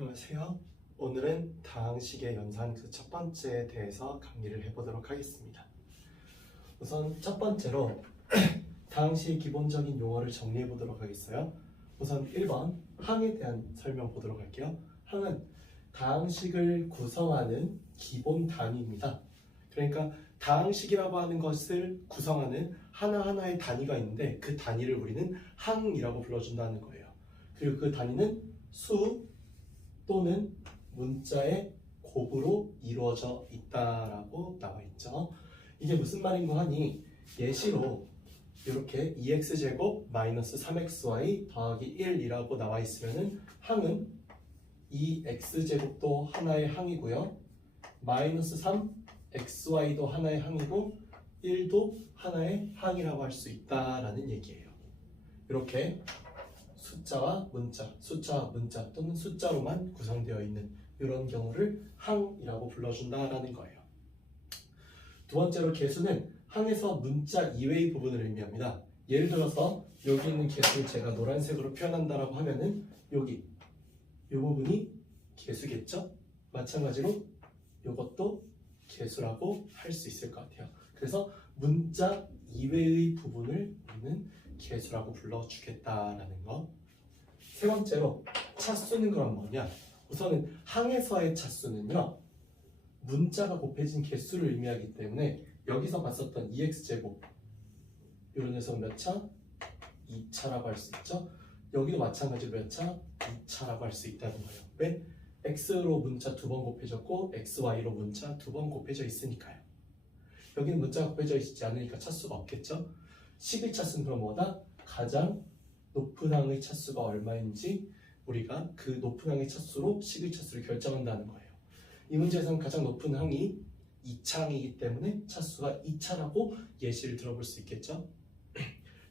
안녕하세요. 오늘은 다항식의 연산 그 첫 번째에 대해서 강의를 해보도록 하겠습니다. 우선 첫 번째로 다항식의 기본적인 용어를 정리해 보도록 하겠어요. 우선 1번 항에 대한 설명 보도록 할게요. 항은 다항식을 구성하는 기본 단위입니다. 그러니까 다항식이라고 하는 것을 구성하는 하나하나의 단위가 있는데 그 단위를 우리는 항이라고 불러준다는 거예요. 그리고 그 단위는 수 또는 문자의 곱으로 이루어져 있다라고 나와 있죠. 이게 무슨 말인가 하니 예시로 이렇게 2x제곱 마이너스 3xy 더하기 1이라고 나와 있으면은 항은 2x제곱도 하나의 항이고요. 마이너스 3xy도 하나의 항이고 1도 하나의 항이라고 할 수 있다라는 얘기예요. 이렇게 숫자와 문자 또는 숫자로만 구성되어 있는 이런 경우를 항이라고 불러준다라는 거예요. 두 번째로 개수는 항에서 문자 이외의 부분을 의미합니다. 예를 들어서 여기 있는 개수를 제가 노란색으로 표현한다라고 하면은 여기 이 부분이 개수겠죠? 마찬가지로 이것도 개수라고 할 수 있을 것 같아요. 그래서 문자 이외의 부분을 우리는 개수라고 불러주겠다라는 거. 세 번째로 차수는 그럼 뭐냐? 우선은 항에서의 차수는요, 문자가 곱해진 개수를 의미하기 때문에 여기서 봤었던 2x제곱 이런 녀석 몇 차? 2차라고 할 수 있죠. 여기도 마찬가지로 몇 차? 2차라고 할 수 있다는 거예요. 왜? x로 문자 2번 곱해졌고 xy로 문자 2번 곱해져 있으니까요. 여기는 문자가 곱해져 있지 않으니까 차수가 없겠죠. 11차수는 그럼 뭐다? 가장 높은 항의 차수가 얼마인지 우리가 그 높은 항의 차수로 11차수를 결정한다는 거예요. 이 문제에서는 가장 높은 항이 2차항이기 때문에 차수가 2차라고 예시를 들어볼 수 있겠죠.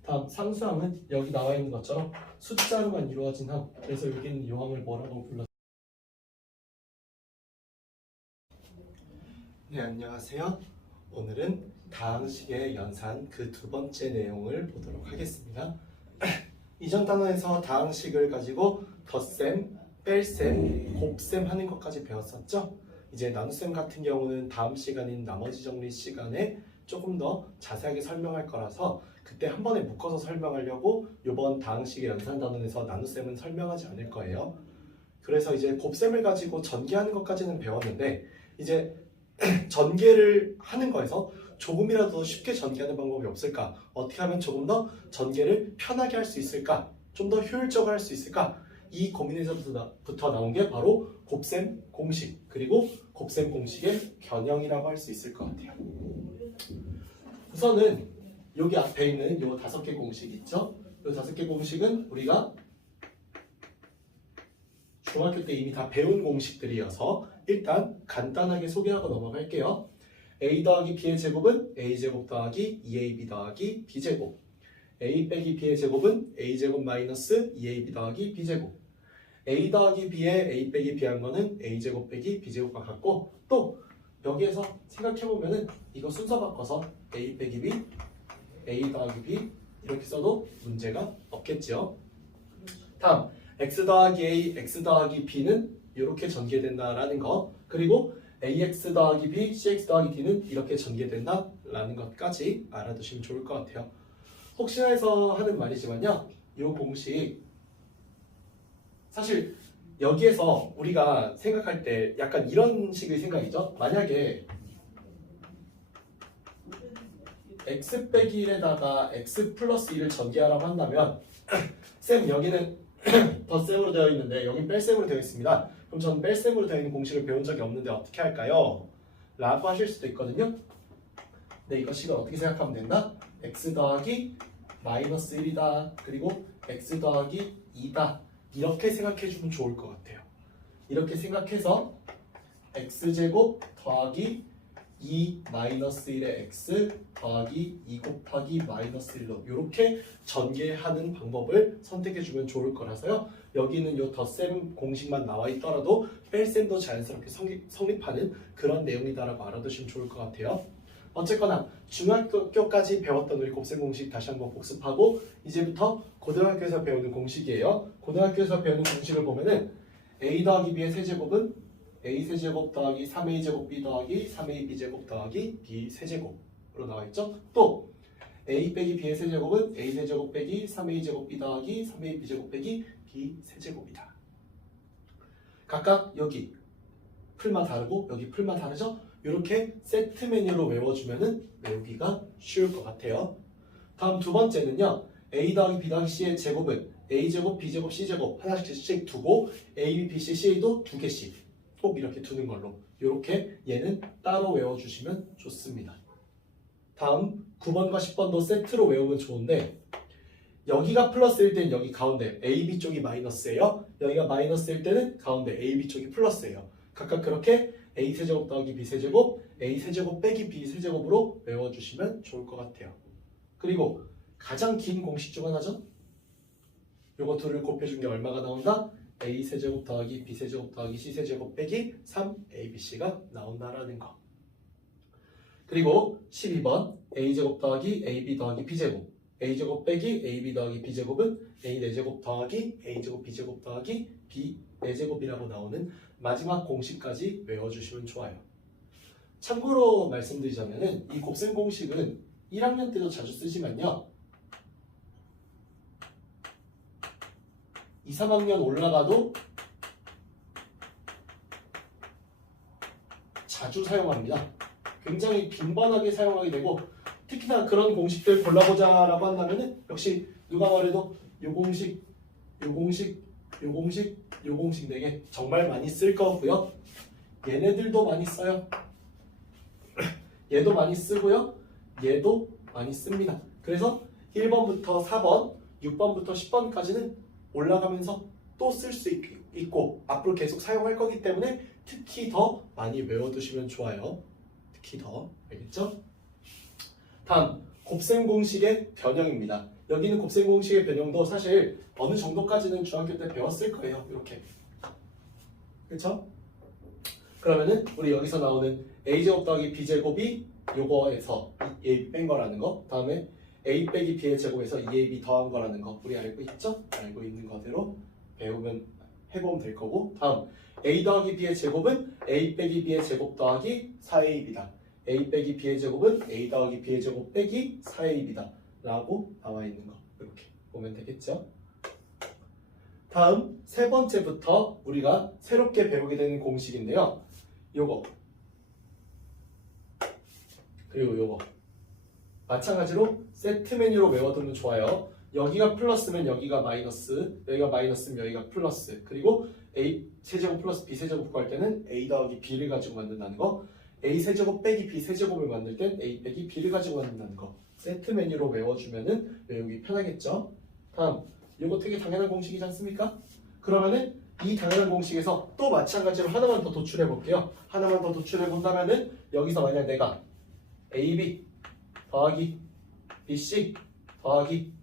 다음 상수항은 여기 나와 있는 것처럼 숫자로만 이루어진 항. 그래서 여기는 이 항을 뭐라고 불렀어요? 네, 안녕하세요. 오늘은 다항식의 연산 그 두 번째 내용을 보도록 하겠습니다. 이전 단원에서 다항식을 가지고 덧셈, 뺄셈, 곱셈 하는 것까지 배웠었죠? 이제 나눗셈 같은 경우는 다음 시간인 나머지 정리 시간에 조금 더 자세하게 설명할 거라서 그때 한 번에 묶어서 설명하려고 이번 다항식의 연산 단원에서 나눗셈은 설명하지 않을 거예요. 그래서 이제 곱셈을 가지고 전개하는 것까지는 배웠는데 이제 전개를 하는 거에서 조금이라도 더 쉽게 전개하는 방법이 없을까? 어떻게 하면 조금 더 전개를 편하게 할 수 있을까? 좀 더 효율적으로 할 수 있을까? 이 고민에서부터 나온 게 바로 곱셈 공식, 그리고 곱셈 공식의 변형이라고 할 수 있을 것 같아요. 우선은 여기 앞에 있는 이 5개 공식 있죠? 이 5개 공식은 우리가 중학교 때 이미 다 배운 공식들이어서 일단 간단하게 소개하고 넘어갈게요. a 더하기 b의 제곱은 a제곱 더하기 2ab 더하기 b제곱, a 빼기 b의 제곱은 a제곱 마이너스 2ab 더하기 b제곱, a 더하기 b에 a 빼기 b 한 거는 a제곱 빼기 b제곱과 같고, 또 여기에서 생각해보면은 이거 순서 바꿔서 a 빼기 b, a 더하기 b 이렇게 써도 문제가 없겠죠. 다음 x 더하기 a, x 더하기 b는 이렇게 전개된다라는 거, 그리고 ax 더하기 b, cx 더하기 d는 이렇게 전개된다라는 것까지 알아두시면 좋을 것 같아요. 혹시나 해서 하는 말이지만요, 이 공식 사실 여기에서 우리가 생각할 때 약간 이런 식의 생각이죠. 만약에 x 빼기 1에다가 x 플러스 2를 전개하라고 한다면 쌤 여기는 덧셈으로 되어 있는데 여기 뺄셈으로 되어 있습니다. 그럼 저는 뺄셈으로 되어 있는 공식을 배운 적이 없는데 어떻게 할까요? 라고 하실 수도 있거든요. 근데 이것이 어떻게 생각하면 된다? x 더하기 마이너스 1이다. 그리고 x 더하기 2다. 이렇게 생각해주면 좋을 것 같아요. 이렇게 생각해서 x제곱 더하기 2 마이너스 1의 x 더하기 2 곱하기 마이너스 1로 이렇게 전개하는 방법을 선택해주면 좋을 거라서요. 여기는 이 덧셈 공식만 나와 있더라도 뺄셈도 자연스럽게 성립하는 그런 내용이다라고 알아두시면 좋을 것 같아요. 어쨌거나 중학교까지 배웠던 우리 곱셈 공식 다시 한번 복습하고 이제부터 고등학교에서 배우는 공식이에요. 고등학교에서 배우는 공식을 보면은 a 더하기 b의 세제곱은 a 세제곱 더하기 3a제곱 b 더하기 3ab제곱 더하기 b 세제곱으로 나와있죠. 또 a 빼기 b의 세제곱은 a 세제곱 빼기 3a제곱 b 더하기 3ab제곱 빼기 b 세제곱이다. 각각 여기 풀만 다르고 여기 풀만 다르죠? 이렇게 세트 메뉴로 외워주면은 외우기가 쉬울 것 같아요. 다음 두 번째는요. a 더하기 b 더하기 c의 제곱은 a제곱, b제곱, c제곱 하나씩 두고 a, b, b, c, ca도 두 개씩 꼭 이렇게 두는 걸로 이렇게 얘는 따로 외워주시면 좋습니다. 다음 9번과 10번도 세트로 외우면 좋은데 여기가 플러스일 때는 여기 가운데 AB 쪽이 마이너스예요. 여기가 마이너스일 때는 가운데 AB 쪽이 플러스예요. 각각 그렇게 A세제곱 더하기 B세제곱, A세제곱 빼기 B세제곱으로 외워주시면 좋을 것 같아요. 그리고 가장 긴 공식 중 하나죠. 요거 둘을 곱해준 게 얼마가 나온다? A세제곱 더하기 B세제곱 더하기 C세제곱 빼기 3ABC가 나온다라는 거. 그리고 12번 A제곱 더하기 AB 더하기 B제곱 A제곱 빼기 AB 더하기 B제곱은 A4제곱 더하기 A제곱 B제곱 더하기 B4제곱이라고 나오는 마지막 공식까지 외워주시면 좋아요. 참고로 말씀드리자면 이 곱셈 공식은 1학년 때도 자주 쓰지만요. 2, 3학년 올라가도 자주 사용합니다. 굉장히 빈번하게 사용하게 되고 특히나 그런 공식들 골라보자라고 한다면 역시 누가 말해도 요 공식, 요 공식, 요 공식, 요 공식 4개 정말 많이 쓸 거고요. 얘네들도 많이 써요. 얘도 많이 쓰고요. 얘도 많이 씁니다. 그래서 1번부터 4번, 6번부터 10번까지는 올라가면서 또 쓸 수 있고 앞으로 계속 사용할 거기 때문에 특히 더 많이 외워두시면 좋아요. 특히 더. 알겠죠? 다음 곱셈 공식의 변형입니다. 여기는 곱셈 공식의 변형도 사실 어느 정도까지는 중학교 때 배웠을 거예요. 이렇게. 그렇죠? 그러면은 우리 여기서 나오는 a제곱 더하기 b제곱이 요거에서 a 뺀 거라는 거, 다음에 a 빼기 b의 제곱에서 2ab 더한 거라는 거 우리 알고 있죠? 알고 있는 거대로 배우면 해보면 될 거고, 다음 a 더하기 b의 제곱은 a 빼기 b의 제곱 더하기 4ab이다. a 빼기 b의 제곱은 a 더하기 b의 제곱 빼기 4ab이다 라고 나와 있는 거 이렇게 보면 되겠죠. 다음 세 번째부터 우리가 새롭게 배우게 되는 공식인데요. 요거 그리고 요거 마찬가지로 세트 메뉴로 외워두면 좋아요. 여기가 플러스면 여기가 마이너스, 여기가 마이너스면 여기가 플러스, 그리고 a 세제곱 플러스 b 세제곱 구할 때는 a 더하기 b를 가지고 만든다는 거, a 세제곱 빼기 b 세제곱을 만들 땐 a 빼기 b를 가지고 만든다는 거 세트 메뉴로 외워주면은 외우기 편하겠죠. 다음 이거 되게 당연한 공식이지 않습니까? 그러면은 이 당연한 공식에서 또 마찬가지로 하나만 더 도출해 볼게요. 하나만 더 도출해 본다면은 여기서 만약 내가 AB 더하기 BC 더하기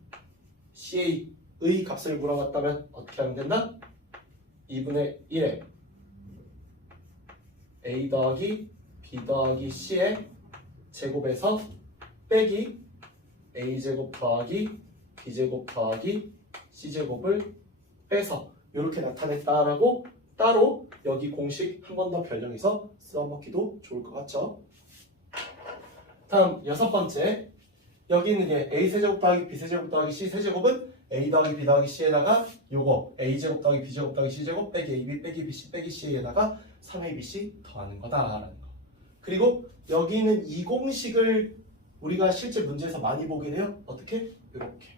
CA의 값을 물어봤다면 어떻게 하면 된다? 2분의 1에 A 더하기 B 더하기 C의 제곱에서 빼기 A제곱 더하기 B제곱 더하기 C제곱을 빼서 이렇게 나타냈다라고 따로 여기 공식 한 번 더 변형해서 써먹기도 좋을 것 같죠? 다음 여섯 번째, 여기 있는 게 A세제곱 더하기 B세제곱 더하기 C세제곱은 A 더하기 B 더하기 C에다가 요거 A제곱 더하기 B제곱 더하기 C제곱 빼기 AB 빼기 BC 빼기 C에다가 3ABC 더하는 거다라는 거. 그리고 여기 있는 이 공식을 우리가 실제 문제에서 많이 보게 돼요. 어떻게? 이렇게.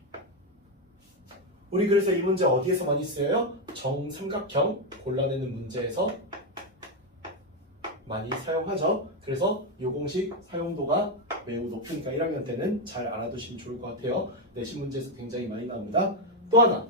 우리 그래서 이 문제 어디에서 많이 쓰여요? 정삼각형 골라내는 문제에서 많이 사용하죠. 그래서 이 공식 사용도가 매우 높으니까 1학년 때는 잘 알아두시면 좋을 것 같아요. 내신 문제에서 굉장히 많이 나옵니다. 또 하나,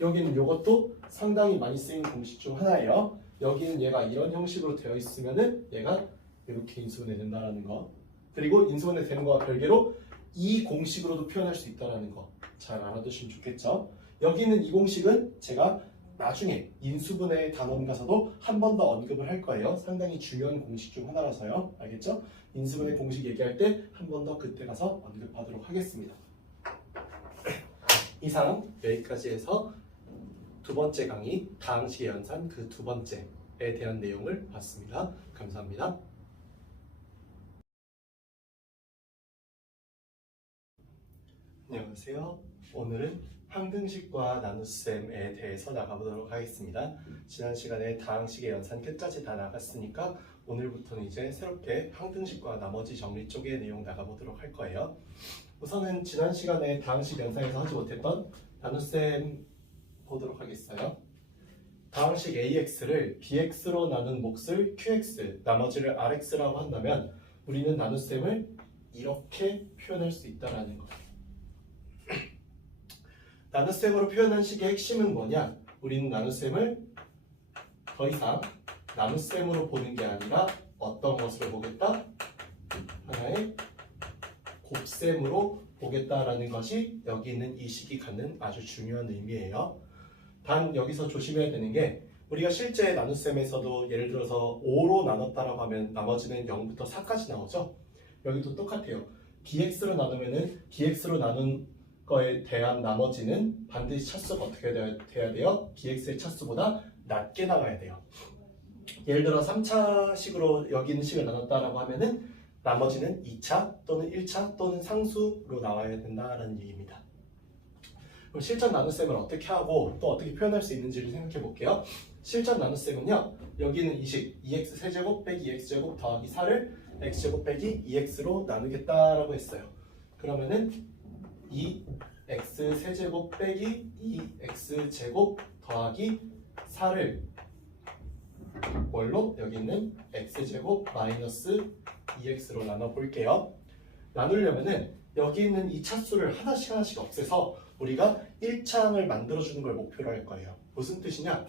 여기는 이것도 상당히 많이 쓰이는 공식 중 하나예요. 여기는 얘가 이런 형식으로 되어 있으면은 얘가 이렇게 인수분해 된다라는 거. 그리고 인수분해 되는 거와 별개로 이 공식으로도 표현할 수 있다라는 거 잘 알아두시면 좋겠죠. 여기 있는 이 공식은 제가 나중에 인수분해 단원 가서도 한 번 더 언급을 할 거예요. 상당히 중요한 공식 중 하나라서요. 알겠죠? 인수분해 공식 얘기할 때 한 번 더 그때 가서 언급하도록 하겠습니다. 이상 여기까지 해서 두 번째 강의 다항식의 연산 그 두 번째에 대한 내용을 봤습니다. 감사합니다. 안녕하세요. 오늘은 항등식과 나눗셈에 대해서 나가보도록 하겠습니다. 지난 시간에 다항식의 연산 끝까지 다 나갔으니까 오늘부터는 이제 새롭게 항등식과 나머지 정리 쪽의 내용 나가보도록 할 거예요. 우선은 지난 시간에 다항식 연산에서 하지 못했던 나눗셈 보도록 하겠어요. 다항식 AX를 BX로 나눈 몫을 QX, 나머지를 RX라고 한다면 우리는 나눗셈을 이렇게 표현할 수 있다는 거예요. 나눗셈으로 표현한 식의 핵심은 뭐냐? 우리는 나눗셈을 더 이상 나눗셈으로 보는 게 아니라 어떤 것으로 보겠다? 하나의 곱셈으로 보겠다라는 것이 여기 있는 이 식이 갖는 아주 중요한 의미예요. 단 여기서 조심해야 되는 게 우리가 실제 나눗셈에서도 예를 들어서 5로 나눴다라고 하면 나머지는 0부터 4까지 나오죠. 여기도 똑같아요. bx로 나누면은 bx로 나눈 거에 대한 나머지는 반드시 차수가 어떻게 돼야 돼요? bx의 차수보다 낮게 나가야 돼요. 예를 들어 3차식으로 여기 있는 식을 나눴다라고 하면은 나머지는 2차 또는 1차 또는 상수로 나와야 된다는 얘기입니다. 그럼 실전 나눗셈을 어떻게 하고 또 어떻게 표현할 수 있는지를 생각해 볼게요. 실전 나눗셈은요. 여기 있는 이 식 2x 세제곱 빼기 2x제곱 더하기 4를 x제곱 빼기 2x로 나누겠다라고 했어요. 그러면은 2x 세제곱 빼기 2x제곱 더하기 4를 뭘로? 여기 있는 x제곱 마이너스 2x로 나눠볼게요. 나누려면은 여기 있는 이 차수를 하나씩 없애서 우리가 1창을 만들어주는 걸 목표로 할 거예요. 무슨 뜻이냐?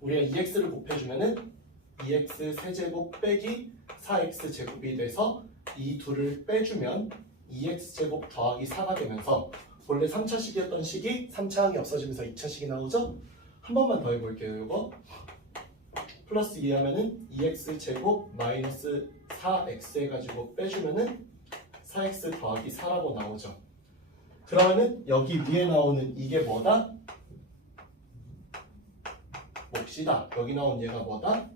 우리가 2x를 곱해주면은 2x 세제곱 빼기 4x 제곱이 돼서 이 둘을 빼주면 2x제곱 더하기 4가 되면서 원래 3차식이었던 식이 3차항이 없어지면서 2차식이 나오죠? 한 번만 더 해볼게요. 이거 플러스 2 하면은 2x제곱 마이너스 4x 해가지고 빼주면은 4x 더하기 4라고 나오죠. 그러면은 여기 위에 나오는 이게 뭐다? 몫이다. 여기 나온 얘가 뭐다?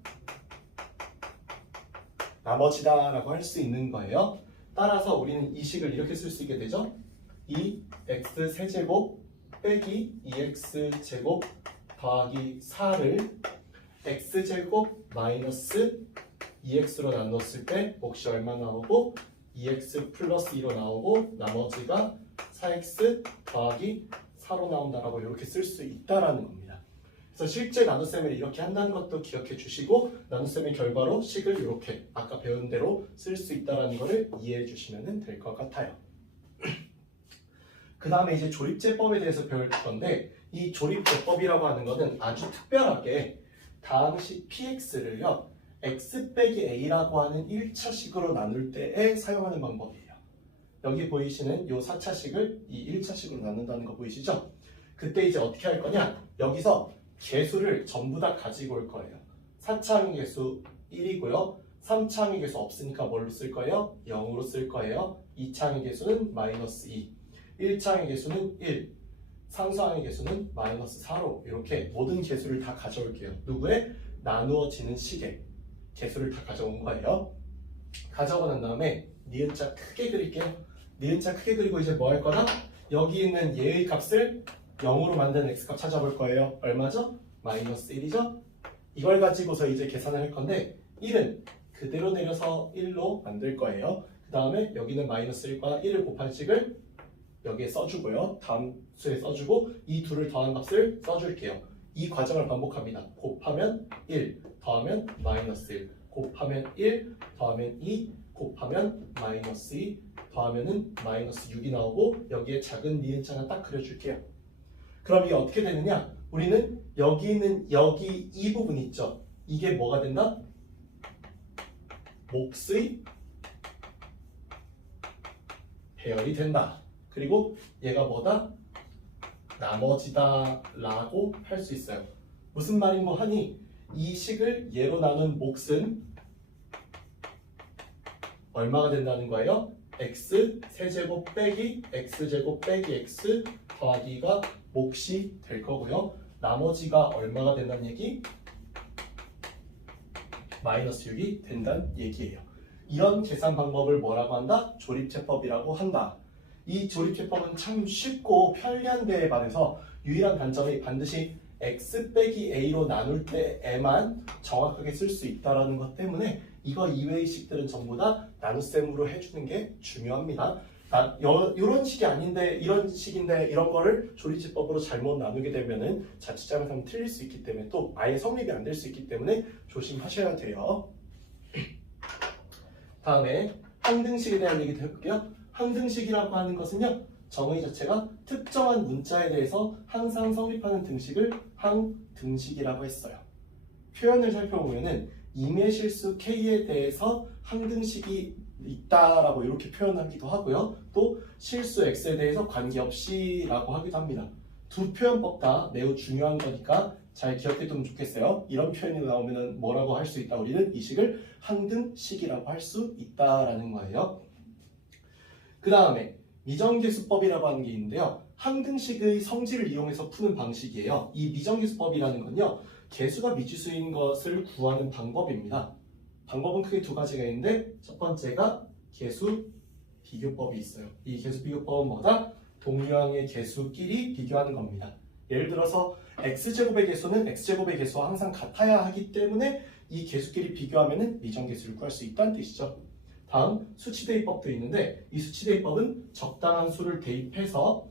나머지다 라고 할 수 있는 거예요. 따라서 우리는 이 식을 이렇게 쓸 수 있게 되죠. 2x 세제곱 빼기 2x제곱 더하기 4를 x제곱 마이너스 2x로 나눴을 때 몫이 얼마 나오고 2x 플러스 2로 나오고 나머지가 4x 더하기 4로 나온다라고 이렇게 쓸 수 있다라는 겁니다. 그래서 실제 나눗셈을 이렇게 한다는 것도 기억해 주시고 나눗셈의 결과로 식을 이렇게 아까 배운 대로 쓸 수 있다는 것을 이해해 주시면 될 것 같아요. 그 다음에 이제 조립제법에 대해서 배울 건데 이 조립제법이라고 하는 것은 아주 특별하게 다항식 px를요 x 빼기 a라고 하는 1차식으로 나눌 때에 사용하는 방법이에요. 여기 보이시는 이 4차식을 이 1차식으로 나눈다는 거 보이시죠? 그때 이제 어떻게 할 거냐? 여기서 개수를 전부 다 가지고 올 거예요. 4차항의 개수 1이고요. 3차항의 개수 없으니까 뭘로 쓸 거예요? 0으로 쓸 거예요. 2차항의 개수는 마이너스 2, 1차항의 개수는 1, 상수항의 개수는 마이너스 4로 이렇게 모든 개수를 다 가져올게요. 누구의? 나누어지는 식의 개수를 다 가져온 거예요. 가져오고 난 다음에 니은자 크게 그릴게요. 니은자 크게 그리고 이제 뭐 할 거다? 여기 있는 얘의 값을 0으로 만든 x값 찾아볼 거예요. 얼마죠? 마이너스 1이죠? 이걸 가지고서 이제 계산을 할 건데 1은 그대로 내려서 1로 만들 거예요. 그 다음에 여기는 마이너스 1과 1을 곱한 식을 여기에 써주고요. 다음 수에 써주고 이 둘을 더한 값을 써줄게요. 이 과정을 반복합니다. 곱하면 1, 더하면 마이너스 1, 곱하면 1, 더하면 2, 곱하면 마이너스 2, 더하면은 마이너스 6이 나오고 여기에 작은 니은자는 딱 그려줄게요. 그럼 이게 어떻게 되느냐? 우리는 여기 있는 여기 이 부분 있죠? 이게 뭐가 된다? 몫의 배열이 된다. 그리고 얘가 뭐다? 나머지다 라고 할 수 있어요. 무슨 말인고 하니 이 식을 얘로 나눈 몫은 얼마가 된다는 거예요? x 세제곱 빼기 x제곱 빼기 x 더하기가 몫이 될 거고요. 나머지가 얼마가 된다는 얘기? 마이너스 6이 된다는 얘기예요. 이런 계산 방법을 뭐라고 한다? 조립제법이라고 한다. 이 조립제법은 참 쉽고 편리한 데에 반해서 유일한 단점이 반드시 x 빼기 a로 나눌 때에만 정확하게 쓸 수 있다는 것 때문에 이거 이외의 식들은 전부 다 나눗셈으로 해주는 게 중요합니다. 이런 식이 아닌데 이런 식인데 이런 거를 조립제법으로 잘못 나누게 되면은 자칫 잘못하면 틀릴 수 있기 때문에 또 아예 성립이 안 될 수 있기 때문에 조심하셔야 돼요. 다음에 항등식에 대한 얘기 해볼게요. 항등식이라고 하는 것은요, 정의 자체가 특정한 문자에 대해서 항상 성립하는 등식을 항등식이라고 했어요. 표현을 살펴보면은 임의 실수 k에 대해서 항등식이 있다라고 이렇게 표현하기도 하고요. 또 실수 x에 대해서 관계없이라고 하기도 합니다. 두 표현법 다 매우 중요한 거니까 잘 기억해두면 좋겠어요. 이런 표현이 나오면 뭐라고 할 수 있다? 우리는 이 식을 항등식이라고 할 수 있다라는 거예요. 그 다음에 미정계수법이라고 하는 게 있는데요. 항등식의 성질을 이용해서 푸는 방식이에요. 이 미정계수법이라는 건요, 계수가 미지수인 것을 구하는 방법입니다. 방법은 크게 두 가지가 있는데 첫 번째가 계수 비교법이 있어요. 이 계수 비교법은 뭐다? 동류항의 계수끼리 비교하는 겁니다. 예를 들어서 x제곱의 계수는 x제곱의 계수와 항상 같아야 하기 때문에 이 계수끼리 비교하면 미정계수를 구할 수 있다는 뜻이죠. 다음 수치대입법도 있는데 이 수치대입법은 적당한 수를 대입해서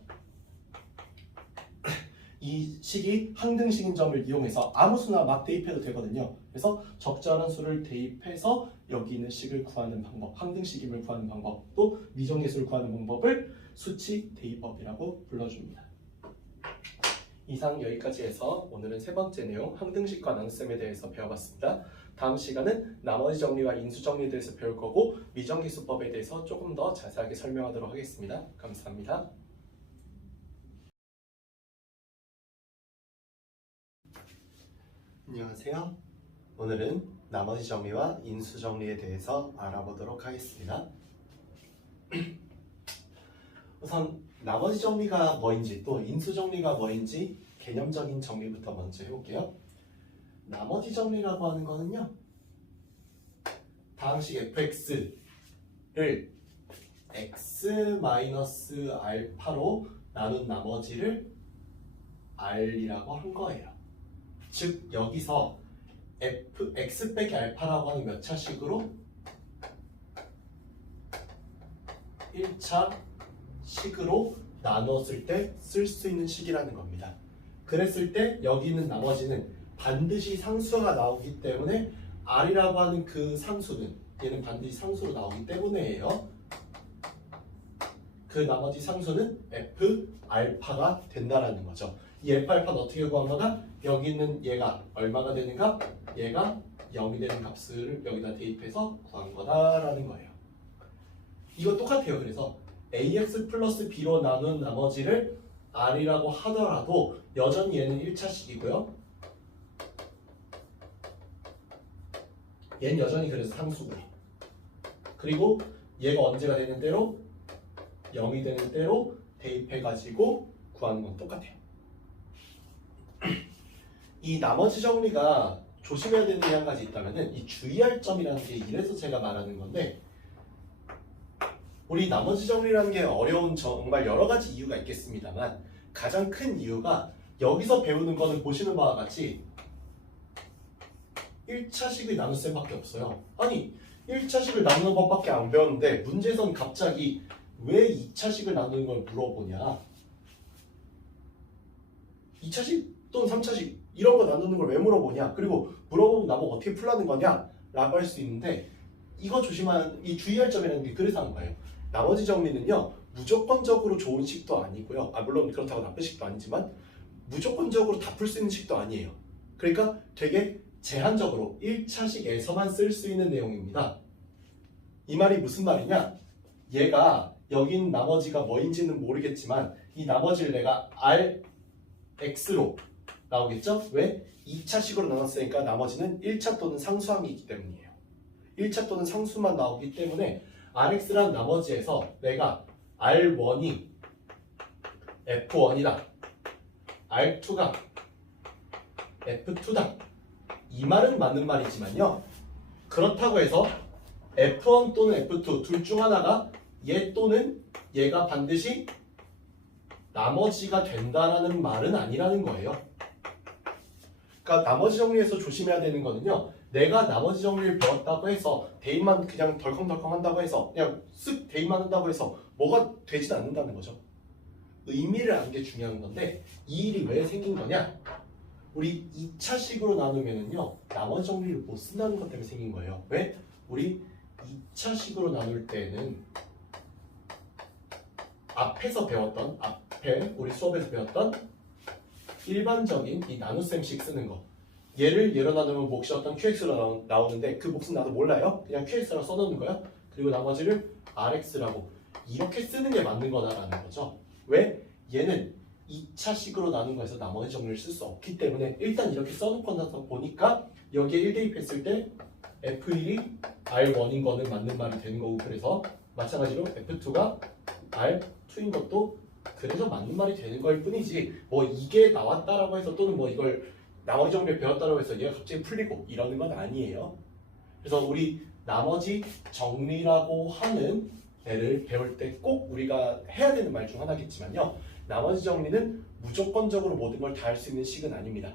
이 식이 항등식인 점을 이용해서 아무 수나 막 대입해도 되거든요. 그래서 적절한 수를 대입해서 여기 있는 식을 구하는 방법, 항등식임을 구하는 방법, 또 미정계수를 구하는 방법을 수치대입법이라고 불러줍니다. 이상 여기까지 해서 오늘은 세 번째 내용 항등식과 나눗셈에 대해서 배워봤습니다. 다음 시간은 나머지 정리와 인수 정리에 대해서 배울 거고 미정계수법에 대해서 조금 더 자세하게 설명하도록 하겠습니다. 감사합니다. 안녕하세요. 오늘은 나머지 정리와 인수 정리에 대해서 알아보도록 하겠습니다. 우선 나머지 정리가 뭐인지 또 인수 정리가 뭐인지 개념적인 정리부터 먼저 해볼게요. 나머지 정리라고 하는 거는요, 다음식 fx를 x-알파로 나눈 나머지를 r이라고 한 거예요. 즉 여기서 x 빼기 알파라고 하는 몇 차식으로 1차 식으로 나눴을 때 쓸 수 있는 식이라는 겁니다. 그랬을 때 여기 있는 나머지는 반드시 상수가 나오기 때문에 r이라고 하는 그 상수는 얘는 반드시 상수로 나오기 때문에예요. 그 나머지 상수는 f 알파가 된다라는 거죠. 이 f 알파는 어떻게 구한 거다? 여기 있는 얘가 얼마가 되는가? 얘가 0이 되는 값을 여기다 대입해서 구한 거다라는 거예요. 이거 똑같아요. 그래서 ax 플러스 b로 나눈 나머지를 r이라고 하더라도 여전히 얘는 1차식이고요. 얘는 여전히 그래서 상수고요. 그리고 얘가 언제가 되는 대로 0이 되는 대로 대입해가지고 구하는 건 똑같아요. 이 나머지 정리가 조심해야 되는 게 한 가지 있다면은 이 주의할 점이라는 게 이래서 제가 말하는 건데, 우리 나머지 정리라는 게 어려운 정말 여러 가지 이유가 있겠습니다만 가장 큰 이유가 여기서 배우는 거는 보시는 바와 같이 1차식의 나눗셈밖에 없어요. 아니 1차식을 나누는 법밖에 안 배웠는데 문제에서는 갑자기 왜 2차식을 나누는 걸 물어보냐, 2차식 또는 3차식 이런 거 나누는 걸 왜 물어보냐, 그리고 물어보면 나보고 어떻게 풀라는 거냐 라고 할 수 있는데, 이거 이 주의할 점이라는 게 그래서 하는 거예요. 나머지 정리는요 무조건적으로 좋은 식도 아니고요, 물론 그렇다고 나쁜 식도 아니지만 무조건적으로 다 풀 수 있는 식도 아니에요. 그러니까 되게 제한적으로 1차식에서만 쓸 수 있는 내용입니다. 이 말이 무슨 말이냐, 얘가 여기 있는 나머지가 뭐인지는 모르겠지만 이 나머지를 내가 rx로 나오겠죠? 왜? 2차식으로 나눴으니까 나머지는 1차 또는 상수항이기 때문이에요. 1차 또는 상수만 나오기 때문에 rx란 나머지에서 내가 r1이 f1이다, r2가 F2다. 이 말은 맞는 말이지만요. 그렇다고 해서 F1 또는 F2 둘 중 하나가 얘 또는 얘가 반드시 나머지가 된다라는 말은 아니라는 거예요. 그러니까 나머지 정리에서 조심해야 되는 거는요. 내가 나머지 정리를 배웠다고 해서 대입만 그냥 덜컹덜컹 한다고 해서 그냥 쓱 대입만 한다고 해서 뭐가 되진 않는다는 거죠. 의미를 아는 게 중요한 건데 이 일이 왜 생긴 거냐? 우리 2차식으로 나누면은요. 나머지 정리를 못 쓴다는 것 때문에 생긴 거예요. 왜? 우리 2차식으로 나눌 때는 앞에 우리 수업에서 배웠던 일반적인 이 나눗셈식 쓰는 거 얘를 예로 나누면 몫이 어떤 QX로 나오는데 그 몫은 나도 몰라요. 그냥 QX라고 써놓는 거야. 그리고 나머지를 RX라고 이렇게 쓰는 게 맞는 거다라는 거죠. 왜? 얘는 2차식으로 나눈 거에서 나머지 정리를 쓸 수 없기 때문에 일단 이렇게 써놓고 나서 보니까 여기에 1 대입했을 때 F1이 R1인 거는 맞는 말이 되는 거고 그래서 마찬가지로 F2가 R2인 것도 그래서 맞는 말이 되는 걸 뿐이지 뭐 이게 나왔다라고 해서 또는 뭐 이걸 나머지 정리를 배웠다라고 해서 얘가 갑자기 풀리고 이러는 건 아니에요. 그래서 우리 나머지 정리라고 하는 애를 배울 때 꼭 우리가 해야 되는 말 중 하나겠지만요. 나머지 정리는 무조건적으로 모든 걸 다 할 수 있는 식은 아닙니다.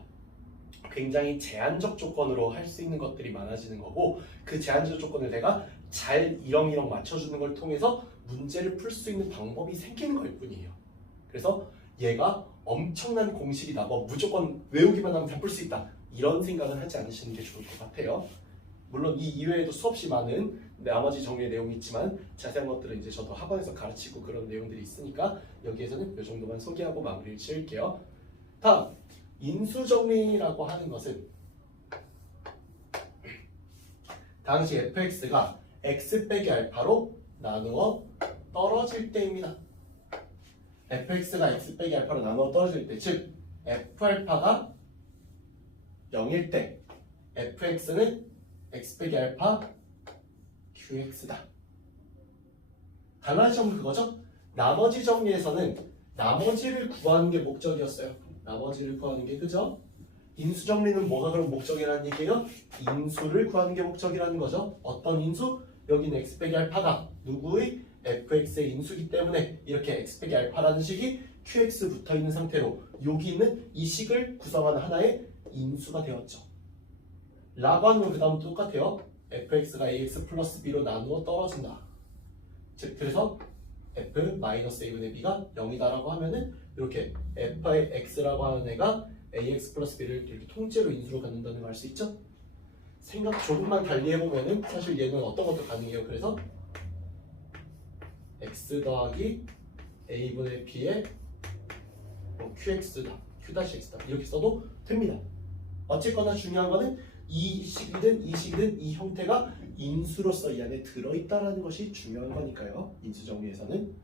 굉장히 제한적 조건으로 할 수 있는 것들이 많아지는 거고 그 제한적 조건을 내가 잘 이렁이렁 맞춰주는 걸 통해서 문제를 풀 수 있는 방법이 생기는 걸 뿐이에요. 그래서 얘가 엄청난 공식이다. 뭐 무조건 외우기만 하면 다 풀 수 있다. 이런 생각은 하지 않으시는 게 좋을 것 같아요. 물론 이 이외에도 수없이 많은 나머지 정리의 내용이 있지만 자세한 것들은 이제 저도 학원에서 가르치고 그런 내용들이 있으니까 여기에서는 이 정도만 소개하고 마무리를 지을게요. 다음 인수정리라고 하는 것은 당시 fx가 x 빼기 알파로 나누어 떨어질 때입니다. fx가 x 빼기 알파로 나누어 떨어질 때, 즉 f알파가 0일 때 fx는 x 빼기 알파 qx다. 단원의 점은 그거죠? 나머지 정리에서는 나머지를 구하는 게 목적이었어요. 나머지를 구하는 게 그죠? 인수 정리는 뭐가 그럼 목적이라는 얘기예요? 인수를 구하는 게 목적이라는 거죠. 어떤 인수? 여기는 x 빼기 알파가 누구의? fx의 인수기 때문에 이렇게 x 빼기 알파라는 식이 qx 붙어있는 상태로 여기 있는 이 식을 구성하는 하나의 인수가 되었죠. 라고 하는 건 그 다음 똑같아요. fx가 ax 플러스 b로 나누어 떨어진다. 즉 그래서 f-a분의 b가 0이다라고 하면은 이렇게 f의 x라고 하는 애가 ax 플러스 b를 이렇게 통째로 인수로 갖는다는 걸 알 수 있죠? 생각 조금만 달리 해보면은 사실 얘는 어떤 것도 가능해요. 그래서 x 더하기 a분의 b의 qx다, q-x다 이렇게 써도 됩니다. 어쨌거나 중요한 거는 이 식이든 이 식이든 이 형태가 인수로서 이 안에 들어있다는 것이 중요한 거니까요. 인수정리에서는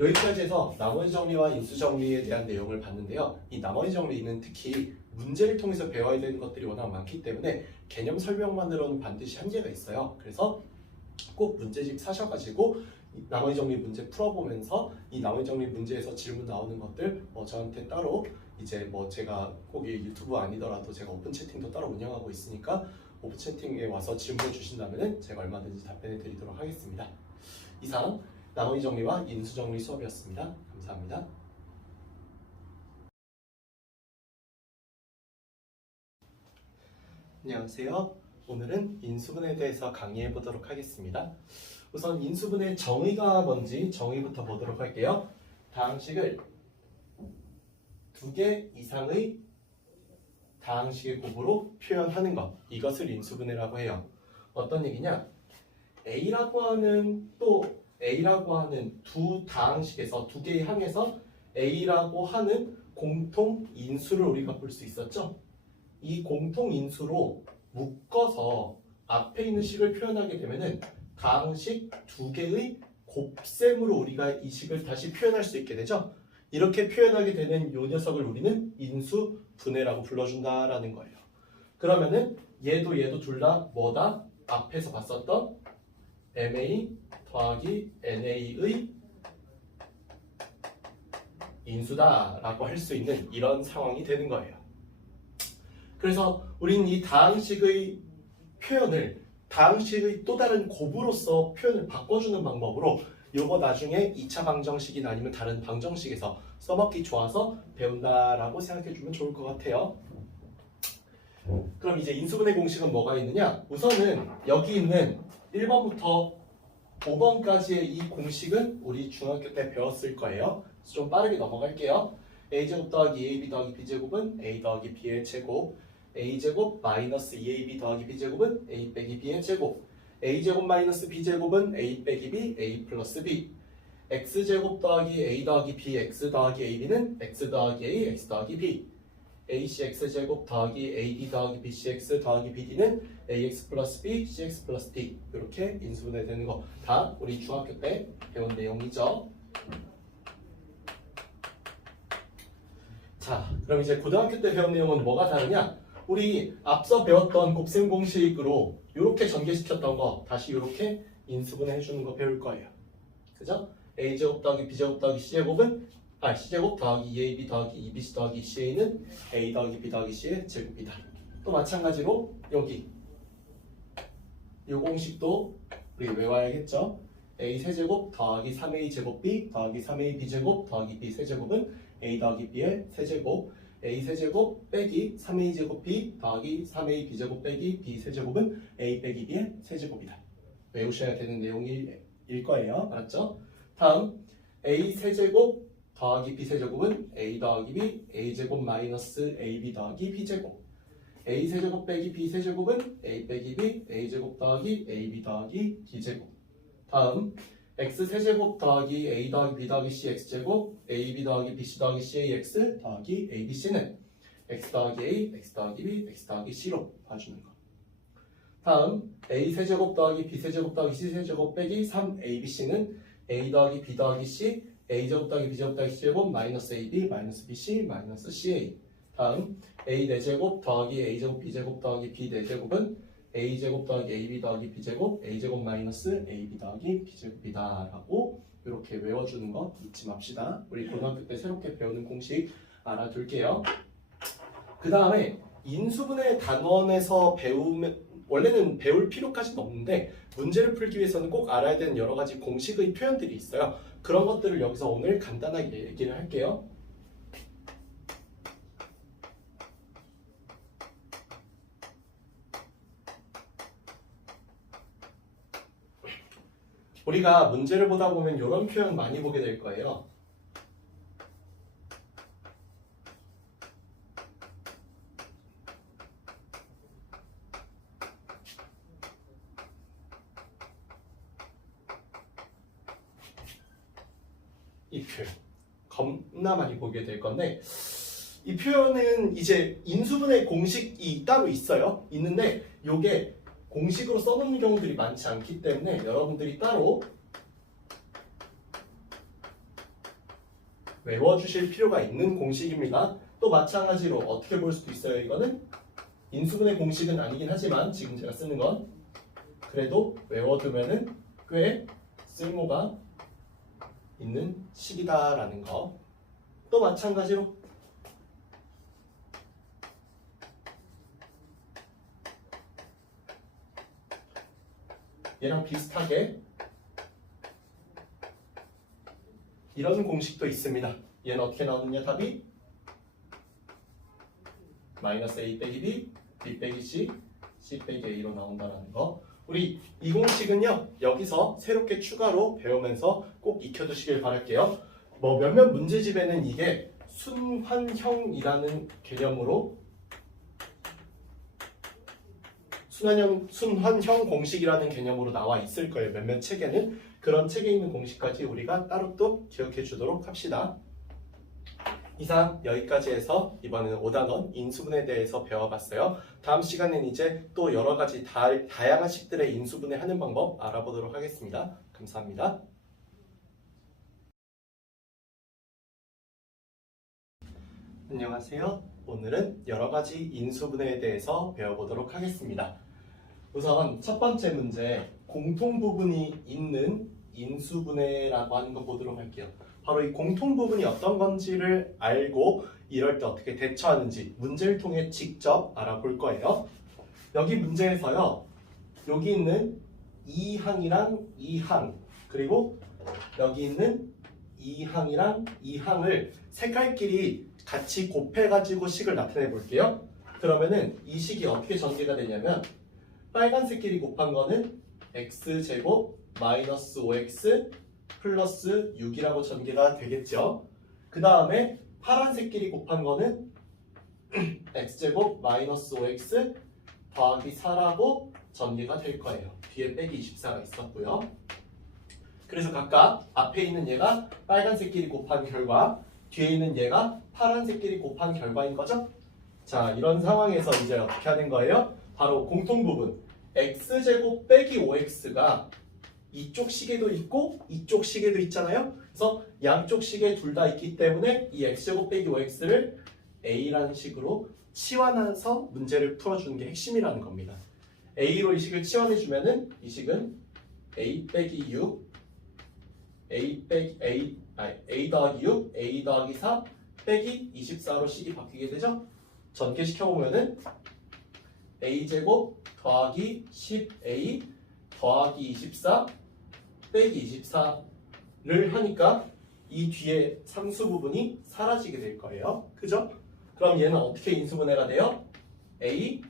여기까지 해서 나머지 정리와 인수정리에 대한 내용을 봤는데요. 이 나머지 정리는 특히 문제를 통해서 배워야 되는 것들이 워낙 많기 때문에 개념 설명만으로는 반드시 한계가 있어요. 그래서 꼭 문제집 사셔가지고 나머지 정리 문제 풀어보면서 이 나머지 정리 문제에서 질문 나오는 것들 저한테 따로 이제 뭐 제가 꼭 유튜브 아니더라도 제가 오픈 채팅도 따로 운영하고 있으니까 오픈 채팅에 와서 질문 주신다면 제가 얼마든지 답변해 드리도록 하겠습니다. 이상 나머지 정리와 인수 정리 수업이었습니다. 감사합니다. 안녕하세요. 오늘은 인수분해에 대해서 강의해 보도록 하겠습니다. 우선 인수분해 정의가 뭔지 정의부터 보도록 할게요. 다항식을 2개 이상의 다항식의 곱으로 표현하는 것, 이것을 인수분해라고 해요. 어떤 얘기냐? A라고 하는 두 다항식에서 두 개의 항에서 A라고 하는 공통 인수를 우리가 볼 수 있었죠? 이 공통 인수로 묶어서 앞에 있는 식을 표현하게 되면은 다항식 두 개의 곱셈으로 우리가 이 식을 다시 표현할 수 있게 되죠. 이렇게 표현하게 되는 이 녀석을 우리는 인수분해라고 불러준다라는 거예요. 그러면은 얘도 둘 다 뭐다? 앞에서 봤었던 MA 더하기 NA의 인수다라고 할 수 있는 이런 상황이 되는 거예요. 그래서 우리는 이 다항식의 표현을 다항식의 또 다른 곱으로서 표현을 바꿔주는 방법으로 요거 나중에 2차 방정식이나 아니면 다른 방정식에서 써먹기 좋아서 배운다라고 생각해주면 좋을 것 같아요. 그럼 이제 인수분해 공식은 뭐가 있느냐? 우선은 여기 있는 1번부터 5번까지의 이 공식은 우리 중학교 때 배웠을 거예요. 그래서 좀 빠르게 넘어갈게요. a제곱 더하기 2ab 더하기 b제곱은 a 더하기 b의 제곱, a제곱 마이너스 2ab 더하기 b제곱은 a 빼기 b의 제곱, a제곱 마이너스 b제곱은 a 빼기 b, a 플러스 b, x제곱 더하기 a 더하기 b, x 더하기 ab는 x 더하기 a, x 더하기 b, acx제곱 더하기 ad 더하기 bcx 더하기 bd는 ax 플러스 b, cx 플러스 d. 이렇게 인수분해 되는 거 다 우리 중학교 때 배운 내용이죠. 자, 그럼 이제 고등학교 때 배운 내용은 뭐가 다르냐? 우리 앞서 배웠던 곱셈 공식으로 이렇게 전개시켰던 거 다시 이렇게 인수분해 해주는 거 배울 거예요. 그죠? a제곱 더하기 b제곱 더하기 c제곱은 c제곱 더하기 2ab 더하기 2bc 더하기 ca는 a 더하기 b 더하기 c의 제곱이다. 또 마찬가지로 여기 이 공식도 우리 외워야겠죠? a 세제곱 더하기 3a 제곱 b 더하기 3a b제곱 더하기 b 세제곱은 a 더하기 b의 세제곱, a 세제곱 빼기 3a 제곱 b 더하기 3a b제곱 빼기 b 세제곱은 a 빼기 b의 세제곱이다. 외우셔야 되는 내용일 거예요. 알았죠? 다음 a 세제곱 더하기 b 세제곱은 a 더하기 b, a 제곱 마이너스 ab 더하기 b 제곱, a 세제곱 빼기 b 세제곱은 a 빼기 b, a 제곱 더하기 ab 더하기 b 제곱. 다음 x 세제곱 더하기 a 더하기 b 더하기 c x 제곱, ab 더하기 bc 더하기 c x 더하기 abc는 x 더하기 a, x 더하기 b, x 더하기 c로 봐주는 거. 다음 a 세제곱 더하기 b 세제곱 더하기 c 세제곱 빼기 3abc는 a 더하기 b 더하기 c, a제곱 더하기 b제곱 더하기 c제곱 마이너스 ab 마이너스 bc 마이너스 ca. 다음 a 4제곱 더하기 a제곱 b제곱 더하기 b 4제곱은 a제곱 더하기 ab 더하기 b제곱 a제곱 마이너스 ab 더하기 b제곱이다 라고 이렇게 외워주는 거 잊지 맙시다. 우리 고등학교 때 새롭게 배우는 공식 알아둘게요. 그 다음에 인수분해 단원에서 배우면 원래는 배울 필요까지는 없는데 문제를 풀기 위해서는 꼭 알아야 되는 여러 가지 공식의 표현들이 있어요. 그런 것들을 여기서 오늘 간단하게 얘기를 할게요. 우리가 문제를 보다 보면 이런 표현 많이 보게 될 거예요. 이 표현 겁나 많이 보게 될 건데 이 표현은 이제 인수분해 공식이 따로 있어요. 있는데 이게 공식으로 써놓는 경우들이 많지 않기 때문에 여러분들이 따로 외워주실 필요가 있는 공식입니다. 또 마찬가지로 어떻게 볼 수도 있어요. 이거는 인수분해 공식은 아니긴 하지만 지금 제가 쓰는 건 그래도 외워두면은 꽤 쓸모가 있는 식이다라는 거. 또 마찬가지로 얘랑 비슷하게 이런 공식도 있습니다. 얘는 어떻게 나오느냐 답이 마이너스 a 빼기 b, b 빼기 c, c 빼기 a로 나온다는 거. 우리 이 공식은요 여기서 새롭게 추가로 배우면서 꼭 익혀두시길 바랄게요. 뭐 몇몇 문제집에는 이게 순환형이라는 개념으로 순환형 공식이라는 개념으로 나와 있을 거예요. 몇몇 책에는. 그런 책에 있는 공식까지 우리가 따로 또 기억해 주도록 합시다. 이상 여기까지 해서 이번에는 5단원 인수분해에 대해서 배워봤어요. 다음 시간에는 이제 또 여러 가지 다양한 식들의 인수분해 하는 방법 알아보도록 하겠습니다. 감사합니다. 안녕하세요. 오늘은 여러 가지 인수분해에 대해서 배워보도록 하겠습니다. 우선 첫 번째 문제, 공통 부분이 있는 인수분해라고 하는 거 보도록 할게요. 바로 이 공통 부분이 어떤 건지를 알고 이럴 때 어떻게 대처하는지 문제를 통해 직접 알아볼 거예요. 여기 문제에서요. 여기 있는 이 항이랑 이 항, 그리고 여기 있는 이 항이랑 이 항을 색깔끼리 같이 곱해가지고 식을 나타내 볼게요. 그러면은 이 식이 어떻게 전개가 되냐면 빨간색끼리 곱한 거는 x제곱 마이너스 5x 플러스 6이라고 전개가 되겠죠. 그 다음에 파란색끼리 곱한 거는 x제곱 마이너스 5x 더하기 4라고 전개가 될 거예요. 뒤에 빼기 24가 있었고요. 그래서 각각 앞에 있는 얘가 빨간색끼리 곱한 결과, 뒤에 있는 얘가 파란색끼리 곱한 결과인 거죠. 자, 이런 상황에서 이제 어떻게 하는 거예요? 바로 공통 부분 x제곱 빼기 5x가 이쪽 식에도 있고 이쪽 식에도 있잖아요. 그래서 양쪽 식에 둘 다 있기 때문에 이 x제곱 빼기 5x를 a라는 식으로 치환해서 문제를 풀어주는 게 핵심이라는 겁니다. a로 이 식을 치환해주면은 이 식은 a 빼기 6 a 더하기 6 a 더하기 4 빼기 24로 식이 바뀌게 되죠. 전개시켜보면은 a제곱 더하기 10a 더하기 24 빼기 24를 하니까 이 뒤에 상수 부분이 사라지게 될 거예요. 그죠? 그럼 얘는 어떻게 인수분해가 돼요? a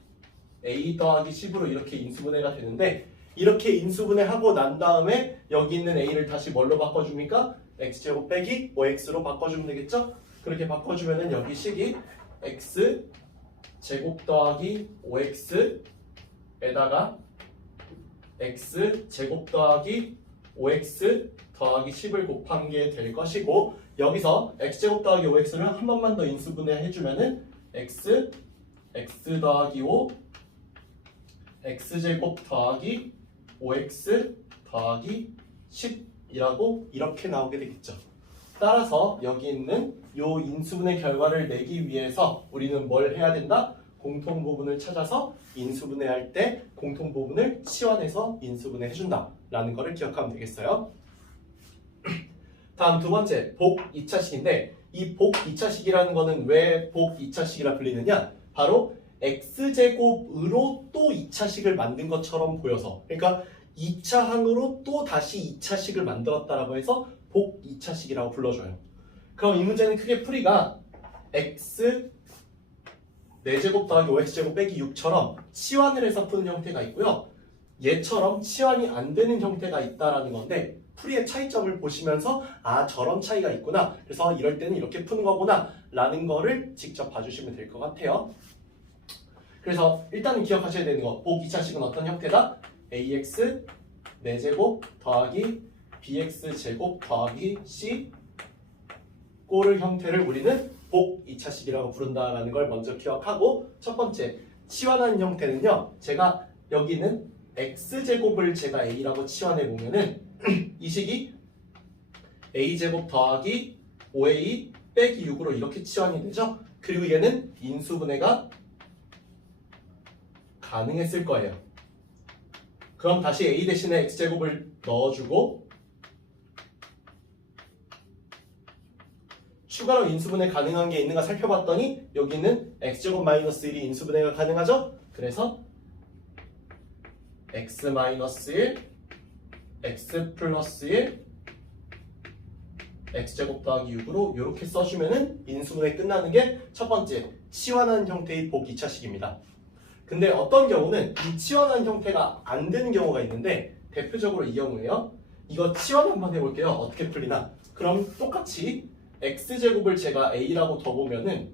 더하기 10으로 이렇게 인수분해가 되는데, 이렇게 인수분해하고 난 다음에 여기 있는 a를 다시 뭘로 바꿔줍니까? x제곱 빼기 5x로 바꿔주면 되겠죠? 그렇게 바꿔주면은 여기 식이 x 제곱 더하기 5x에다가 x 제곱 더하기 5x 더하기 10을 곱한 게 될 것이고, 여기서 x제곱 더하기 5x를 한 번만 더 인수분해 해주면은 x 더하기 5 x제곱 더하기 5x 더하기 10이라고 이렇게 나오게 되겠죠. 따라서 여기 있는 요 인수분해 결과를 내기 위해서 우리는 뭘 해야 된다? 공통 부분을 찾아서 인수분해할 때 공통 부분을 치환해서 인수분해 해준다 라는 거를 기억하면 되겠어요. 다음 두 번째, 복 2차식인데 이 복 2차식이라는 거는 왜 복 2차식이라 불리느냐? 바로 x제곱으로 또 2차식을 만든 것처럼 보여서, 그러니까 2차 항으로 또 다시 2차식을 만들었다라고 해서 복 2차식이라고 불러줘요. 그럼 이 문제는 크게 풀이가 x 4제곱 더하기 5x제곱 빼기 6처럼 치환을 해서 푸는 형태가 있고요. 얘처럼 치환이 안 되는 형태가 있다라는 건데, 풀이의 차이점을 보시면서 아, 저런 차이가 있구나, 그래서 이럴 때는 이렇게 푸는 거구나 라는 거를 직접 봐주시면 될 것 같아요. 그래서 일단은 기억하셔야 되는 거, 복 2차식은 어떤 형태다? ax 4제곱 더하기 bx제곱 더하기 c 꼬를 형태를 우리는 복 2차식이라고 부른다라는 걸 먼저 기억하고, 첫 번째 치환하는 형태는요, 제가 여기는 x제곱을 제가 a라고 치환해 보면은 이 식이 a제곱 더하기 5a 빼기 6으로 이렇게 치환이 되죠. 그리고 얘는 인수분해가 가능했을 거예요. 그럼 다시 a 대신에 x제곱을 넣어주고 추가로 인수분해 가능한 게 있는가 살펴봤더니 여기는 x제곱 마이너스 1이 인수분해가 가능하죠. 그래서 x 마이너스 1 x 플러스 1 x제곱 더하기 6으로 이렇게 써주면은 인수분해 끝나는 게 첫 번째 치환한 형태의 복 2차식입니다. 근데 어떤 경우는 이 치환한 형태가 안 되는 경우가 있는데, 대표적으로 이 경우예요. 이거 치환 한번 해볼게요. 어떻게 풀리나? 그럼 똑같이 x제곱을 제가 a라고 둬보면은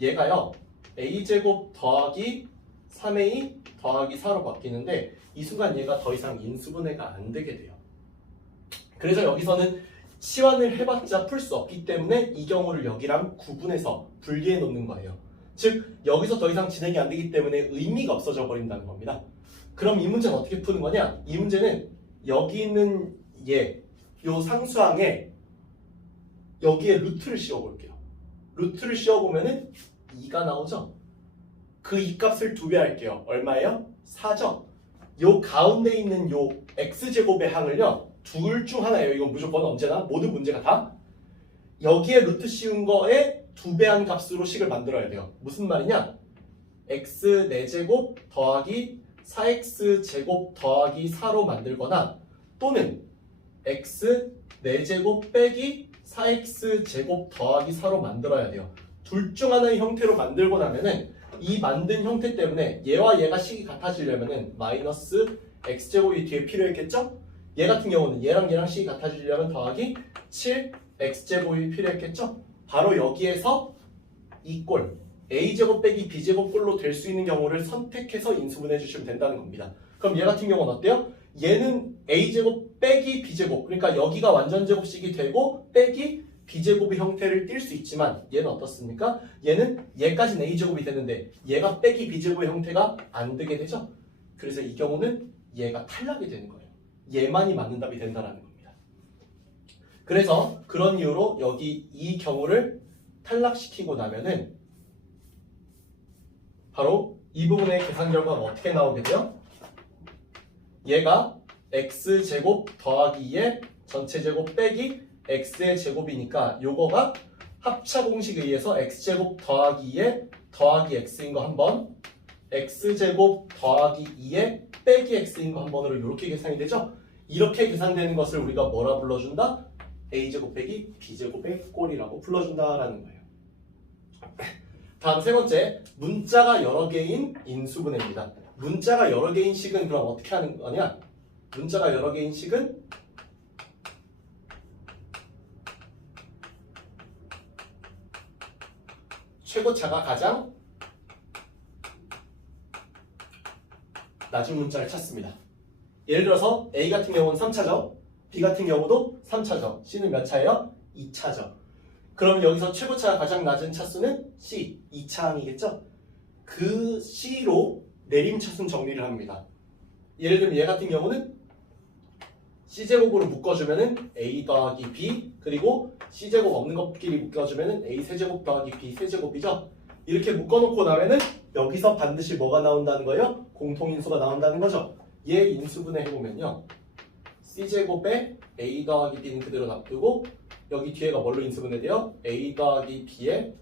얘가요 a제곱 더하기 3a 더하기 4로 바뀌는데, 이 순간 얘가 더 이상 인수분해가 안 되게 돼요. 그래서 여기서는 치환을 해봤자 풀 수 없기 때문에 이 경우를 여기랑 구분해서 분리해 놓는 거예요. 즉 여기서 더 이상 진행이 안 되기 때문에 의미가 없어져 버린다는 겁니다. 그럼 이 문제는 어떻게 푸는 거냐? 이 문제는 여기 있는 요 상수항에 여기에 루트를 씌워볼게요. 루트를 씌워보면은 2가 나오죠? 그 2 값을 2배 할게요. 얼마예요? 4죠? 요 가운데 있는 요 x제곱의 항을요, 둘 중 하나예요. 이건 무조건 언제나 모든 문제가 다 여기에 루트 씌운 거에 2배한 값으로 식을 만들어야 돼요. 무슨 말이냐? x 4제곱 더하기 4x제곱 더하기 4로 만들거나 또는 x 4제곱 빼기 4x제곱 더하기 4로 만들어야 돼요. 둘 중 하나의 형태로 만들고 나면은 이 만든 형태 때문에 얘와 얘가 식이 같아지려면은 마이너스 x제곱이 뒤에 필요했겠죠? 얘 같은 경우는 얘랑 얘랑 식이 같아지려면 더하기 7x제곱이 필요했겠죠? 바로 여기에서 이 꼴 a제곱 빼기 b제곱 꼴로 될 수 있는 경우를 선택해서 인수분해 주시면 된다는 겁니다. 그럼 얘 같은 경우는 어때요? 얘는 a제곱 빼기 b제곱, 그러니까 여기가 완전 제곱식이 되고 빼기 b제곱의 형태를 띌 수 있지만 얘는 어떻습니까? 얘는 얘까지는 a제곱이 되는데 얘가 빼기 b제곱의 형태가 안 되게 되죠? 그래서 이 경우는 얘가 탈락이 되는 거예요. 얘만이 맞는 답이 된다는 겁니다. 그래서 그런 이유로 여기 이 경우를 탈락시키고 나면은 바로 이 부분의 계산 결과가 어떻게 나오게 돼요? 얘가 x제곱 더하기 2의 전체 제곱 빼기 x의 제곱이니까 요거가 합차 공식에 의해서 x제곱 더하기 2의 더하기 x인 거 한 번, x제곱 더하기 2의 빼기 x인 거 한 번으로 이렇게 계산이 되죠? 이렇게 계산되는 것을 우리가 뭐라 불러준다? a제곱 빼기 b제곱의 꼴이라고 불러준다라는 거예요. 다음 세 번째, 문자가 여러 개인 인수분해입니다. 문자가 여러 개인 식은 그럼 어떻게 하는 거냐? 문자가 여러 개인 식은 최고차가 가장 낮은 문자를 찾습니다. 예를 들어서 A 같은 경우는 3차죠. B 같은 경우도 3차죠. C는 몇 차예요? 2차죠. 그럼 여기서 최고차가 가장 낮은 차수는 C, 2차항이겠죠? 그 C로 내림차순 정리를 합니다. 예를 들면 얘 같은 경우는 C제곱으로 묶어주면은 A 더하기 B, 그리고 C제곱 없는 것끼리 묶어주면은 A 세제곱 더하기 B 세제곱이죠? 이렇게 묶어놓고 나면은 여기서 반드시 뭐가 나온다는 거예요? 공통인수가 나온다는 거죠? 얘 인수분해 해보면요. C제곱에 A 더하기 B는 그대로 놔두고 여기 뒤에가 뭘로 인수분해돼요? A 더하기 B에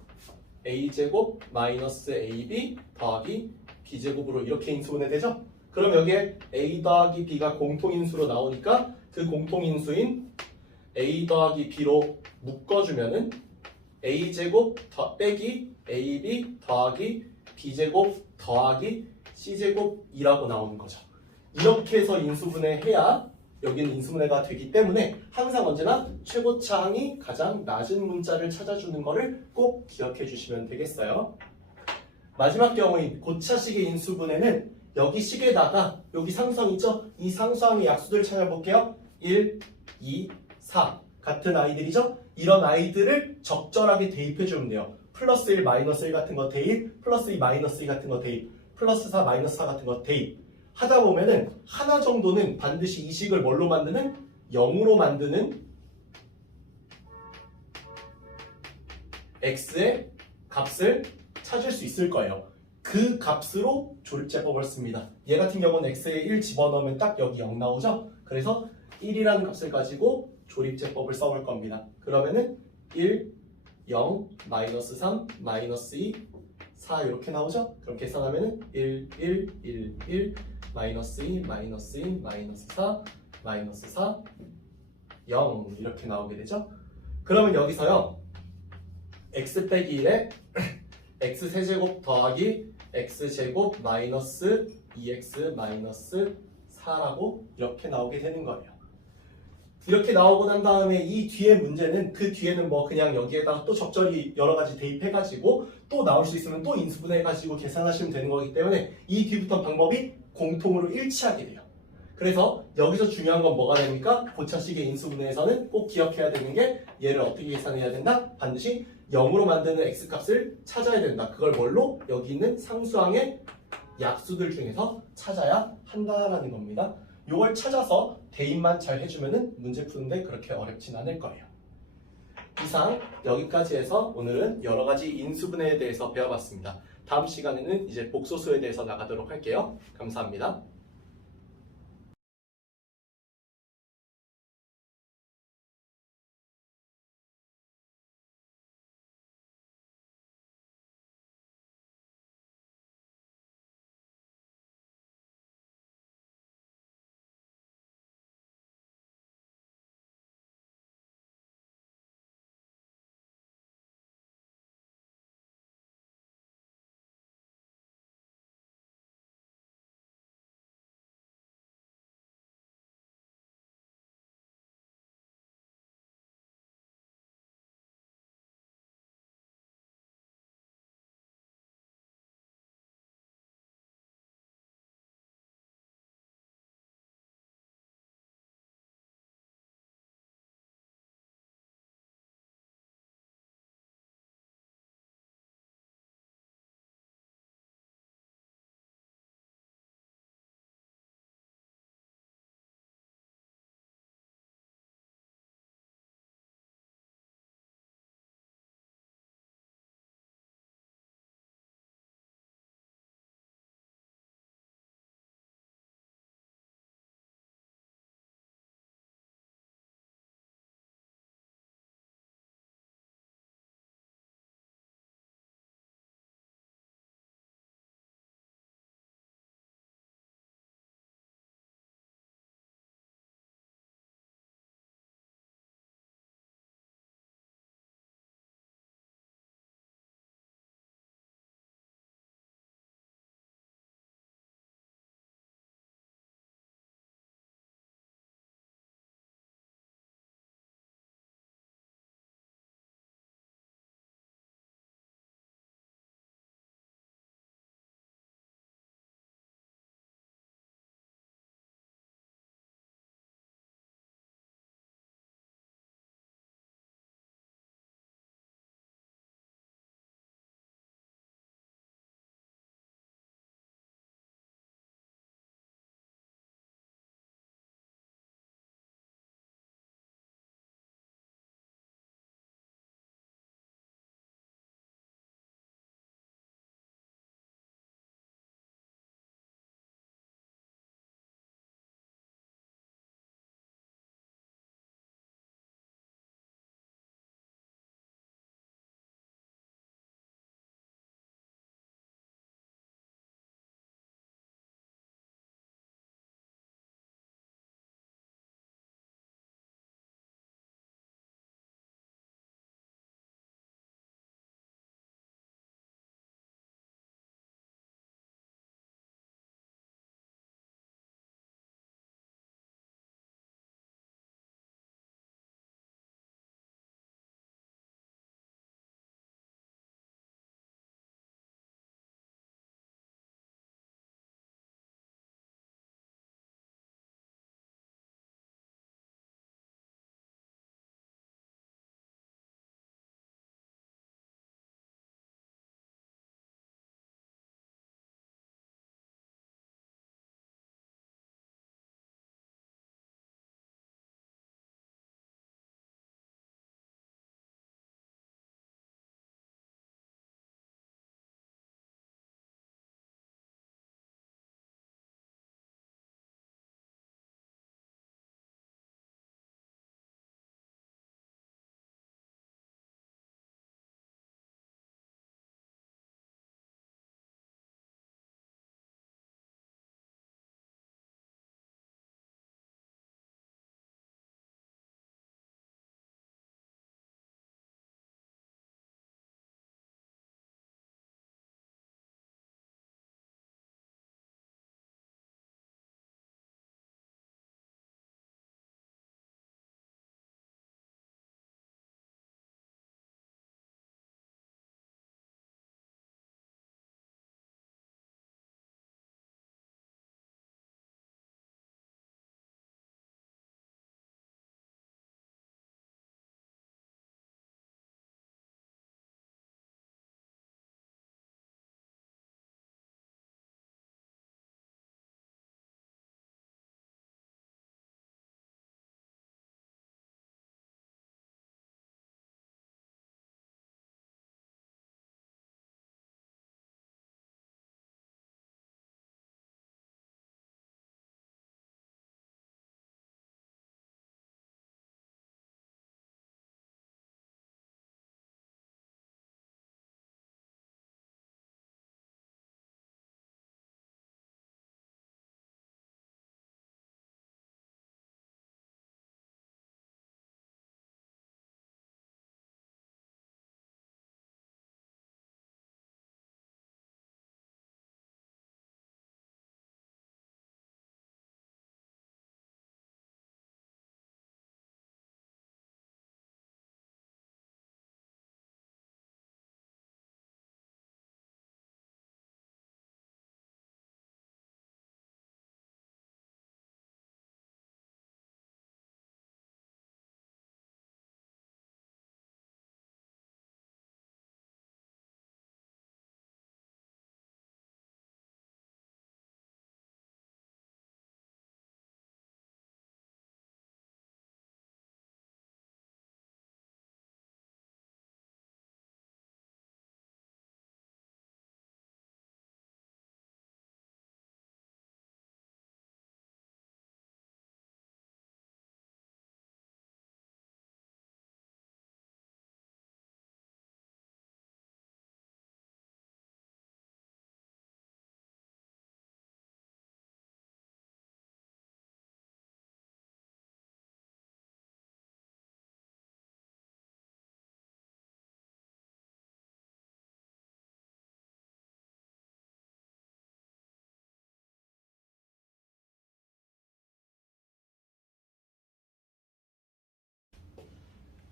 A제곱 마이너스 AB 더하기 B제곱으로 이렇게 인수분해되죠? 그럼 여기에 A 더하기 B가 공통인수로 나오니까 그 공통인수인 A 더하기 B로 묶어주면은 A제곱 빼기 AB 더하기 B제곱 더하기 C제곱이라고 나오는 거죠. 이렇게 해서 인수분해해야 여기는 인수분해가 되기 때문에 항상 언제나 최고차항이 가장 낮은 문자를 찾아주는 거를 꼭 기억해 주시면 되겠어요. 마지막 경우인 고차식의 인수분해는 여기 식에다가 여기 상수항 있죠? 이 상수항의 약수들 찾아볼게요. 1, 2, 4 같은 아이들이죠? 이런 아이들을 적절하게 대입해 주면 돼요. 플러스 1, 마이너스 1 같은 거 대입, 플러스 2, 마이너스 2 같은 거 대입, 플러스 4, 마이너스 4 같은 거 대입 하다 보면은 하나 정도는 반드시 이 식을 뭘로 만드는? 0으로 만드는 x의 값을 찾을 수 있을 거예요. 그 값으로 조립제법을 씁니다. 얘 같은 경우는 x에 1 집어넣으면 딱 여기 0 나오죠? 그래서 1이라는 값을 가지고 조립제법을 써볼 겁니다. 그러면은 1, 0, 마이너스 3, 마이너스 2, 4 이렇게 나오죠? 그럼 계산하면은 1, 1, 1, 1, 마이너스 2, 마이너스 2, 마이너스 4, 마이너스 4, 0 이렇게 나오게 되죠? 그러면 여기서요 x 빼기 1에 x 세제곱 더하기 x제곱 마이너스 2x 마이너스 4라고 이렇게 나오게 되는 거예요. 이렇게 나오고 난 다음에 이 뒤에 문제는 그 뒤에는 뭐 그냥 여기에다가 또 적절히 여러 가지 대입해가지고 또 나올 수 있으면 또 인수분해해가지고 계산하시면 되는 거기 때문에 이 뒤부터 방법이 공통으로 일치하게 돼요. 그래서 여기서 중요한 건 뭐가 됩니까? 고차식의 인수분해에서는 꼭 기억해야 되는 게 얘를 어떻게 계산해야 된다? 반드시 0으로 만드는 x값을 찾아야 된다. 그걸 뭘로? 여기 있는 상수항의 약수들 중에서 찾아야 한다라는 겁니다. 이걸 찾아서 대입만 잘 해주면은 문제 푸는데 그렇게 어렵진 않을 거예요. 이상 여기까지 해서 오늘은 여러 가지 인수분해에 대해서 배워봤습니다. 다음 시간에는 이제 복소수에 대해서 나가도록 할게요. 감사합니다.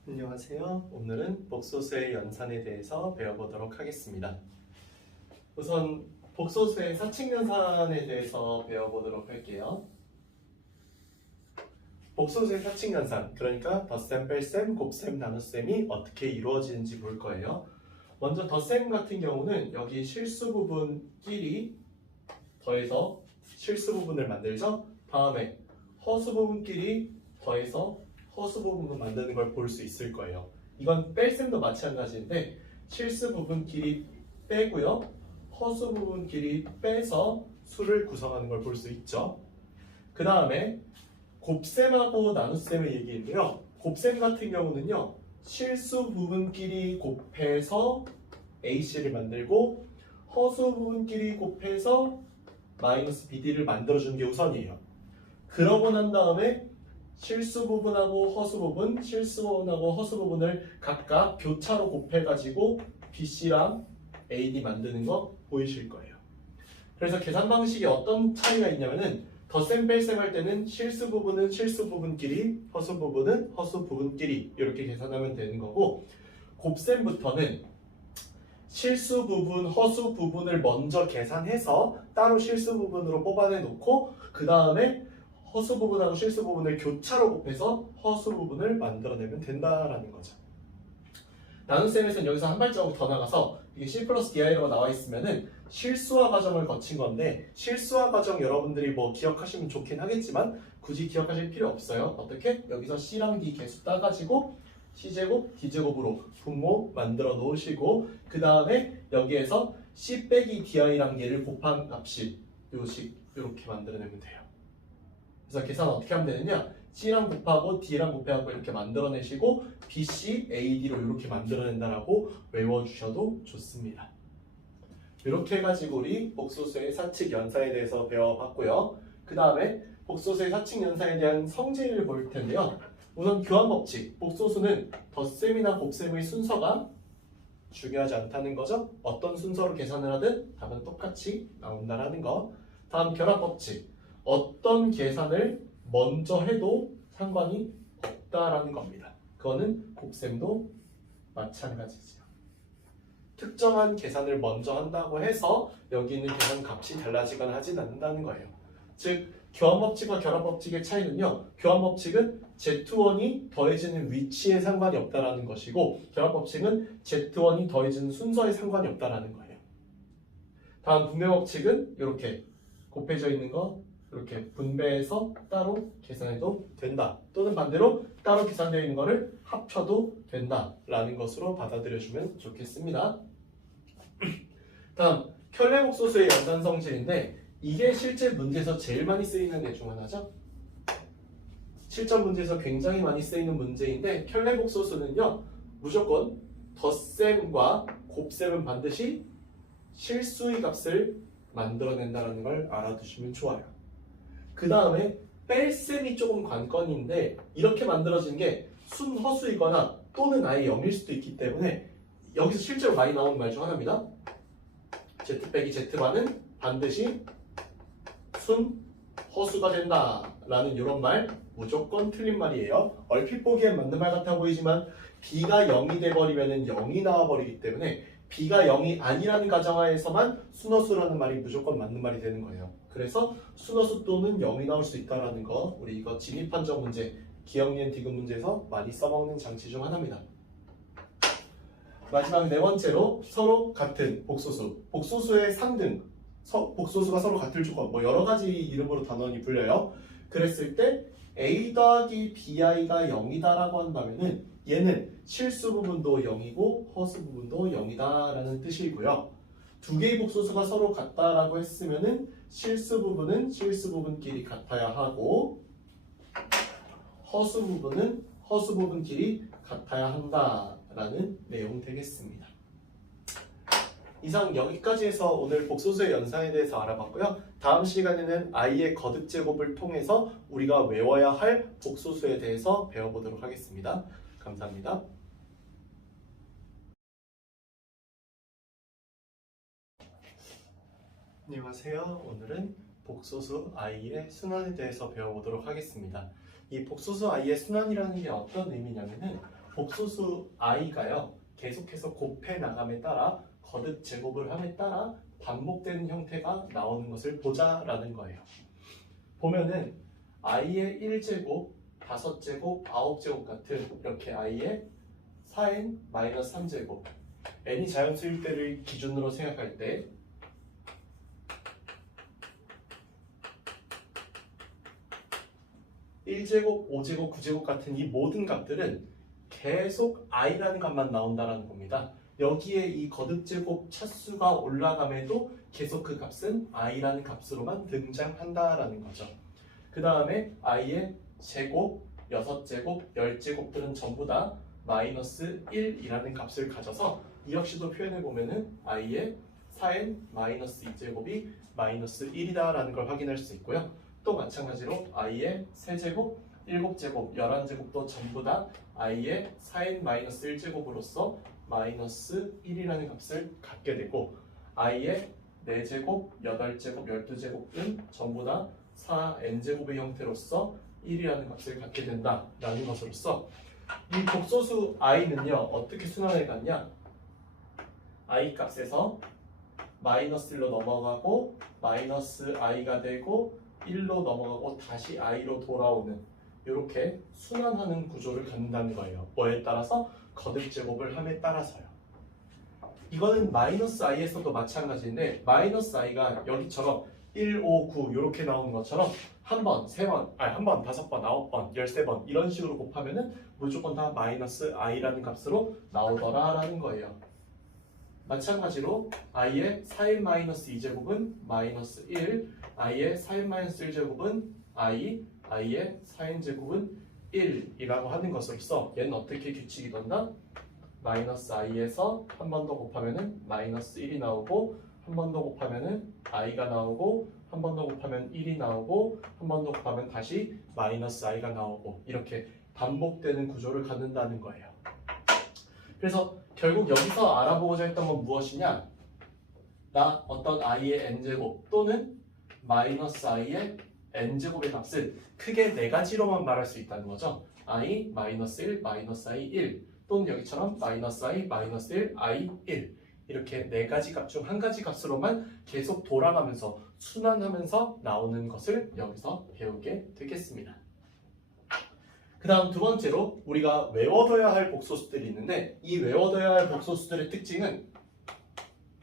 안녕하세요. 오늘은 복소수의 연산에 대해서 배워보도록 하겠습니다. 우선 복소수의 사칙연산에 대해서 배워보도록 할게요. 복소수의 사칙연산, 그러니까 덧셈, 뺄셈, 곱셈, 나눗셈이 어떻게 이루어지는지 볼 거예요. 먼저 덧셈 같은 경우는 여기 실수 부분끼리 더해서 실수 부분을 만들죠. 다음에 허수 부분끼리 더해서 허수 부분을 만드는 걸 볼 수 있을 거예요. 이건 뺄셈도 마찬가지인데 실수 부분끼리 빼고요. 허수 부분끼리 빼서 수를 구성하는 걸 볼 수 있죠. 그 다음에 곱셈하고 나눗셈을 얘기했는데요. 곱셈 같은 경우는요. 실수 부분끼리 곱해서 AC를 만들고 허수 부분끼리 곱해서 마이너스 BD를 만들어주는 게 우선이에요. 그러고 난 다음에 실수 부분하고 허수 부분, 실수 부분하고 허수 부분을 각각 교차로 곱해가지고 BC랑 AD 만드는 거 보이실 거예요. 그래서 계산 방식이 어떤 차이가 있냐면은 덧셈 뺄셈 할 때는 실수 부분은 실수 부분끼리, 허수 부분은 허수 부분끼리 이렇게 계산하면 되는 거고, 곱셈부터는 실수 부분, 허수 부분을 먼저 계산해서 따로 실수 부분으로 뽑아내 놓고 그 다음에 허수 부분하고 실수 부분을 교차로 곱해서 허수 부분을 만들어내면 된다라는 거죠. 나눗셈에서는 여기서 한 발자국 더 나가서 이게 C 플러스 DI로가 나와 있으면은 실수화 과정을 거친 건데, 실수화 과정 여러분들이 뭐 기억하시면 좋긴 하겠지만 굳이 기억하실 필요 없어요. 어떻게? 여기서 C랑 D 개수 따가지고 C제곱, D제곱으로 분모 만들어 놓으시고 그 다음에 여기에서 C 빼기 DI랑 얘를 곱한 값이 요식 이렇게 만들어내면 돼요. 그래서 계산 어떻게 하면 되느냐? C랑 곱하고 D랑 곱해하고 이렇게 만들어내시고 BC, AD로 이렇게 만들어낸다라고 외워주셔도 좋습니다. 이렇게 해가지고 우리 복소수의 사칙 연산에 대해서 배워봤고요. 그 다음에 복소수의 사칙 연산에 대한 성질을 볼 텐데요. 우선 교환법칙, 복소수는 덧셈이나 곱셈의 순서가 중요하지 않다는 거죠. 어떤 순서로 계산을 하든 답은 똑같이 나온다라는 거. 다음 결합법칙, 어떤 계산을 먼저 해도 상관이 없다라는 겁니다. 그거는 곱셈도 마찬가지죠. 특정한 계산을 먼저 한다고 해서 여기 있는 계산 값이 달라지거나 하진 않는다는 거예요. 즉 교환법칙과 결합법칙의 차이는요. 교환법칙은 Z1이 더해지는 위치에 상관이 없다라는 것이고 결합법칙은 Z1이 더해지는 순서에 상관이 없다라는 거예요. 다음 분배법칙은 이렇게 곱해져 있는 거 이렇게 분배해서 따로 계산해도 된다. 또는 반대로 따로 계산되어 있는 거를 합쳐도 된다라는 것으로 받아들여주면 좋겠습니다. 다음 켤레복소수의 연산 성질인데 이게 실제 문제에서 제일 많이 쓰이는 애 중 하나죠. 실전 문제에서 굉장히 많이 쓰이는 문제인데 켤레복소수는요. 무조건 덧셈과 곱셈은 반드시 실수의 값을 만들어낸다는 걸 알아두시면 좋아요. 그 다음에 뺄셈이 조금 관건인데 이렇게 만들어진 게 순허수이거나 또는 아예 0일 수도 있기 때문에 여기서 실제로 많이 나오는 말 중 하나입니다. Z 빼기 Z반은 반드시 순허수가 된다 라는 이런 말 무조건 틀린 말이에요. 얼핏 보기엔 맞는 말 같아 보이지만 B가 0이 돼버리면 0이 나와버리기 때문에 B가 0이 아니라는 가정하에서만 순허수라는 말이 무조건 맞는 말이 되는 거예요. 그래서 순허수 또는 0이 나올 수 있다는 거 우리 이거 진입한정 문제, 기억니은 디귿 문제에서 많이 써먹는 장치 중 하나입니다. 마지막 네 번째로 서로 같은 복소수, 복소수의 상등, 복소수가 서로 같을 조건, 뭐 여러 가지 이름으로 단원이 불려요. 그랬을 때 A 더하기 BI가 0이다라고 한다면은 얘는 실수 부분도 0이고 허수 부분도 0이다 라는 뜻이고요. 두 개의 복소수가 서로 같다라고 했으면은 실수 부분은 실수 부분끼리 같아야 하고 허수 부분은 허수 부분끼리 같아야 한다라는 내용 되겠습니다. 이상 여기까지 해서 오늘 복소수의 연산에 대해서 알아봤고요. 다음 시간에는 i의 거듭 제곱을 통해서 우리가 외워야 할 복소수에 대해서 배워보도록 하겠습니다. 감사합니다. 안녕하세요. 오늘은 복소수 i의 순환에 대해서 배워보도록 하겠습니다. 이 복소수 i의 순환이라는 게 어떤 의미냐면은 복소수 i가요 계속해서 곱해 나감에 따라 거듭 제곱을 함에 따라 반복되는 형태가 나오는 것을 보자라는 거예요. 보면은 i의 1제곱, 5제곱, 9제곱 같은 이렇게 i의 4n-3제곱 n이 자연수일 때를 기준으로 생각할 때 1제곱, 5제곱, 9제곱 같은 이 모든 값들은 계속 i라는 값만 나온다는 겁니다. 여기에 이 거듭제곱 차수가 올라감에도 계속 그 값은 i라는 값으로만 등장한다라는 거죠. 그 다음에 i의 제곱, 6제곱, 10제곱들은 전부 다 마이너스 1이라는 값을 가져서 이 역시도 표현해보면은 i의 4n-2제곱이 마이너스 1이다 라는 걸 확인할 수 있고요. 또 마찬가지로 i의 세제곱, 7제곱, 11제곱도 전부 다 i의 4n-1제곱으로서 마이너스 1이라는 값을 갖게 되고 i의 4제곱, 8제곱, 12제곱은 전부 다 4n제곱의 형태로서 1이라는 값을 갖게 된다라는 것으로서 이 복소수 i는요 어떻게 순환을 갖냐, i 값에서 마이너스 1로 넘어가고 마이너스 i가 되고 1로 넘어가고 다시 i로 돌아오는 이렇게 순환하는 구조를 갖는다는 거예요. 뭐에 따라서? 거듭제곱을 함에 따라서요. 이거는 마이너스 i에서도 마찬가지인데 마이너스 i가 여기처럼 1, 5, 9 이렇게 나오는 것처럼 한 번, 세 번, 한 번, 5번, 9번, 13번 이런 식으로 곱하면은 무조건 다 마이너스 i라는 값으로 나오더라라는 거예요. 마찬가지로 i의 4n-2제곱은 마이너스 1, i의 4n-1제곱은 i의 4n제곱은 1이라고 하는 것으로서 얘는 어떻게 규칙이 된다? 마이너스 i에서 한 번 더 곱하면은 마이너스 1이 나오고 한 번 더 곱하면은 i가 나오고 한 번 더 곱하면 1이 나오고 한 번 더 곱하면 다시 마이너스 i가 나오고 이렇게 반복되는 구조를 갖는다는 거예요. 그래서 결국 여기서 알아보고자 했던 건 무엇이냐? 나 어떤 i의 n제곱 또는 마이너스 i의 n제곱의 값은 크게 네 가지로만 말할 수 있다는 거죠. i, 마이너스 1, 마이너스 i, 1 또는 여기처럼 마이너스 i, 마이너스 1, i, 1 이렇게 네 가지 값 중 한 가지 값으로만 계속 돌아가면서 순환하면서 나오는 것을 여기서 배우게 되겠습니다. 그 다음 두 번째로 우리가 외워둬야 할 복소수들이 있는데 이 외워둬야 할 복소수들의 특징은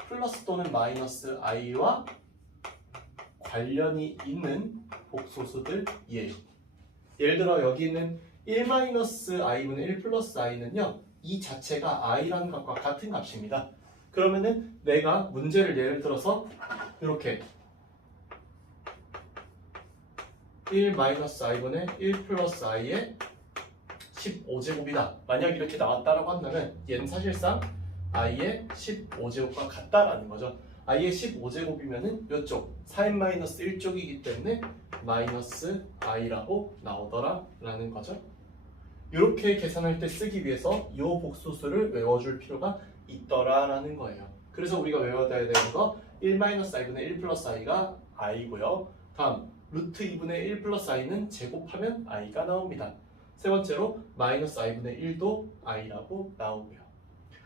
플러스 또는 마이너스 i와 관련이 있는 복소수들이에요. 예를 들어 여기 있는 1-i분의 1 플러스 i는요 이 자체가 i라는 값과 같은 값입니다. 그러면은 내가 문제를 예를 들어서 이렇게 1-i분의 1 플러스 i의 15제곱이다 만약 이렇게 나왔다라고 한다면 얘는 사실상 i의 15제곱과 같다라는 거죠. i의 15제곱이면은 이쪽 4n-1쪽이기 때문에 마이너스 i라고 나오더라 라는 거죠. 이렇게 계산할 때 쓰기 위해서 이 복소수를 외워줄 필요가 있더라 라는 거예요. 그래서 우리가 외워둬야 되는 거 1-i분의 1 플러스 i가 i고요. 다음 루트 2분의 1 플러스 i는 제곱하면 i가 나옵니다. 세 번째로 마이너스 i분의 1도 i라고 나오고요.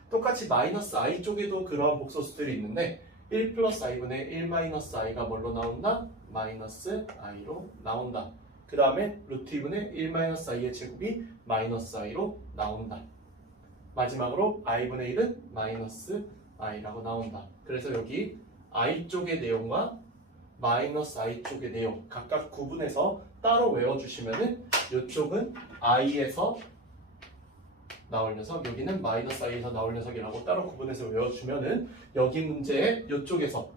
똑같이 마이너스 i 쪽에도 그러한 복소수들이 있는데 1 플러스 i분의 1 마이너스 i가 뭘로 나온다? 마이너스 i로 나온다. 그 다음에 루트 2분의 1 마이너스 i의 제곱이 마이너스 i로 나온다. 마지막으로 i분의 1은 마이너스 i라고 나온다. 그래서 여기 i 쪽의 내용과 마이너스 i 쪽의 내용 각각 구분해서 따로 외워주시면은 이쪽은 i에서 나올 녀석, 여기는 마이너스 i에서 나올 녀석이라고 따로 구분해서 외워주면은 여기 문제에 이쪽에서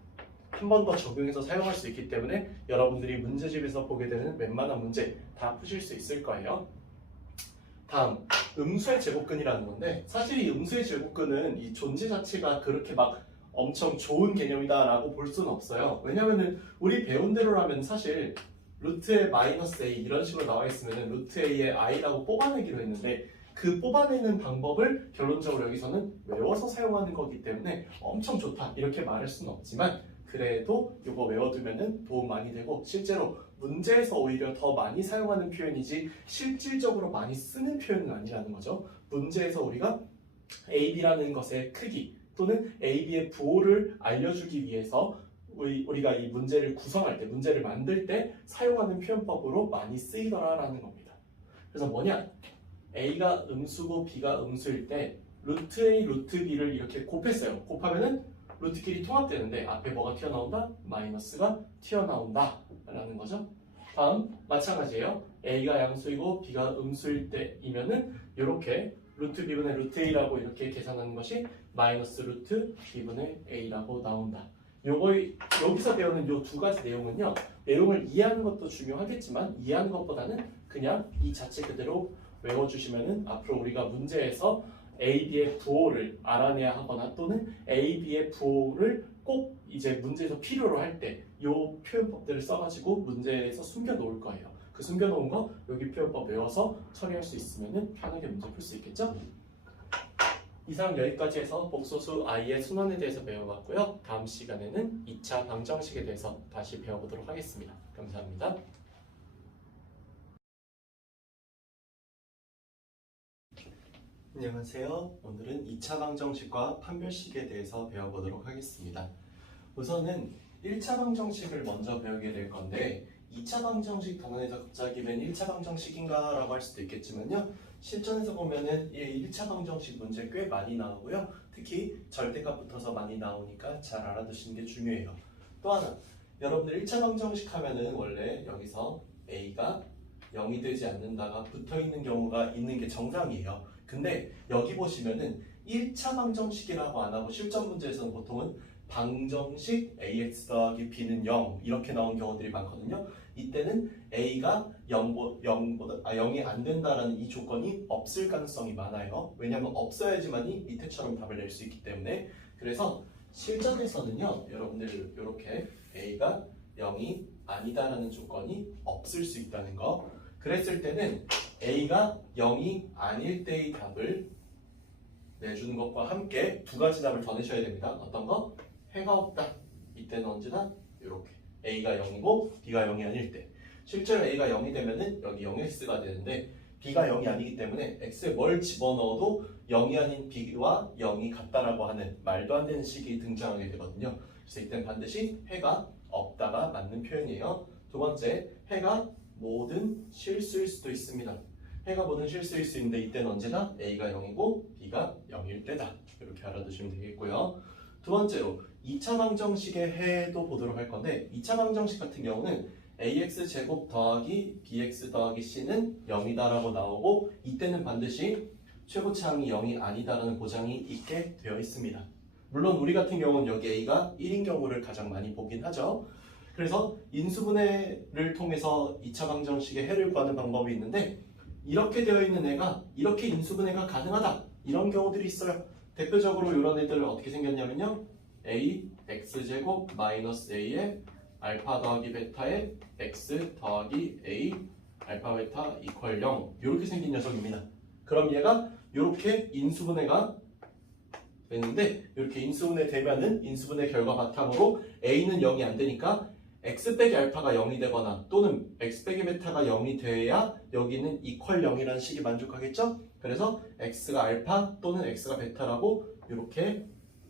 한 번 더 적용해서 사용할 수 있기 때문에 여러분들이 문제집에서 보게 되는 웬만한 문제 다 푸실 수 있을 거예요. 다음, 음수의 제곱근이라는 건데 사실 이 음수의 제곱근은 이 존재 자체가 그렇게 막 엄청 좋은 개념이다 라고 볼 수는 없어요. 왜냐면은 우리 배운 대로라면 사실 루트의 마이너스 a 이런 식으로 나와 있으면 루트 a의 i라고 뽑아내기로 했는데 그 뽑아내는 방법을 결론적으로 여기서는 외워서 사용하는 거기 때문에 엄청 좋다 이렇게 말할 수는 없지만 그래도 이거 외워두면은 도움 많이 되고 실제로 문제에서 오히려 더 많이 사용하는 표현이지 실질적으로 많이 쓰는 표현은 아니라는 거죠. 문제에서 우리가 AB라는 것의 크기 또는 AB의 부호를 알려주기 위해서 우리가 이 문제를 구성할 때, 문제를 만들 때 사용하는 표현법으로 많이 쓰이더라라는 겁니다. 그래서 뭐냐? A가 음수고 B가 음수일 때 루트 A, 루트 B를 이렇게 곱했어요. 곱하면은 루트끼리 통합되는데 앞에 뭐가 튀어나온다? 마이너스가 튀어나온다 라는 거죠. 다음 마찬가지예요. A가 양수이고 B가 음수일 때이면은 이렇게 루트 B분의 루트 A라고 이렇게 계산하는 것이 마이너스 루트 B분의 A라고 나온다. 여기서 배우는 이 두 가지 내용은요. 내용을 이해하는 것도 중요하겠지만 이해하는 것보다는 그냥 이 자체 그대로 외워주시면은 앞으로 우리가 문제에서 AB의 부호를 알아내야 하거나 또는 AB의 부호를 꼭 이제 문제에서 필요로 할 때 이 표현법들을 써가지고 문제에서 숨겨놓을 거예요. 그 숨겨놓은 거 여기 표현법 외워서 처리할 수 있으면은 편하게 문제 풀 수 있겠죠? 이상 여기까지 해서 복소수 i의 순환에 대해서 배워봤고요. 다음 시간에는 2차 방정식에 대해서 다시 배워보도록 하겠습니다. 감사합니다. 안녕하세요. 오늘은 2차 방정식과 판별식에 대해서 배워보도록 하겠습니다. 우선은 1차 방정식을 먼저 배우게 될 건데 2차 방정식 단원에서 갑자기 웬 1차 방정식인가 라고 할 수도 있겠지만요. 실전에서 보면은 1차 방정식 문제 꽤 많이 나오고요. 특히 절대값 붙어서 많이 나오니까 잘 알아두시는 게 중요해요. 또 하나, 여러분들 1차 방정식 하면은 원래 여기서 A가 0이 되지 않는다가 붙어있는 경우가 있는 게 정상이에요. 근데 여기 보시면은 1차 방정식이라고 안 하고 실전 문제에서는 보통은 방정식 ax 더하기 b는 0 이렇게 나온 경우들이 많거든요. 이때는 a가 0이 안 된다라는 이 조건이 없을 가능성이 많아요. 왜냐하면 없어야지만이 밑에처럼 답을 낼 수 있기 때문에. 그래서 실전에서는요, 여러분들 이렇게 a가 0이 아니다라는 조건이 없을 수 있다는 거. 그랬을 때는 a가 0이 아닐 때의 답을 내주는 것과 함께 두 가지 답을 더 내셔야 됩니다. 어떤 거? 해가 없다. 이때는 언제나 이렇게 a가 0이고 b가 0이 아닐 때. 실제로 a가 0이 되면은 여기 0x가 되는데 b가 0이 아니기 때문에 x에 뭘 집어넣어도 0이 아닌 b와 0이 같다라고 하는 말도 안 되는 식이 등장하게 되거든요. 그래서 이때는 반드시 해가 없다가 맞는 표현이에요. 두 번째, 해가 모든 실수일 수도 있습니다. 해가 모든 실수일 수 있는데 이때는 언제나 a가 0이고 b가 0일 때다. 이렇게 알아두시면 되겠고요. 두 번째로 2차 방정식의 해도 보도록 할 건데 2차 방정식 같은 경우는 ax 제곱 더하기 bx 더하기 c는 0이다 라고 나오고 이때는 반드시 최고차항이 0이 아니다라는 보장이 있게 되어 있습니다. 물론 우리 같은 경우는 여기 a가 1인 경우를 가장 많이 보긴 하죠. 그래서 인수분해를 통해서 2차 방정식의 해를 구하는 방법이 있는데 이렇게 되어 있는 애가 이렇게 인수분해가 가능하다 이런 경우들이 있어요. 대표적으로 이런 애들은 어떻게 생겼냐면요, a x제곱 마이너스 a에 알파 더하기 베타에 x 더하기 a 알파 베타 이퀄 0 이렇게 생긴 녀석입니다. 그럼 얘가 이렇게 인수분해가 되는데 이렇게 인수분해 되면은 인수분해 결과 바탕으로 a는 0이 안 되니까 x 빼기 알파가 0이 되거나 또는 x 빼기 베타가 0이 돼야 여기는 이퀄 0이라는 식이 만족하겠죠? 그래서 x가 알파 또는 x가 베타라고 이렇게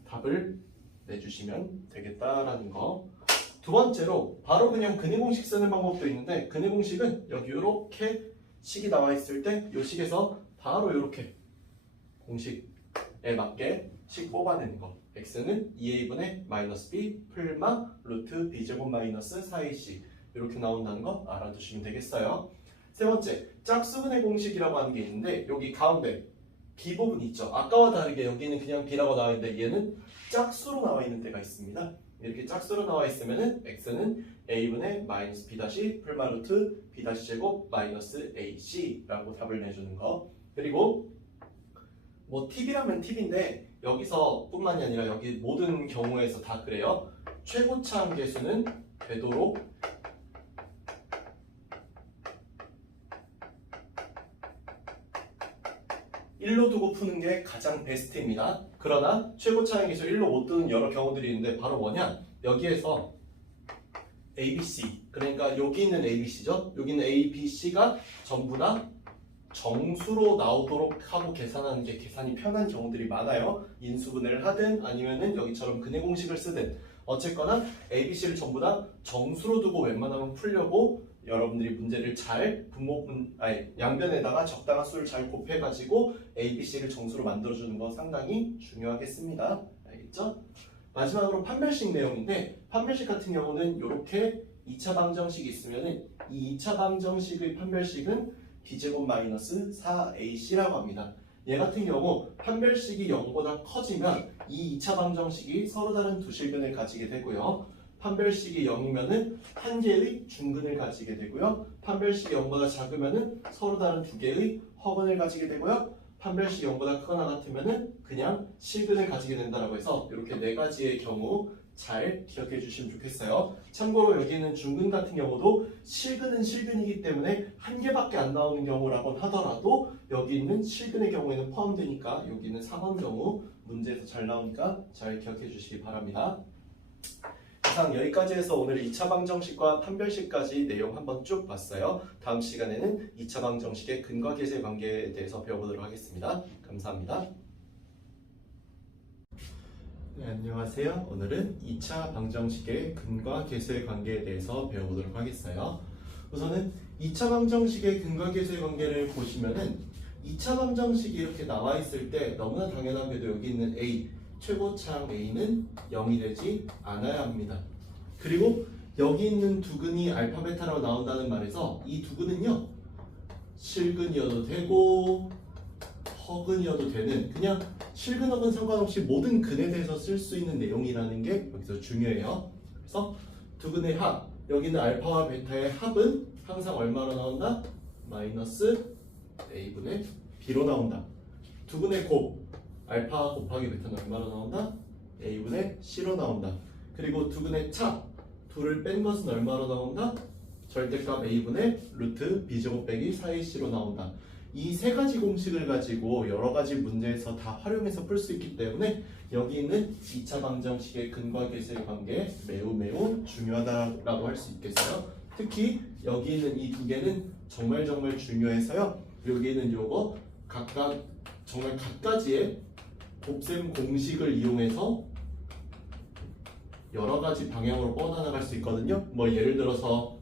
답을 내주시면 되겠다라는 거. 두 번째로 바로 그냥 근해 공식 쓰는 방법도 있는데 근해 공식은 여기 이렇게 식이 나와 있을 때 이 식에서 바로 이렇게 공식에 맞게 식 뽑아내는 거. x는 2a분의 마이너스 b 풀마 루트 b제곱 마이너스 4ac 이렇게 나온다는 거 알아두시면 되겠어요. 세 번째, 짝수분해 공식이라고 하는 게 있는데 여기 가운데 b 부분 있죠. 아까와 다르게 여기는 그냥 b라고 나와 있는데 얘는 짝수로 나와 있는 때가 있습니다. 이렇게 짝수로 나와 있으면은 x는 a분의 마이너스 b 다시 풀마 루트 b 다시 제곱 마이너스 ac라고 답을 내주는 거. 그리고 뭐 팁이라면 팁인데 여기서 뿐만이 아니라 여기 모든 경우에서 다 그래요. 최고차항 계수는 되도록 1로 두고 푸는 게 가장 베스트입니다. 그러나 최고차항의 기술 1로 못 두는 여러 경우들이 있는데 바로 뭐냐? 여기에서 ABC, 그러니까 여기 있는 ABC죠? 여기 있는 ABC가 전부 다 정수로 나오도록 하고 계산하는 게 계산이 편한 경우들이 많아요. 인수분해를 하든 아니면은 여기처럼 근해 공식을 쓰든 어쨌거나 ABC를 전부 다 정수로 두고 웬만하면 풀려고 여러분들이 문제를 잘 양변에다가 적당한 수를 잘 곱해가지고 ABC를 정수로 만들어주는 거 상당히 중요하겠습니다. 알겠죠? 마지막으로 판별식 내용인데 판별식 같은 경우는 이렇게 2차 방정식이 있으면은 이 2차 방정식의 판별식은 b제곱 마이너스 4ac라고 합니다. 얘 같은 경우 판별식이 0보다 커지면 이 2차 방정식이 서로 다른 두 실근을 가지게 되고요. 판별식이 0이면은 한 개의 중근을 가지게 되고요. 판별식이 0보다 작으면은 서로 다른 두 개의 허근을 가지게 되고요. 판별식이 0보다 크거나 같으면은 그냥 실근을 가지게 된다라고 해서 이렇게 네 가지의 경우 잘 기억해 주시면 좋겠어요. 참고로 여기는 중근 같은 경우도 실근은 실근이기 때문에 한 개밖에 안 나오는 경우라곤 하더라도 여기 있는 실근의 경우에는 포함되니까 여기는 4번 경우 문제에서 잘 나오니까 잘 기억해 주시기 바랍니다. 이상 여기까지 해서 오늘 2차 방정식과 판별식까지 내용 한번 쭉 봤어요. 다음 시간에는 2차 방정식의 근과 계수의 관계에 대해서 배워보도록 하겠습니다. 감사합니다. 네, 안녕하세요. 오늘은 2차 방정식의 근과 계수의 관계에 대해서 배워보도록 하겠어요. 우선은 2차 방정식의 근과 계수의 관계를 보시면은 2차 방정식이 이렇게 나와 있을 때 너무나 당연하게도 여기 있는 A, 최고차항 A는 0이 되지 않아야 합니다. 그리고 여기 있는 두 근이 알파, 베타로 나온다는 말에서 이 두 근은요 실근이어도 되고 허근이어도 되는 그냥 실근 허근 상관없이 모든 근에 대해서 쓸 수 있는 내용이라는 게 여기서 중요해요. 그래서 두 근의 합, 여기는 알파와 베타의 합은 항상 얼마로 나온다? 마이너스 A분의 B로 나온다. 두 근의 곱, 알파 곱하기 베타는 얼마로 나온다? A분의 C로 나온다. 그리고 두 근의 차, 둘을 뺀 것은 얼마로 나온다? 절대값 A분의 루트 B제곱 빼기 4AC로 나온다. 이 세 가지 공식을 가지고 여러 가지 문제에서 다 활용해서 풀 수 있기 때문에 여기 있는 2차 방정식의 근과 계수의 관계 매우 중요하다라고 할 수 있겠어요. 특히 여기 있는 이 두 개는 정말 중요해서요. 여기는 요거 각각 정말 각가지의 곱셈 공식을 이용해서 여러 가지 방향으로 뻗어나갈 수 있거든요. 뭐 예를 들어서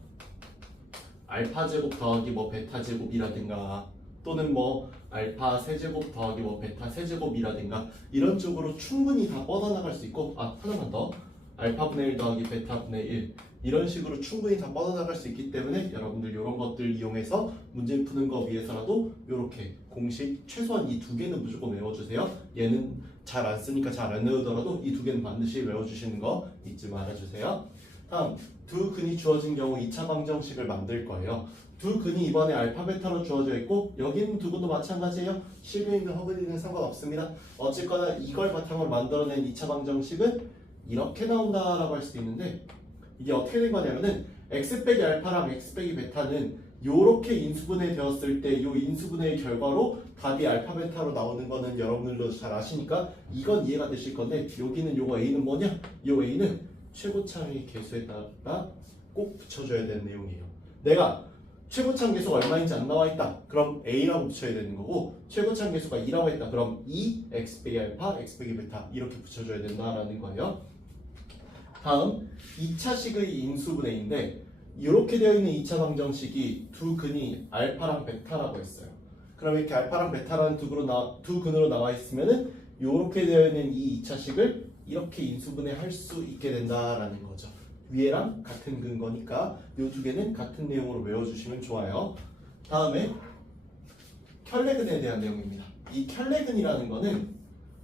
알파 제곱 더하기 뭐 베타 제곱이라든가 또는 뭐 알파 세제곱 더하기 뭐 베타 세제곱이라든가 이런 쪽으로 충분히 다 뻗어나갈 수 있고 하나만 더 알파분의 1 더하기 베타분의 1 이런 식으로 충분히 다 뻗어나갈 수 있기 때문에 여러분들 이런 것들 이용해서 문제 푸는 거 위해서라도 이렇게 공식 최소한 이 두 개는 무조건 외워주세요. 얘는 잘 안 쓰니까 잘 안 외우더라도 이 두 개는 반드시 외워주시는 거 잊지 말아주세요. 다음 두 근이 주어진 경우 2차 방정식을 만들 거예요. 두 근이 이번에 알파 베타로 주어져 있고 여기 있는 두 근도 마찬가지예요. 실근이든 허근이든 상관없습니다. 어쨌거나 이걸 바탕으로 만들어낸 2차 방정식은 이렇게 나온다라고 할 수 있는데 이게 어떻게 된 거냐면은 x 빼기 알파랑 x 빼기 베타는 요렇게 인수분해 되었을 때 이 인수분해의 결과로 답이 알파 베타로 나오는 거는 여러분들도 잘 아시니까 이건 이해가 되실 건데 여기는 요거 a는 뭐냐? 요 a는 최고차항의 계수에다가 꼭 붙여줘야 되는 내용이에요. 내가 최고차항 계수가 얼마인지 안 나와 있다. 그럼 a라고 붙여야 되는 거고 최고차항 계수가 2라고 했다. 그럼 2 x 빼기 알파 x 빼기 베타 이렇게 붙여줘야 된다라는 거예요. 다음 2차식의 인수분해인데 이렇게 되어 있는 2차 방정식이 두 근이 알파랑 베타라고 했어요. 그럼 이렇게 알파랑 베타라는 두 근으로 나와 있으면은 이렇게 되어 있는 이 2차식을 이렇게 인수분해할 수 있게 된다라는 거죠. 위에랑 같은 근거니까 이 두 개는 같은 내용으로 외워주시면 좋아요. 다음에 켤레근에 대한 내용입니다. 이 켤레근이라는 거는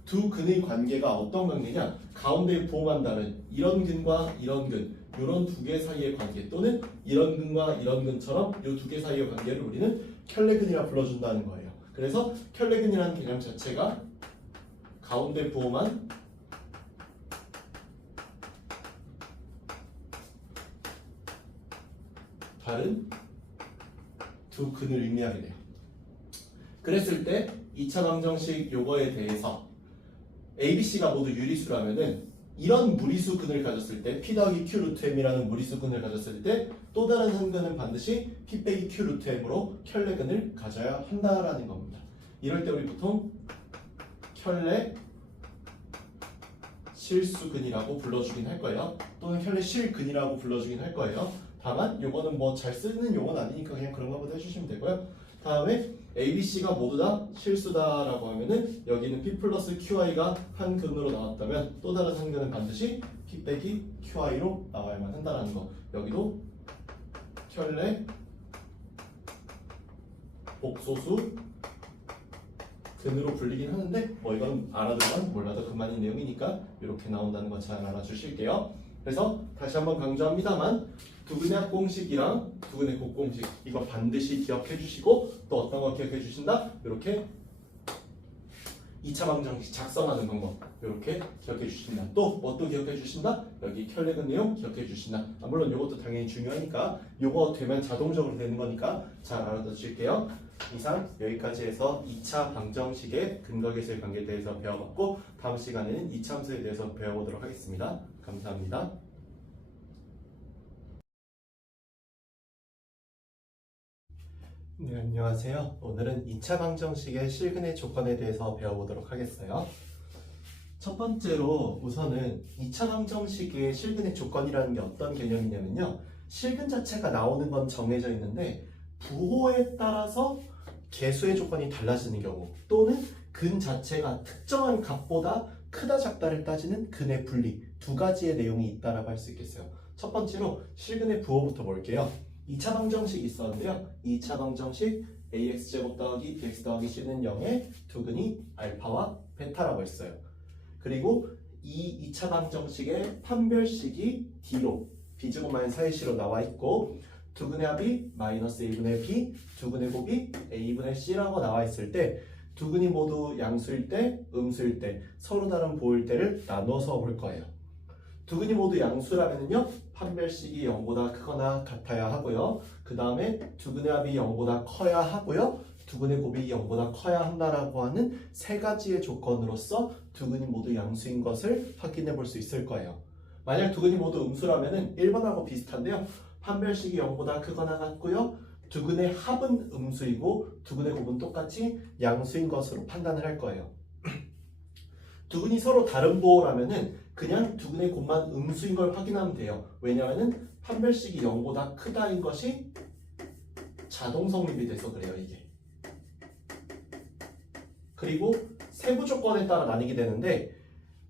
두 근의 관계가 어떤 관계냐? 가운데에 보호한다는 이런 근과 이런 근, 이런 두 개 사이의 관계 또는 이런 근과 이런 근처럼 이 두 개 사이의 관계를 우리는 켤레근이라 불러준다는 거예요. 그래서 켤레근이라는 개념 자체가 가운데 보호만 다른 두 근을 의미하게 돼요. 그랬을 때 2차 방정식 요거에 대해서 ABC가 모두 유리수라면은 이런 무리수근을 가졌을 때 P 더하기 Q 루트 M이라는 무리수근을 가졌을 때 또 다른 한 근은 반드시 P 빼기 Q 루트 M으로 켤레근을 가져야 한다라는 겁니다. 이럴 때 우리 보통 켤레 실수근이라고 불러주긴 할 거예요. 또는 켤레 실근이라고 불러주긴 할 거예요. 다만 요거는 뭐 잘 쓰는 용어는 아니니까 그냥 그런 거보다 해주시면 되고요. 다음에 ABC가 모두 다 실수다라고 하면은 여기는 P 플러스 QI가 한 근으로 나왔다면 또 다른 한 근은 반드시 P 빼기 QI로 나와야만 한다는 거. 여기도 켤레 복소수 근으로 불리긴 하는데 뭐 이건 알아두면 몰라도 그만인 내용이니까 이렇게 나온다는 거 잘 알아주실게요. 그래서 다시 한번 강조합니다만 두근의 합공식이랑 두근의 곱공식 이거 반드시 기억해 주시고 또 어떤 거 기억해 주신다? 이렇게 2차 방정식 작성하는 방법 이렇게 기억해 주신다. 또 뭐 또 기억해 주신다? 여기 켤레근 내용 기억해 주신다. 물론 이것도 당연히 중요하니까 이거 되면 자동적으로 되는 거니까 잘 알아두실게요. 이상 여기까지 해서 2차 방정식의 근거계수의 관계에 대해서 배워봤고 다음 시간에는 이차함수에 대해서 배워보도록 하겠습니다. 감사합니다. 네, 안녕하세요. 오늘은 2차 방정식의 실근의 조건에 대해서 배워보도록 하겠어요. 첫 번째로 우선은 2차 방정식의 실근의 조건이라는 게 어떤 개념이냐면요. 실근 자체가 나오는 건 정해져 있는데 부호에 따라서 계수의 조건이 달라지는 경우 또는 근 자체가 특정한 값보다 크다 작다를 따지는 근의 분리 두 가지의 내용이 있다라고 할 수 있겠어요. 첫 번째로 실근의 부호부터 볼게요. 2차 방정식이 있었는데요. 2차 방정식 AX제곱 더하기 BX 더하기 C는 0의 두근이 알파와 베타라고 했어요. 그리고 이 2차 방정식의 판별식이 D로 B제곱 마이너스 4AC로 나와 있고 두근의 합이 마이너스 A분의 B, 두근의 곱이 A분의 C라고 나와 있을 때 두근이 모두 양수일 때, 음수일 때, 서로 다른 부호일 때를 나눠서 볼 거예요. 두근이 모두 양수라면요 판별식이 0보다 크거나 같아야 하고요. 그 다음에 두근의 합이 0보다 커야 하고요. 두근의 곱이 0보다 커야 한다라고 하는 세 가지의 조건으로서 두근이 모두 양수인 것을 확인해 볼 수 있을 거예요. 만약 두근이 모두 음수라면은 1번하고 비슷한데요. 판별식이 0보다 크거나 같고요. 두근의 합은 음수이고 두근의 곱은 똑같이 양수인 것으로 판단을 할 거예요. 두근이 서로 다른 부호라면은 그냥 두근의 곱만 음수인 걸 확인하면 돼요. 왜냐하면은 판별식이 0보다 크다인 것이 자동 성립이 돼서 그래요, 이게. 그리고 세부 조건에 따라 나뉘게 되는데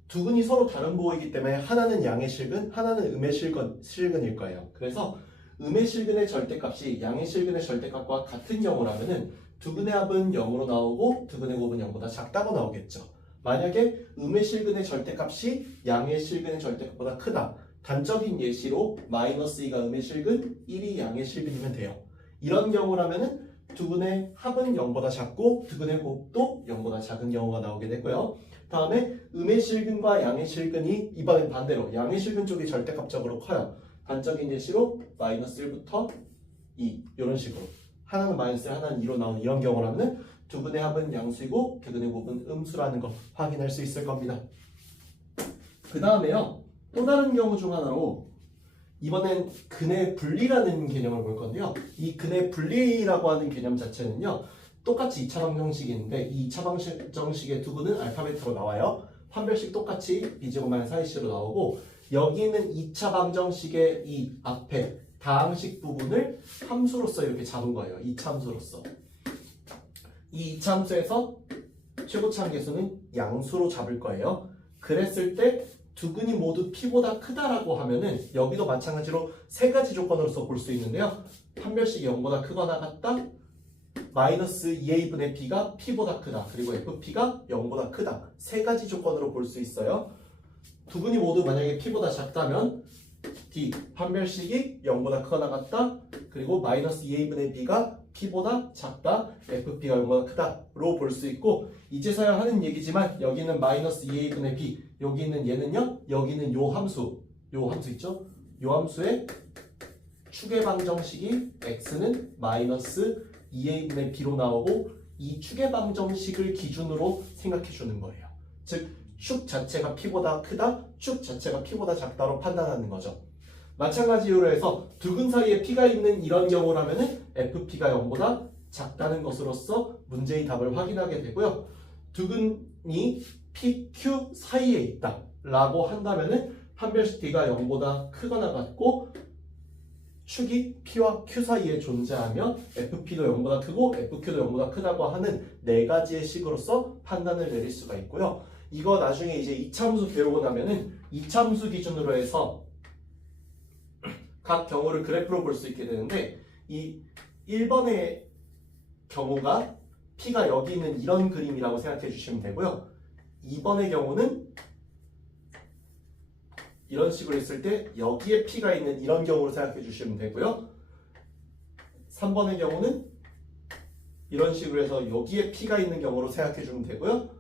두근이 서로 다른 부호이기 때문에 하나는 양의 실근, 하나는 음의 실근일 거예요. 그래서 음의 실근의 절대값이 양의 실근의 절대값과 같은 경우라면은 두근의 합은 0으로 나오고 두근의 곱은 0보다 작다고 나오겠죠. 만약에 음의 실근의 절대값이 양의 실근의 절대값보다 크다. 단적인 예시로 마이너스 2가 음의 실근, 1이 양의 실근이면 돼요. 이런 경우라면은 두근의 합은 0보다 작고 두근의 곱도 0보다 작은 경우가 나오게 되고요. 다음에 음의 실근과 양의 실근이 이번엔 반대로 양의 실근 쪽이 절대값적으로 커요. 단적인 예시로 마이너스 1부터 2 이런 식으로 하나는 마이너스 1, 하나는 2로 나오는 이런 경우라면 두근의 합은 양수이고 두근의 곱은 음수라는 거 확인할 수 있을 겁니다. 그 다음에요. 또 다른 경우 중 하나로 이번엔 근의 분리라는 개념을 볼 건데요. 이 근의 분리라고 하는 개념 자체는요. 똑같이 2차 방정식인데 이 2차 방정식의 두근은 알파 베타로 나와요. 판별식 똑같이 B제곱 마이너스 4AC로 나오고 여기는 2차 방정식의 이 앞에 다항식 부분을 함수로서 이렇게 잡은 거예요. 2차 함수로서. 이 2차 함수에서 최고차항 계수는 양수로 잡을 거예요. 그랬을 때 두근이 모두 P보다 크다라고 하면은 여기도 마찬가지로 세 가지 조건으로서 볼 수 있는데요. 판별식이 0보다 크거나 같다. 마이너스 2a분의 b가 P보다 크다. 그리고 FP가 0보다 크다. 세 가지 조건으로 볼 수 있어요. 두근이 모두 만약에 P보다 작다면 D 판별식이 0보다 크거나 같다. 그리고 마이너스 2a분의 b가 P보다 작다. FP가 0보다 크다로 볼 수 있고 이제서야 하는 얘기지만 여기는 마이너스 2a분의 b 여기 있는 얘는요. 여기는 요 함수 있죠? 요 함수의 추계 방정식이 x는 마이너스 2a분의 b로 나오고 이 축의 방정식을 기준으로 생각해 주는 거예요. 즉 축 자체가 p보다 크다, 축 자체가 p보다 작다로 판단하는 거죠. 마찬가지 이유로 해서 두근 사이에 p가 있는 이런 경우라면은 fp가 0보다 작다는 것으로서 문제의 답을 확인하게 되고요. 두근이 pq 사이에 있다 라고 한다면은 판별식 d가 0보다 크거나 같고 축이 p와 q 사이에 존재하며 fp도 0보다 크고 fq도 0보다 크다고 하는 네 가지의 식으로서 판단을 내릴 수가 있고요. 이거 나중에 이제 이참수 배우고 나면은 이참수 기준으로 해서 각 경우를 그래프로 볼 수 있게 되는데 이 1번의 경우가 p가 여기 있는 이런 그림이라고 생각해 주시면 되고요. 2번의 경우는 이런 식으로 했을 때 여기에 p가 있는 이런 경우로 생각해 주시면 되고요. 3번의 경우는 이런 식으로 해서 여기에 p가 있는 경우로 생각해 주면 되고요.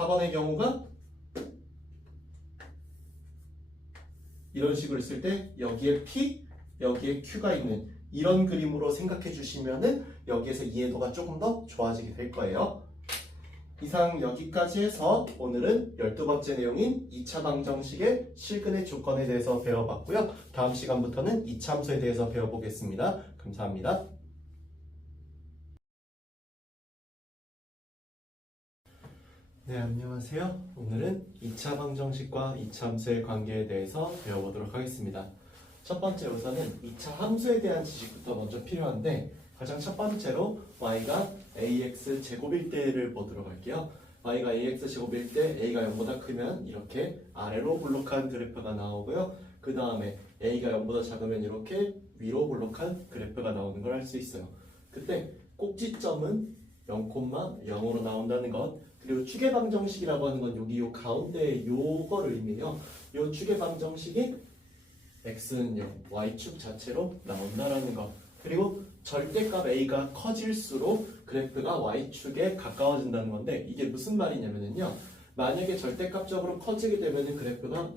4번의 경우가 이런 식으로 했을 때 여기에 p, 여기에 q가 있는 이런 그림으로 생각해 주시면은 여기에서 이해도가 조금 더 좋아지게 될 거예요. 이상 여기까지 해서 오늘은 12번째 내용인 2차 방정식의 실근의 조건에 대해서 배워봤고요. 다음 시간부터는 이참수에 대해서 배워보겠습니다. 감사합니다. 네, 안녕하세요. 오늘은 2차 방정식과 이참수의 관계에 대해서 배워보도록 하겠습니다. 첫 번째 우선은 2차 함수에 대한 지식부터 먼저 필요한데 가장 첫 번째로 y가 ax 제곱일 때를 보도록 할게요. y가 ax 제곱일 때 a가 0보다 크면 이렇게 아래로 볼록한 그래프가 나오고요. 그 다음에 a가 0보다 작으면 이렇게 위로 볼록한 그래프가 나오는 걸 알 수 있어요. 그때 꼭지점은 0,0으로 나온다는 것, 그리고 축의 방정식이라고 하는 건 여기 요 가운데 요거를 의미해요. 요 축의 방정식이 x는 0, y축 자체로 나온다라는 것. 그리고 절대값 a가 커질수록 그래프가 y축에 가까워진다는 건데 이게 무슨 말이냐면요. 만약에 절대값적으로 커지게 되면은 그래프가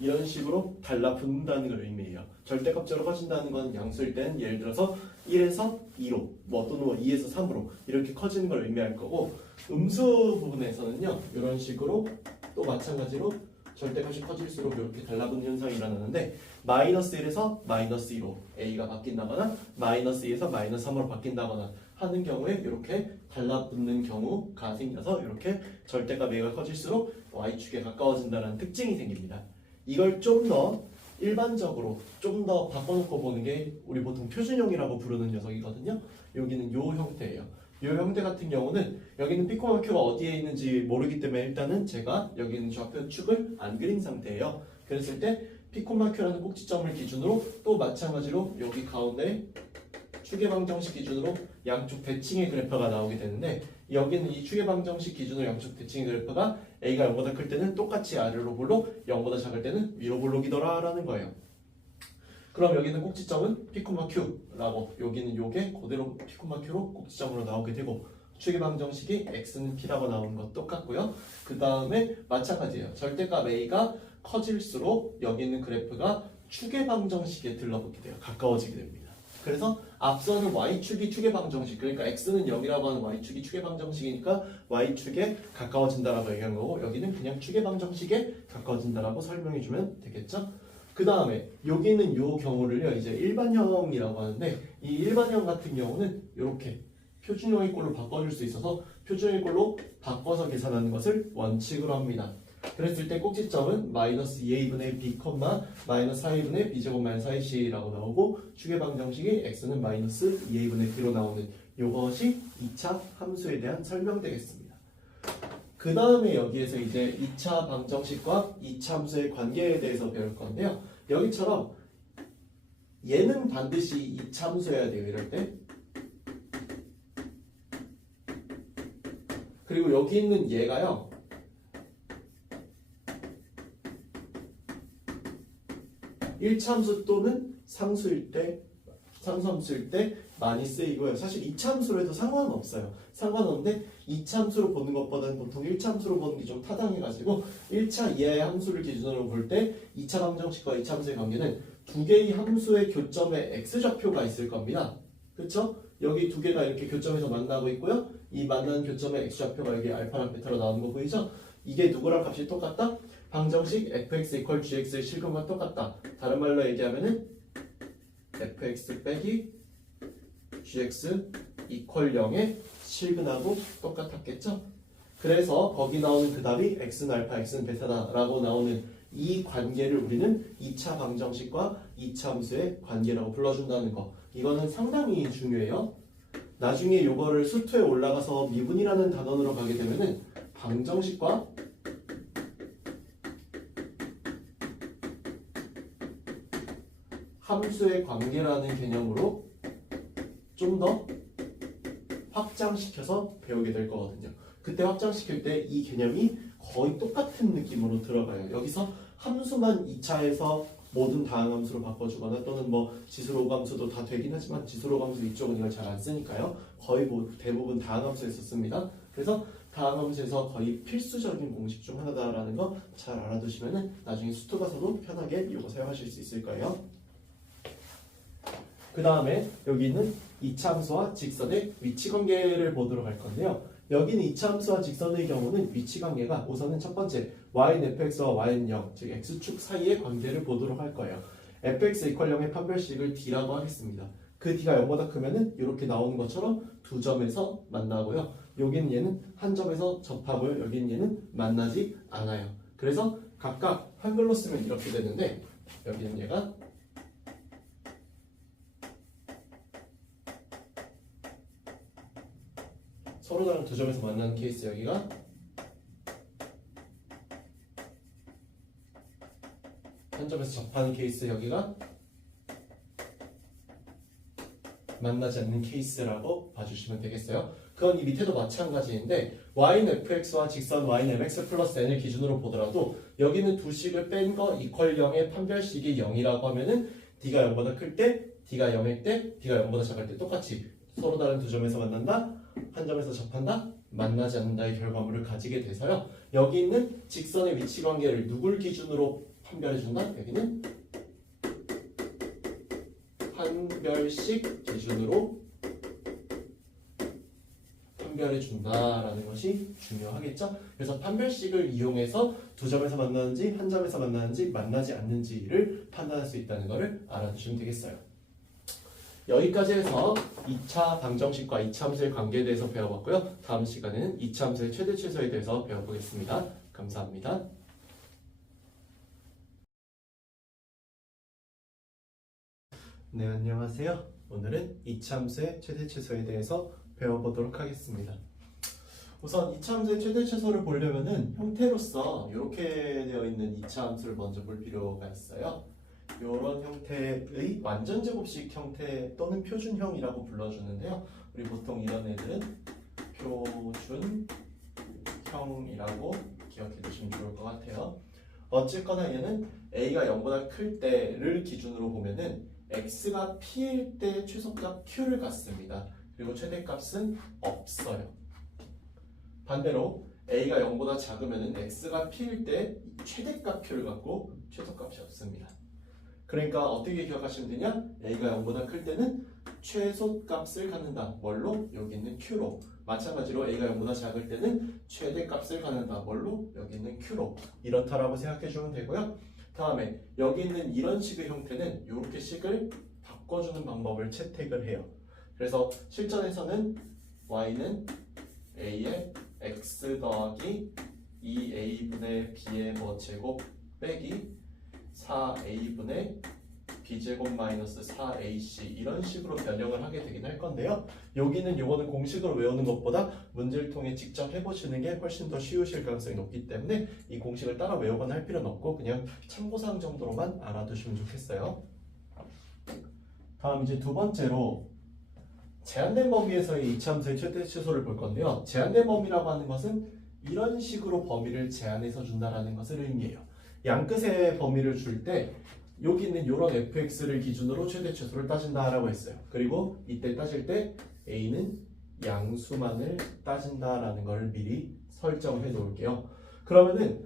이런 식으로 달라붙는다는 걸 의미해요. 절대값적으로 커진다는 건 양수일 때는 예를 들어서 1에서 2로 또는 2에서 3으로 이렇게 커지는 걸 의미할 거고 음수 부분에서는요. 이런 식으로 또 마찬가지로 절대값이 커질수록 이렇게 달라붙는 현상이 일어나는데 마이너스 1에서 마이너스 2로 a가 바뀐다거나 마이너스 2에서 마이너스 3으로 바뀐다거나 하는 경우에 이렇게 달라붙는 경우가 생겨서 이렇게 절대값 a가 커질수록 y축에 가까워진다는 특징이 생깁니다. 이걸 좀 더 일반적으로 좀 더 바꿔놓고 보는 게 우리 보통 표준형이라고 부르는 녀석이거든요. 여기는 요 형태예요. 요 형태 같은 경우는 여기는 p, q가 어디에 있는지 모르기 때문에 일단은 제가 여기 있는 좌표 축을 안 그린 상태예요. 그랬을 때 p, q라는 꼭지점을 기준으로 또 마찬가지로 여기 가운데 축의 방정식 기준으로 양쪽 대칭의 그래프가 나오게 되는데 여기는 이 축의 방정식 기준으로 양쪽 대칭의 그래프가 a가 0보다 클 때는 똑같이 아래로 볼록, 0보다 작을 때는 위로 볼록이더라 라는 거예요. 그럼 여기는 꼭지점은 p, q라고 여기는 요게 그대로 p, q로 꼭지점으로 나오게 되고 축의 방정식이 x는 p라고 나오는 것 똑같고요. 그 다음에 마찬가지예요. 절대값 a가 커질수록 여기 있는 그래프가 축의 방정식에 들러붙게 돼요. 가까워지게 됩니다. 그래서 앞서는 y축이 축의 방정식, 그러니까 x는 0이라고 하는 y축이 축의 방정식이니까 y축에 가까워진다라고 얘기한 거고 여기는 그냥 축의 방정식에 가까워진다라고 설명해주면 되겠죠? 그 다음에 여기는 요 경우를요 이제 일반형이라고 하는데 이 일반형 같은 경우는 이렇게 표준형의 꼴로 바꿔줄 수 있어서 표준형의 꼴로 바꿔서 계산하는 것을 원칙으로 합니다. 그랬을 때 꼭지점은 마이너스 2a분의 b, 마이너스 4a분의 b제곱 마이너스 4ac라고 나오고 축의 방정식이 x는 마이너스 2a분의 b로 나오는 이것이 2차 함수에 대한 설명되겠습니다. 그 다음에 여기에서 이제 2차 방정식과 2차 함수의 관계에 대해서 배울 건데요. 여기처럼 얘는 반드시 2차 함수여야 돼요. 이럴 때. 그리고 여기 있는 얘가요. 일차함수 또는 상수일 때, 상수함수일 때 많이 쓰이고요. 사실 이차함수로 해도 상관은 없어요. 상관없는데 이차함수로 보는 것보다는 보통 1차함수로 보는 게 좀 타당해가지고 1차 이하의 함수를 기준으로 볼 때 2차 방정식과 2차 함수의 관계는 두 개의 함수의 교점에 x좌표가 있을 겁니다. 그쵸? 여기 두 개가 이렇게 교점에서 만나고 있고요. 이 만나는 교점의 x좌표가 여기 알파랑 베타로 나오는 거 보이죠? 이게 누구랑 값이 똑같다? 방정식 fx equal gx의 실근과 똑같다. 다른 말로 얘기하면은 fx 빼기 gx equal 0의 실근하고 똑같았겠죠? 그래서 거기 나오는 그 답이 x는 알파, x는 베타다 라고 나오는 이 관계를 우리는 2차 방정식과 2차 함수의 관계라고 불러준다는 거. 이거는 상당히 중요해요. 나중에 이거를 수투에 올라가서 미분이라는 단원으로 가게 되면은 방정식과 함수의 관계라는 개념으로 좀 더 확장시켜서 배우게 될 거거든요. 그때 확장시킬 때 이 개념이 거의 똑같은 느낌으로 들어가요. 여기서 함수만 2차에서 모든 다항함수로 바꿔주거나 또는 뭐 지수로감수도 다 되긴 하지만 지수로감수 이쪽은 이걸 잘 안 쓰니까요. 거의 대부분 다항함수에서 씁니다. 그래서 다항함수에서 거의 필수적인 공식 중 하나다라는 거 잘 알아두시면은 나중에 수투 가서도 편하게 이거 사용하실 수 있을 거예요. 그 다음에 여기 있는 2차 함수와 직선의 위치 관계를 보도록 할 건데요. 여기는 2차 함수와 직선의 경우는 위치 관계가 우선은 첫 번째 y는 fx와 y는 0, 즉 x축 사이의 관계를 보도록 할 거예요. fx equal 0의 판별식을 d라고 하겠습니다. 그 d가 0보다 크면은 이렇게 나오는 것처럼 두 점에서 만나고요. 여기는 얘는 한 점에서 접하고요. 여기는 얘는 만나지 않아요. 그래서 각각 한글로 쓰면 이렇게 되는데 여기는 얘가 서로 다른 두 점에서 만나는 케이스 여기가 한 점에서 접하는 케이스 여기가 만나지 않는 케이스라고 봐주시면 되겠어요. 그건 이 밑에도 마찬가지인데 y는 fx와 직선 y는 mx 플러스 n을 기준으로 보더라도 여기는 두 식을 뺀 거 이퀄 0의 판별식이 0이라고 하면은 d가 0보다 클 때, d가 0일 때, d가 0보다 작을 때 똑같이 서로 다른 두 점에서 만난다, 한 점에서 접한다, 만나지 않는다의 결과물을 가지게 돼서요. 여기 있는 직선의 위치 관계를 누굴 기준으로 판별해준다? 여기는 판별식 기준으로 판별해준다라는 것이 중요하겠죠. 그래서 판별식을 이용해서 두 점에서 만나는지 한 점에서 만나는지 만나지 않는지를 판단할 수 있다는 것을 알아두시면 되겠어요. 여기까지 해서 2차 방정식과 2차 함수의 관계에 대해서 배워봤고요. 다음 시간에는 2차 함수의 최대 최소에 대해서 배워보겠습니다. 감사합니다. 네, 안녕하세요. 오늘은 2차 함수의 최대 최소에 대해서 배워보도록 하겠습니다. 우선 2차 함수의 최대 최소를 보려면은 형태로서 이렇게 되어 있는 2차 함수를 먼저 볼 필요가 있어요. 이런 형태의 완전제곱식 형태 또는 표준형이라고 불러주는데요. 우리 보통 이런 애들은 표준형이라고 기억해 두시면 좋을 것 같아요. 어쨌거나 얘는 a가 0보다 클 때를 기준으로 보면은 x가 p일 때 최소값 q를 갖습니다. 그리고 최대값은 없어요. 반대로 a가 0보다 작으면은 x가 p일 때 최대값 q를 갖고 최소값이 없습니다. 그러니까 어떻게 기억하시면 되냐? a가 0보다 클 때는 최소값을 갖는다. 뭘로? 여기 있는 q로. 마찬가지로 a가 0보다 작을 때는 최대값을 갖는다. 뭘로? 여기 있는 q로. 이렇다라고 생각해 주면 되고요. 다음에 여기 있는 이런 식의 형태는 이렇게 식을 바꿔주는 방법을 채택을 해요. 그래서 실전에서는 y는 a의 x 더하기 2a분의 b의 뭐 제곱 빼기 4a분의 b제곱 마이너스 4ac 이런 식으로 변형을 하게 되긴 할 건데요. 여기는 요거는 공식으로 외우는 것보다 문제를 통해 직접 해보시는 게 훨씬 더 쉬우실 가능성이 높기 때문에 이 공식을 따라 외우거나 할 필요는 없고 그냥 참고사항 정도로만 알아두시면 좋겠어요. 다음 이제 두 번째로 제한된 범위에서의 2차 함수의 최대 최소를 볼 건데요. 제한된 범위라고 하는 것은 이런 식으로 범위를 제한해서 준다라는 것을 의미해요. 양끝의 범위를 줄 때 여기 있는 이런 fx를 기준으로 최대 최소를 따진다라고 했어요. 그리고 이때 따질 때 a는 양수만을 따진다라는 걸 미리 설정해 놓을게요. 그러면은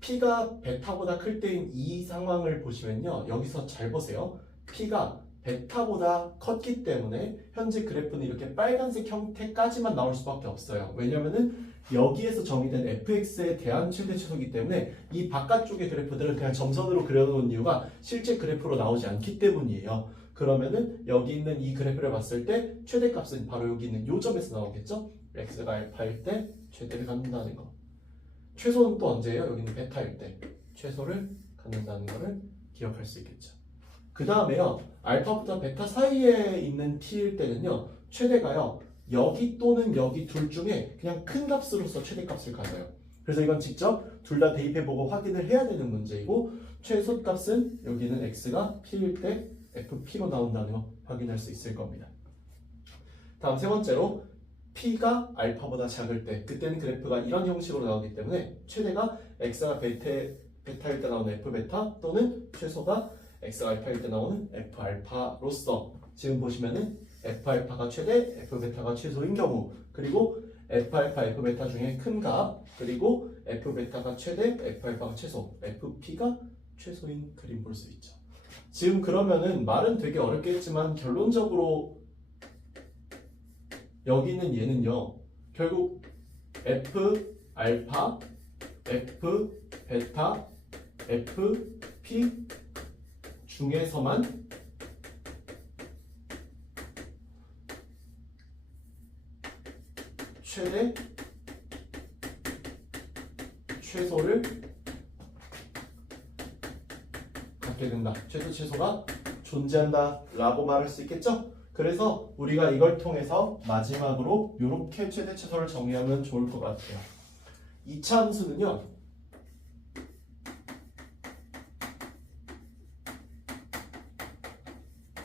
p가 베타보다 클 때인 이 상황을 보시면요. 여기서 잘 보세요. p가 베타보다 컸기 때문에 현재 그래프는 이렇게 빨간색 형태까지만 나올 수밖에 없어요. 왜냐면은 여기에서 정의된 fx에 대한 최대 최소이기 때문에 이 바깥쪽의 그래프들은 그냥 점선으로 그려놓은 이유가 실제 그래프로 나오지 않기 때문이에요. 그러면은 여기 있는 이 그래프를 봤을 때 최대값은 바로 여기 있는 요 점에서 나오겠죠? x가 알파일 때 최대를 갖는다는 거. 최소는 또 언제예요? 여기는 베타일 때 최소를 갖는다는 거를 기억할 수 있겠죠. 그 다음에요, 알파부터 베타 사이에 있는 t일 때는요, 최대가요 여기 또는 여기 둘 중에 그냥 큰 값으로서 최대값을 가져요. 그래서 이건 직접 둘 다 대입해보고 확인을 해야 되는 문제이고, 최소값은 여기는 x가 p일 때 fp로 나온다는 거 확인할 수 있을 겁니다. 다음 세 번째로 p가 알파보다 작을 때, 그때는 그래프가 이런 형식으로 나오기 때문에 최대가 x가 베타일 때 나오는 f베타 또는 최소가 x가 알파일 때 나오는 f알파로서 지금 보시면은 f알파가 최대, f베타가 최소인 경우, 그리고 f알파, f베타 중에 큰 값, 그리고 f베타가 최대, f알파가 최소, fp가 최소인 그림 볼 수 있죠. 지금 그러면은 말은 되게 어렵겠지만 결론적으로 여기 있는 얘는요, 결국 f 알파, f 베타, f p 중에서만 최대, 최소를 갖게 된다. 최대, 최소가 존재한다 라고 말할 수 있겠죠? 그래서 우리가 이걸 통해서 마지막으로 이렇게 최대, 최소를 정의하면 좋을 것 같아요. 2차 함수는요,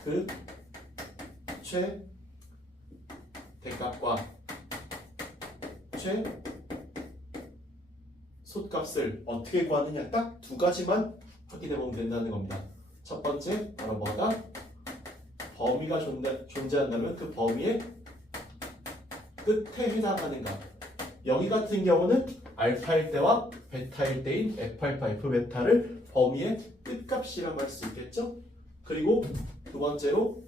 그 최대값과 최소값을 어떻게 구하느냐, 딱 두 가지만 확인해 보면 된다는 겁니다. 첫 번째 바로 뭐다? 범위가 존재한다면 그 범위의 끝에 해당하는 값. 여기 같은 경우는 알파일 때와 베타일 때인 f알파, f베타를 범위의 끝값이라고 할 수 있겠죠? 그리고 두 번째로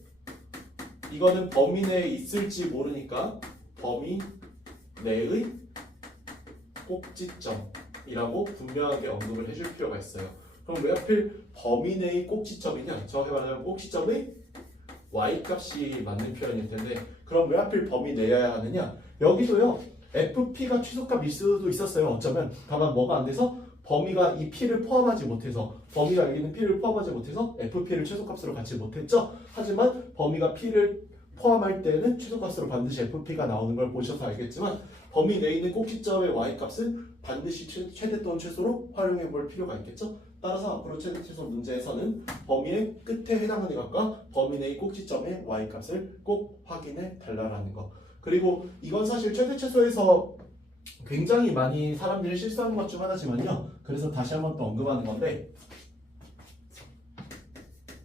이거는 범위 내에 있을지 모르니까 범위 내의 꼭지점이라고 분명하게 언급을 해줄 필요가 있어요. 그럼 왜 하필 범위 내의 꼭지점이냐? 정확히 말하면 꼭지점의 y값이 맞는 표현일 텐데, 그럼 왜 하필 범위 내야 하느냐? 여기도요, fp가 최소값일 수도 있었어요. 어쩌면 다만 뭐가 안 돼서 범위가 이 p를 포함하지 못해서, 범위가 여기는 p를 포함하지 못해서 fp를 최소값으로 갖지 못했죠. 하지만 범위가 p를 포함할 때는 최소값으로 반드시 fp가 나오는 걸 보셔서 알겠지만, 범위 내에 있는 꼭지점의 y값은 반드시 최대 또는 최소로 활용해 볼 필요가 있겠죠. 따라서 앞으로 최대 최소 문제에서는 범위의 끝에 해당하는 값과 범위 내의 꼭지점의 y값을 꼭 확인해 달라라는 거. 그리고 이건 사실 최대 최소에서 굉장히 많이 사람들이 실수하는 것 중 하나지만요, 그래서 다시 한번 또 언급하는 건데,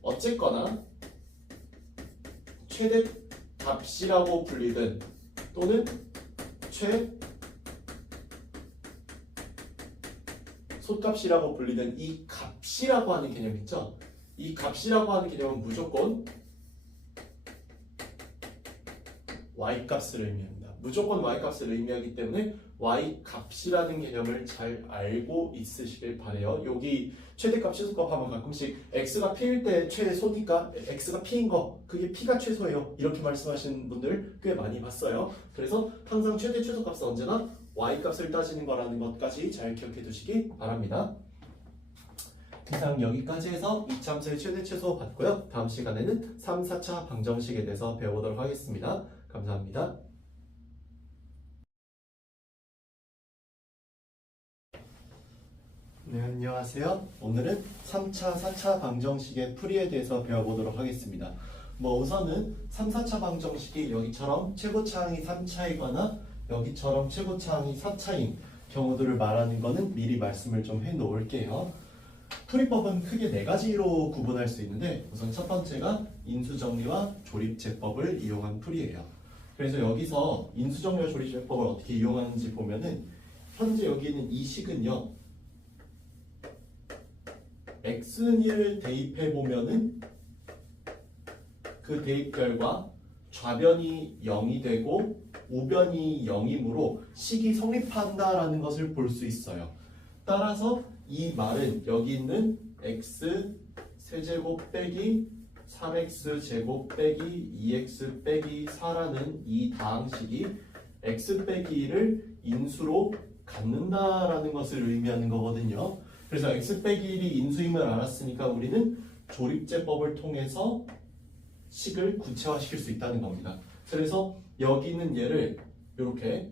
어쨌거나 최대값이라고 불리든 또는 최소값이라고 불리는 이 값이라고 하는 개념 있죠? 이 값이라고 하는 개념은 무조건 y값을 의미합니다. 무조건 y값을 의미하기 때문에 y값이라는 개념을 잘 알고 있으시길 바래요. 여기 최대값, 최소값 하면 가끔씩 x가 p일 때 최소니까 x가 p인 거, 그게 p가 최소예요, 이렇게 말씀하시는 분들 꽤 많이 봤어요. 그래서 항상 최대, 최소값은 언제나 y값을 따지는 거라는 것까지 잘 기억해 두시기 바랍니다. 이상 여기까지 해서 2차 함수의 최대, 최소 봤고요. 다음 시간에는 3, 4차 방정식에 대해서 배워보도록 하겠습니다. 감사합니다. 네, 안녕하세요. 오늘은 3차, 4차 방정식의 풀이에 대해서 배워보도록 하겠습니다. 우선은 3, 4차 방정식이 여기처럼 최고차항이 3차이거나 여기처럼 최고차항이 4차인 경우들을 말하는 거는 미리 말씀을 좀 해놓을게요. 풀이법은 크게 4가지로 구분할 수 있는데, 우선 첫 번째가 인수정리와 조립제법을 이용한 풀이에요. 그래서 여기서 인수정리와 조립제법을 어떻게 이용하는지 보면은, 현재 여기 있는 이 식은요, x는 1을 대입해 보면은 그 대입 결과 좌변이 0이 되고 우변이 0이므로 식이 성립한다라는 것을 볼 수 있어요. 따라서 이 말은 여기 있는 x 세제곱 빼기 3x 제곱 빼기 2x 빼기 4라는 이 다항식이 x 빼기 1을 인수로 갖는다라는 것을 의미하는 거거든요. 그래서 x 빼기 1이 인수임을 알았으니까 우리는 조립제법을 통해서 식을 구체화시킬 수 있다는 겁니다. 그래서 여기 있는 얘를 이렇게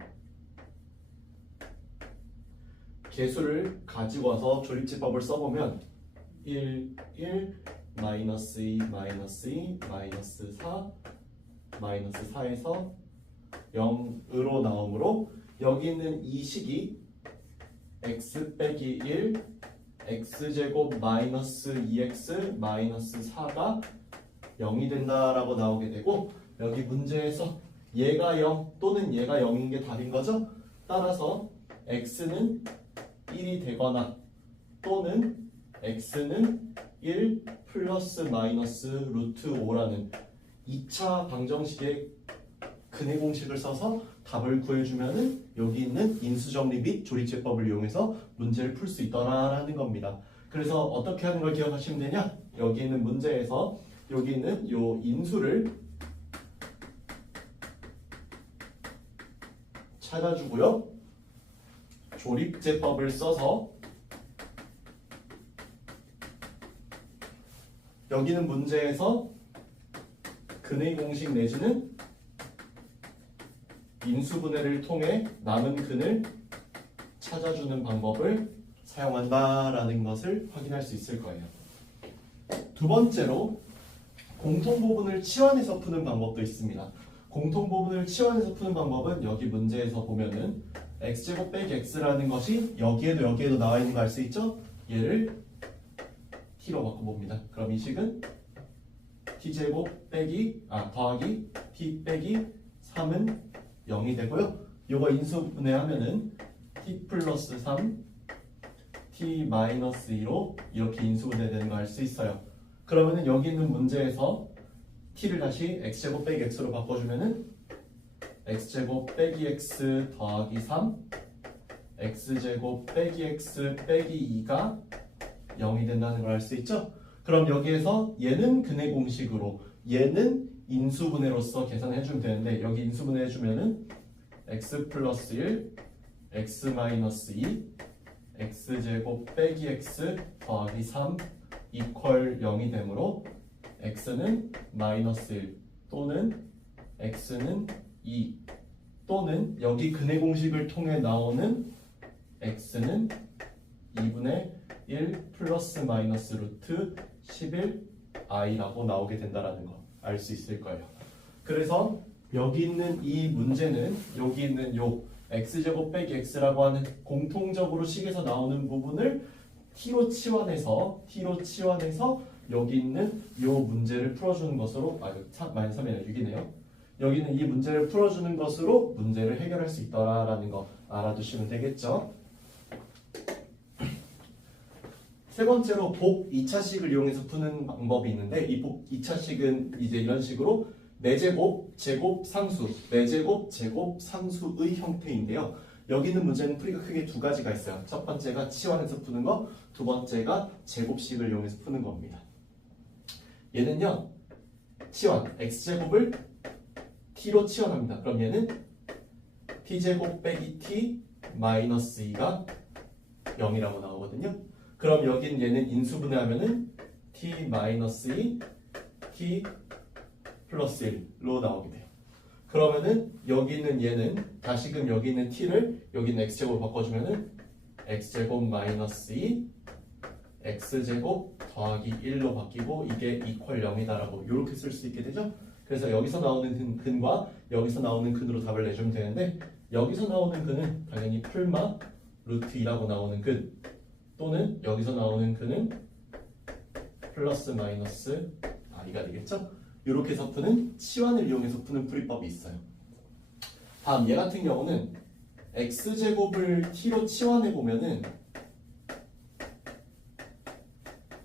개수를 가지고 와서 조립제법을 써보면 1, 1, 마이너스 2, 마이너스 2, 마이너스 4, 마이너스 4에서 0으로 나오므로 여기 있는 이 식이 x 빼기 1, x제곱 마이너스 2x 마이너스 4가 0이 된다라고 나오게 되고 여기 문제에서 얘가 0 또는 얘가 0인 게 답인 거죠. 따라서 x는 1이 되거나 또는 x는 1 플러스 마이너스 루트 5라는 2차 방정식의 근해 공식을 써서 답을 구해주면은 여기 있는 인수정리 및 조립제법을 이용해서 문제를 풀 수 있더라라는 겁니다. 그래서 어떻게 하는 걸 기억하시면 되냐? 여기 있는 문제에서 여기 있는 요 인수를 찾아주고요. 조립제법을 써서 여기는 문제에서 근의 공식 내지는 인수분해를 통해 남은 근을 찾아주는 방법을 사용한다라는 것을 확인할 수 있을 거예요. 두 번째로 공통부분을 치환해서 푸는 방법도 있습니다. 공통부분을 치환해서 푸는 방법은 여기 문제에서 보면은 x제곱 빼기 x라는 것이 여기에도 나와 있는 거 알 수 있죠? 얘를 t로 바꿔봅니다. 그럼 이 식은 t제곱 빼기 더하기 t 빼기 3은 0이 되고요. 요거 인수분해하면은 t 플러스 3 t 마이너스 2로 이렇게 인수분해되는 거 알 수 있어요. 그러면은 여기 있는 문제에서 t를 다시 x제곱 빼기 x로 바꿔주면은 x제곱 빼기 x 더하기 3 x제곱 빼기 x 빼기 2가 0이 된다는 걸 알 수 있죠? 그럼 여기에서 얘는 근해 공식으로 얘는 인수분해로서 계산해주면 되는데 여기 인수분해해주면은 x 플러스 1 x 마이너스 2 x제곱 빼기 x 더하기 3 이퀄 0이 되므로 x는 마이너스 1 또는 x는 2 또는 여기 근해 공식을 통해 나오는 x는 2분의 1 플러스 마이너스 루트 11i라고 나오게 된다라는 거 알 수 있을 거예요. 그래서 여기 있는 이 문제는 여기 있는 요 x제곱 빼기 x라고 하는 공통적으로 식에서 나오는 부분을 t로 치환해서 여기 있는 요 문제를 풀어주는 것으로 마이너스 3이 아니라 6이네요. 여기는 이 문제를 풀어주는 것으로 문제를 해결할 수 있더라라는 거 알아두시면 되겠죠. 세 번째로 복 2차식을 이용해서 푸는 방법이 있는데 이 복 2차식은 이제 이런 식으로 4제곱, 제곱, 상수, 4제곱, 제곱, 상수의 형태인데요. 여기 있는 문제는 풀이가 크게 두 가지가 있어요. 첫 번째가 치환해서 푸는 거, 두 번째가 제곱식을 이용해서 푸는 겁니다. 얘는요, 치환, x제곱을 t로 치환합니다. 그럼 얘는 t제곱 빼기 t 마이너스 2가 0이라고 나오거든요. 그럼 여긴 얘는 인수분해하면은 t 마이너스 2, t 플러스 1로 나오게 돼요. 그러면은 여기 있는 얘는 다시금 여기 있는 t를 여기 있는 x제곱으로 바꿔주면은 x제곱 마이너스 2 x제곱 더하기 1로 바뀌고 이게 이퀄 0이다라고 이렇게 쓸 수 있게 되죠. 그래서 여기서 나오는 근과 여기서 나오는 근으로 답을 내주면 되는데 여기서 나오는 근은 당연히 풀마 루트 2라고 나오는 근 또는 여기서 나오는 근은 플러스 마이너스 i가 되겠죠. 이렇게 해서 푸는 치환을 이용해서 푸는 풀이법이 있어요. 다음 얘 같은 경우는 x제곱을 t로 치환해 보면은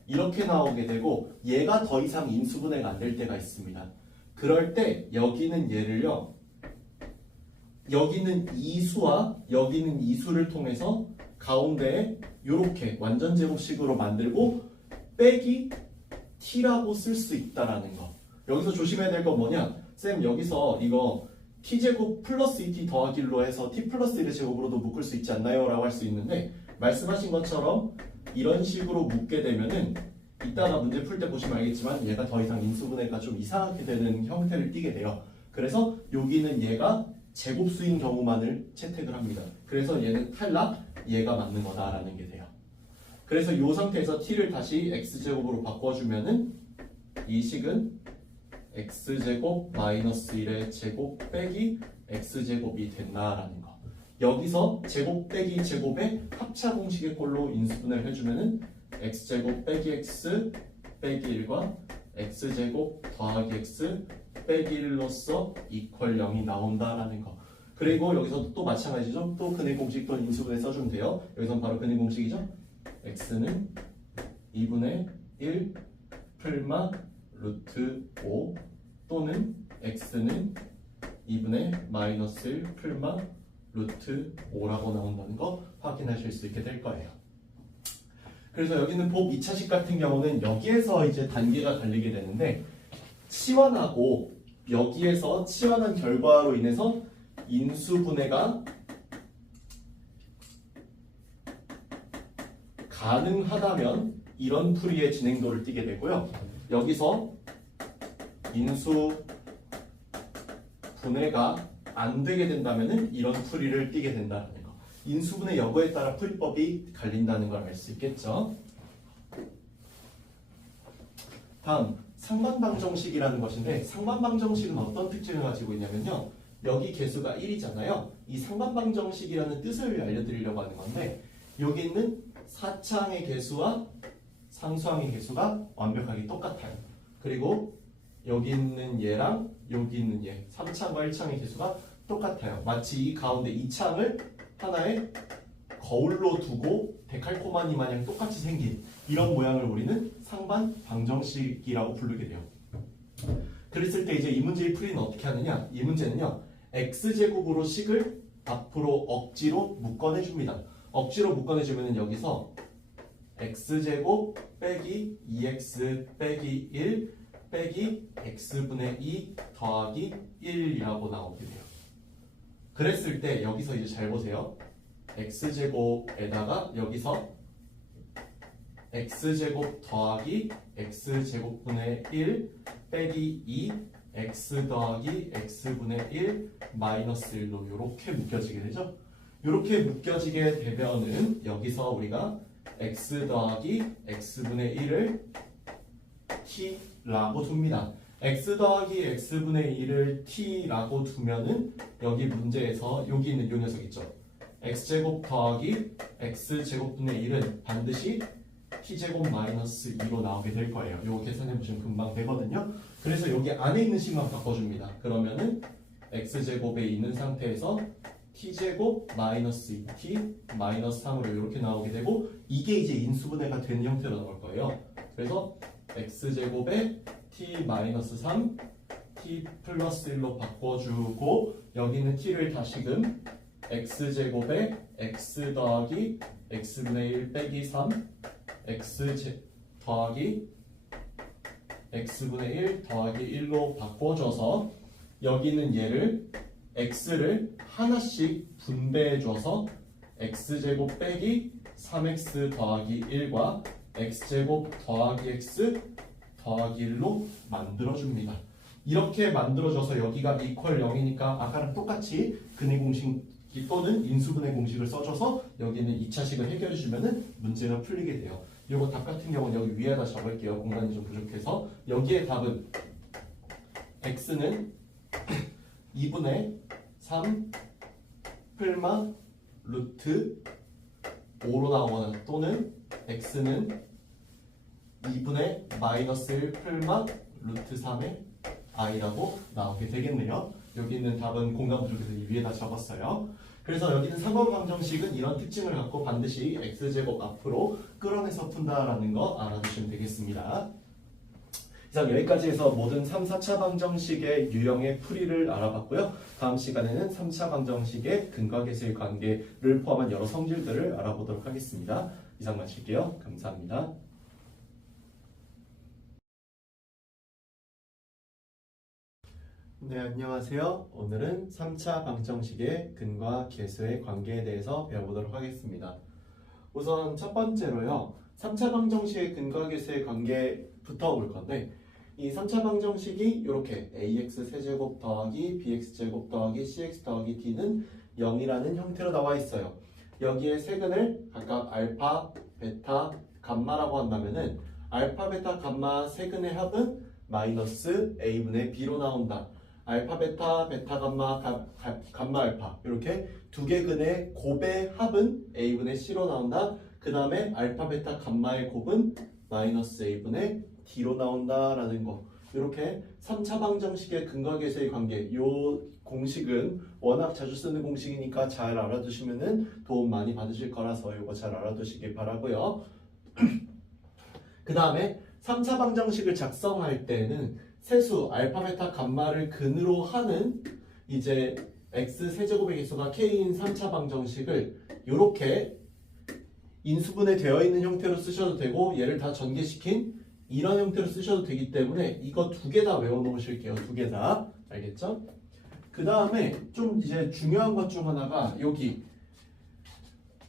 이렇게 나오게 되고 얘가 더 이상 인수분해가 안 될 때가 있습니다. 그럴 때 여기는 얘를요. 여기는 이수와 여기는 이수를 통해서 가운데에 이렇게 완전 제곱식으로 만들고 빼기 t라고 쓸 수 있다라는 거. 여기서 조심해야 될 건 뭐냐? 쌤 여기서 이거 t제곱 플러스 2t 더하기 1로 해서 t 플러스 1의 제곱으로도 묶을 수 있지 않나요? 라고 할 수 있는데 말씀하신 것처럼 이런 식으로 묶게 되면은 이따가 문제 풀 때 보시면 알겠지만 얘가 더 이상 인수분해가 좀 이상하게 되는 형태를 띠게 돼요. 그래서 여기는 얘가 제곱수인 경우만을 채택을 합니다. 그래서 얘는 탈락, 얘가 맞는 거다라는 게 돼요. 그래서 이 상태에서 t를 다시 x제곱으로 바꿔주면은 이 식은 x제곱 마이너스 1의 제곱 빼기 x제곱이 된다라는 거. 여기서 제곱 빼기 제곱의 합차 공식의 꼴로 인수분해를 해주면은 x제곱 빼기 x 빼기 1과 x제곱 더하기 x 빼기 1로서 이퀄 0이 나온다라는 거. 그리고 여기서도 또 마찬가지죠. 또 근의 공식 또는 인수분해 써주면 돼요. 여기서는 바로 근의 공식이죠. x는 2분의 1 풀마 루트 5 또는 x는 2분의 마이너스 1 풀마 루트 5라고 나온다는 거 확인하실 수 있게 될 거예요. 그래서 여기는 복 2차식 같은 경우는 여기에서 이제 단계가 달리게 되는데 치환하고 여기에서 치환한 결과로 인해서 인수분해가 가능하다면 이런 풀이의 진행도를 띠게 되고요. 여기서 인수분해가 안 되게 된다면 이런 풀이를 띠게 된다는 거. 인수분해 여부에 따라 풀이법이 갈린다는 걸 알 수 있겠죠. 다음 상반방정식이라는 것인데 상반방정식은 어떤 특징을 가지고 있냐면요. 여기 개수가 1이잖아요. 이 상반방정식이라는 뜻을 알려드리려고 하는 건데 여기 있는 사차항의 개수와 상수항의 개수가 완벽하게 똑같아요. 그리고 여기 있는 얘랑 여기 있는 얘 3차항과 1차항의 개수가 똑같아요. 마치 이 가운데 2차항을 하나의 거울로 두고 데칼코마니 마냥 똑같이 생긴 이런 모양을 우리는 상반 방정식이라고 부르게 돼요. 그랬을 때 이제 이 문제의 풀이는 어떻게 하느냐? 이 문제는요. x제곱으로 식을 앞으로 억지로 묶어내줍니다. 억지로 묶어내주면 여기서 x제곱 빼기 2x 빼기 1 빼기 x분의 2 더하기 1이라고 나오게 돼요. 그랬을 때 여기서 이제 잘 보세요. x제곱에다가 여기서 x제곱 더하기 x제곱분의 1 빼기 2 x 더하기 x분의 1 마이너스 1로 이렇게 묶여지게 되죠. 이렇게 묶여지게 되면은 여기서 우리가 x 더하기 x분의 1을 t라고 둡니다. x 더하기 x분의 1을 t라고 두면은 여기 문제에서 여기 있는 이 녀석 있죠. x제곱 더하기 x제곱분의 1은 반드시 t제곱 마이너스 2로 나오게 될 거예요. 이거 계산해보시면 금방 되거든요. 그래서 여기 안에 있는 식만 바꿔줍니다. 그러면은 x제곱에 있는 상태에서 t제곱 마이너스 2t 마이너스 3으로 이렇게 나오게 되고 이게 이제 인수분해가 되는 형태로 나올 거예요. 그래서 x제곱에 t 마이너스 3 t 플러스 1로 바꿔주고 여기는 t를 다시금 x제곱에 x 더하기 x분의 1 빼기 3 x 더하기 x분의 1 더하기 1로 바꿔줘서 여기는 얘를 x를 하나씩 분배해줘서 x제곱 빼기 3x 더하기 1과 x제곱 더하기 x 더하기 1로 만들어줍니다. 이렇게 만들어줘서 여기가 이퀄 0이니까 아까랑 똑같이 근의 공식 또는 인수분해 공식을 써줘서 여기는 2차식을 해결해주면 문제가 풀리게 돼요. 이거 답 같은 경우는 여기 위에다 적을게요. 공간이 좀 부족해서 여기에 답은 x는 2분의 3 풀마 루트 5로 나오거나 또는 x는 2분의 마이너스 1 풀마 루트 3의 i라고 나오게 되겠네요. 여기 있는 답은 공간 부족해서 이 위에다 적었어요. 그래서 여기는 상반방정식은 이런 특징을 갖고 반드시 x제곱 앞으로 끌어내서 푼다라는 거 알아두시면 되겠습니다. 이상 여기까지 해서 모든 3, 4차 방정식의 유형의 풀이를 알아봤고요. 다음 시간에는 3차 방정식의 근과 계수의 관계를 포함한 여러 성질들을 알아보도록 하겠습니다. 이상 마칠게요. 감사합니다. 네, 안녕하세요. 오늘은 3차 방정식의 근과 계수의 관계에 대해서 배워보도록 하겠습니다. 우선 첫 번째로요. 3차 방정식의 근과 계수의 관계부터 볼 건데 이 3차 방정식이 이렇게 ax 세제곱 더하기 bx 제곱 더하기 cx 더하기 d는 0이라는 형태로 나와 있어요. 여기에 세근을 각각 알파, 베타, 감마라고 한다면은 알파, 베타, 감마 세근의 합은 마이너스 a분의 b로 나온다. 알파, 베타, 베타, 감마, 감마, 알파 이렇게 두 개 근의 곱의 합은 a분의 c로 나온다. 그 다음에 알파, 베타, 감마의 곱은 마이너스 a분의 d로 나온다라는 거. 이렇게 3차 방정식의 근과 계수의 관계. 이 공식은 워낙 자주 쓰는 공식이니까 잘 알아두시면 도움 많이 받으실 거라서 이거 잘 알아두시길 바라고요. 그 다음에 3차 방정식을 작성할 때는 세수 알파, 베타, 감마를 근으로 하는 이제 x 세제곱의 개수가 k인 3차 방정식을 이렇게 인수분해 되어 있는 형태로 쓰셔도 되고 얘를 다 전개시킨 이런 형태로 쓰셔도 되기 때문에 이거 두 개 다 외워 놓으실게요. 두 개 다. 알겠죠? 그 다음에 좀 이제 중요한 것 중 하나가 여기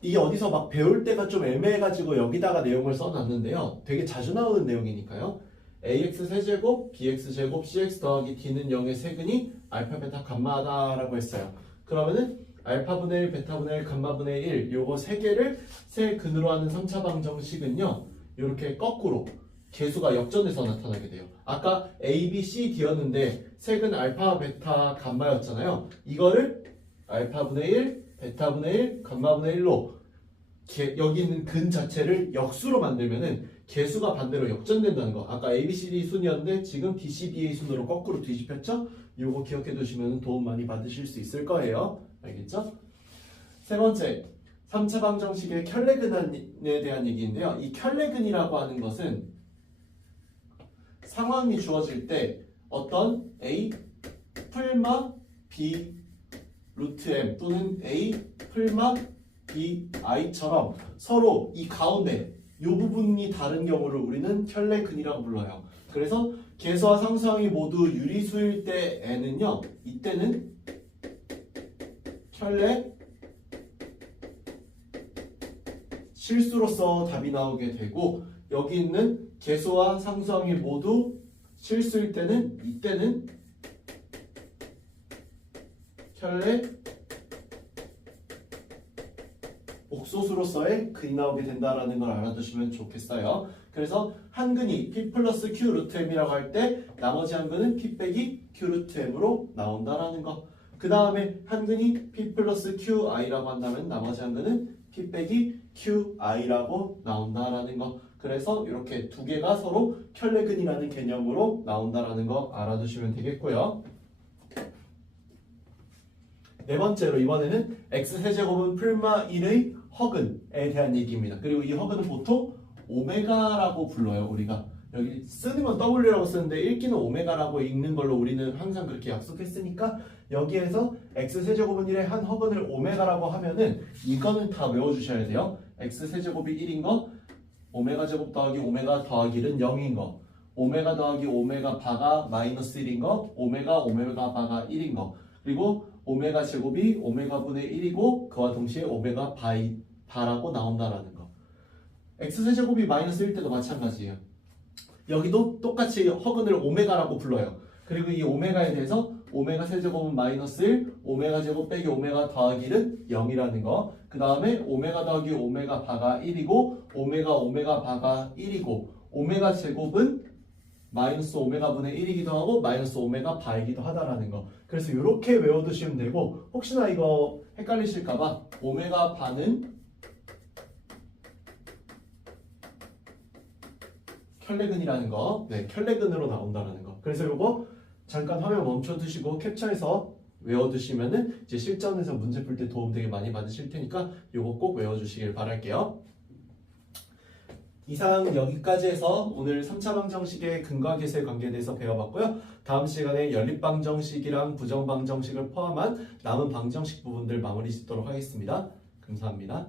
이게 어디서 막 배울 때가 좀 애매해가지고 여기다가 내용을 써놨는데요. 되게 자주 나오는 내용이니까요. ax 세제곱, bx 제곱, cx 더하기 d는 0의 세근이 알파, 베타, 감마다라고 했어요. 그러면은 알파분의 1, 베타분의 1, 감마분의 1 요거 세 개를 세 근으로 하는 3차 방정식은요. 이렇게 거꾸로 개수가 역전해서 나타나게 돼요. 아까 a, b, c, d였는데 세근 알파, 베타, 감마였잖아요. 이거를 알파분의 1, 베타분의 1, 감마분의 1로 여기 있는 근 자체를 역수로 만들면은 개수가 반대로 역전된다는 거. 아까 A, B, C, D 순이었는데 지금 D, C, B의 순으로 거꾸로 뒤집혔죠? 요거 기억해 두시면 도움 많이 받으실 수 있을 거예요. 알겠죠? 세 번째, 3차 방정식의 켤레근에 대한 얘기인데요. 이 켤레근이라고 하는 것은 상황이 주어질 때 어떤 A 풀마 B 루트 M 또는 A 풀마 B I처럼 서로 이 가운데 이 부분이 다른 경우를 우리는 켤레근이라고 불러요. 그래서 개수와 상수항이 모두 유리수일 때에는요. 이때는 켤레 실수로서 답이 나오게 되고 여기 있는 개수와 상수항이 모두 실수일 때는 이때는 켤레 옥소수로서의 근이 나오게 된다라는 걸 알아두시면 좋겠어요. 그래서 한 근이 P 플러스 Q 루트 M이라고 할 때 나머지 한 근은 P 빼기 Q 루트 M으로 나온다라는 거. 그 다음에 한 근이 P 플러스 QI라고 한다면 나머지 한 근은 P 빼기 QI라고 나온다라는 거. 그래서 이렇게 두 개가 서로 켤레근이라는 개념으로 나온다라는 거 알아두시면 되겠고요. 네 번째로 이번에는 x세제곱은 풀마 1의 허근에 대한 얘기입니다. 그리고 이 허근은 보통 오메가라고 불러요. 우리가 여기 쓰는 건 W라고 쓰는데 읽기는 오메가라고 읽는 걸로 우리는 항상 그렇게 약속했으니까 여기에서 x세제곱은 1의 한 허근을 오메가라고 하면은 이거는 다 외워주셔야 돼요. x세제곱이 1인 거 오메가 제곱 더하기 오메가 더하기 1은 0인 거 오메가 더하기 오메가 바가 마이너스 1인 거 오메가 바가 1인 거 그리고 오메가 제곱이 오메가분의 1이고 그와 동시에 오메가 바라고 나온다라는 거. x세제곱이 마이너스 1 때도 마찬가지예요. 여기도 똑같이 허근을 오메가라고 불러요. 그리고 이 오메가에 대해서 오메가 세제곱은 마이너스 1, 오메가 제곱 빼기 오메가 더하기 1은 0이라는 거. 그 다음에 오메가 더하기 오메가 바가 1이고 오메가 바가 1이고 오메가 제곱은 마이너스 오메가분의 1이기도 하고 마이너스 오메가 바이기도 하다라는 거. 그래서 이렇게 외워두시면 되고 혹시나 이거 헷갈리실까봐 오메가 바는 켤레근이라는 거, 네, 켤레근으로 나온다라는 거. 그래서 이거 잠깐 화면 멈춰두시고 캡처해서 외워두시면은 이제 실전에서 문제 풀 때 도움 되게 많이 받으실 테니까 이거 꼭 외워주시길 바랄게요. 이상 여기까지 해서 오늘 3차 방정식의 근과 계수의 관계에 대해서 배워봤고요. 다음 시간에 연립방정식이랑 부정방정식을 포함한 남은 방정식 부분들 마무리 짓도록 하겠습니다. 감사합니다.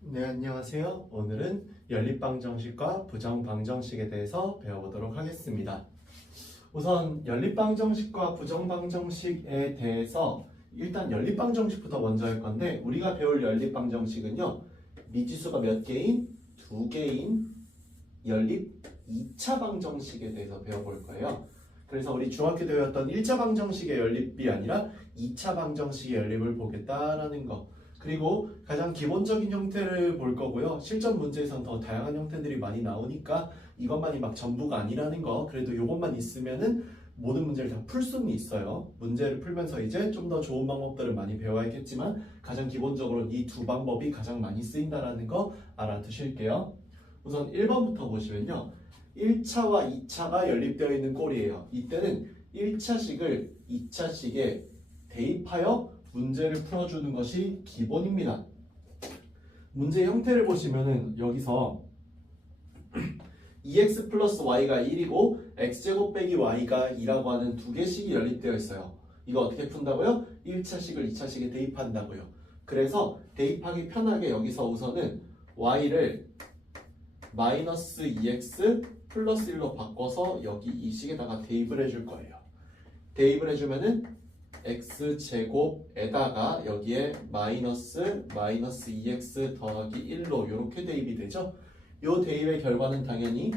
네, 안녕하세요. 오늘은 연립방정식과 부정방정식에 대해서 배워보도록 하겠습니다. 우선 연립방정식과 부정방정식에 대해서 일단 연립방정식부터 먼저 할 건데, 우리가 배울 연립방정식은요, 미지수가 몇 개인? 2개인 연립 2차 방정식에 대해서 배워볼 거예요. 그래서 우리 중학교 때 배웠던 1차 방정식의 연립이 아니라 2차 방정식의 연립을 보겠다라는 거. 그리고 가장 기본적인 형태를 볼 거고요. 실전 문제에선 더 다양한 형태들이 많이 나오니까 이것만이 막 전부가 아니라는 거. 그래도 이것만 있으면은 모든 문제를 다 풀 수는 있어요. 문제를 풀면서 이제 좀 더 좋은 방법들을 많이 배워야겠지만 가장 기본적으로 이 두 방법이 가장 많이 쓰인다라는 거 알아두실게요. 우선 1번부터 보시면요. 1차와 2차가 연립되어 있는 꼴이에요. 이때는 1차식을 2차식에 대입하여 문제를 풀어주는 것이 기본입니다. 문제 형태를 보시면은 여기서 2x 플러스 y가 1이고 x제곱 빼기 y가 2라고 하는 두 개식이 연립되어 있어요. 이거 어떻게 푼다고요? 1차식을 2차식에 대입한다고요. 그래서 대입하기 편하게 여기서 우선은 y를 마이너스 2x 플러스 1로 바꿔서 여기 이 식에다가 대입을 해줄 거예요. 대입을 해주면은 x제곱에다가 여기에 마이너스 2x 더하기 1로 이렇게 대입이 되죠. 이 대입의 결과는 당연히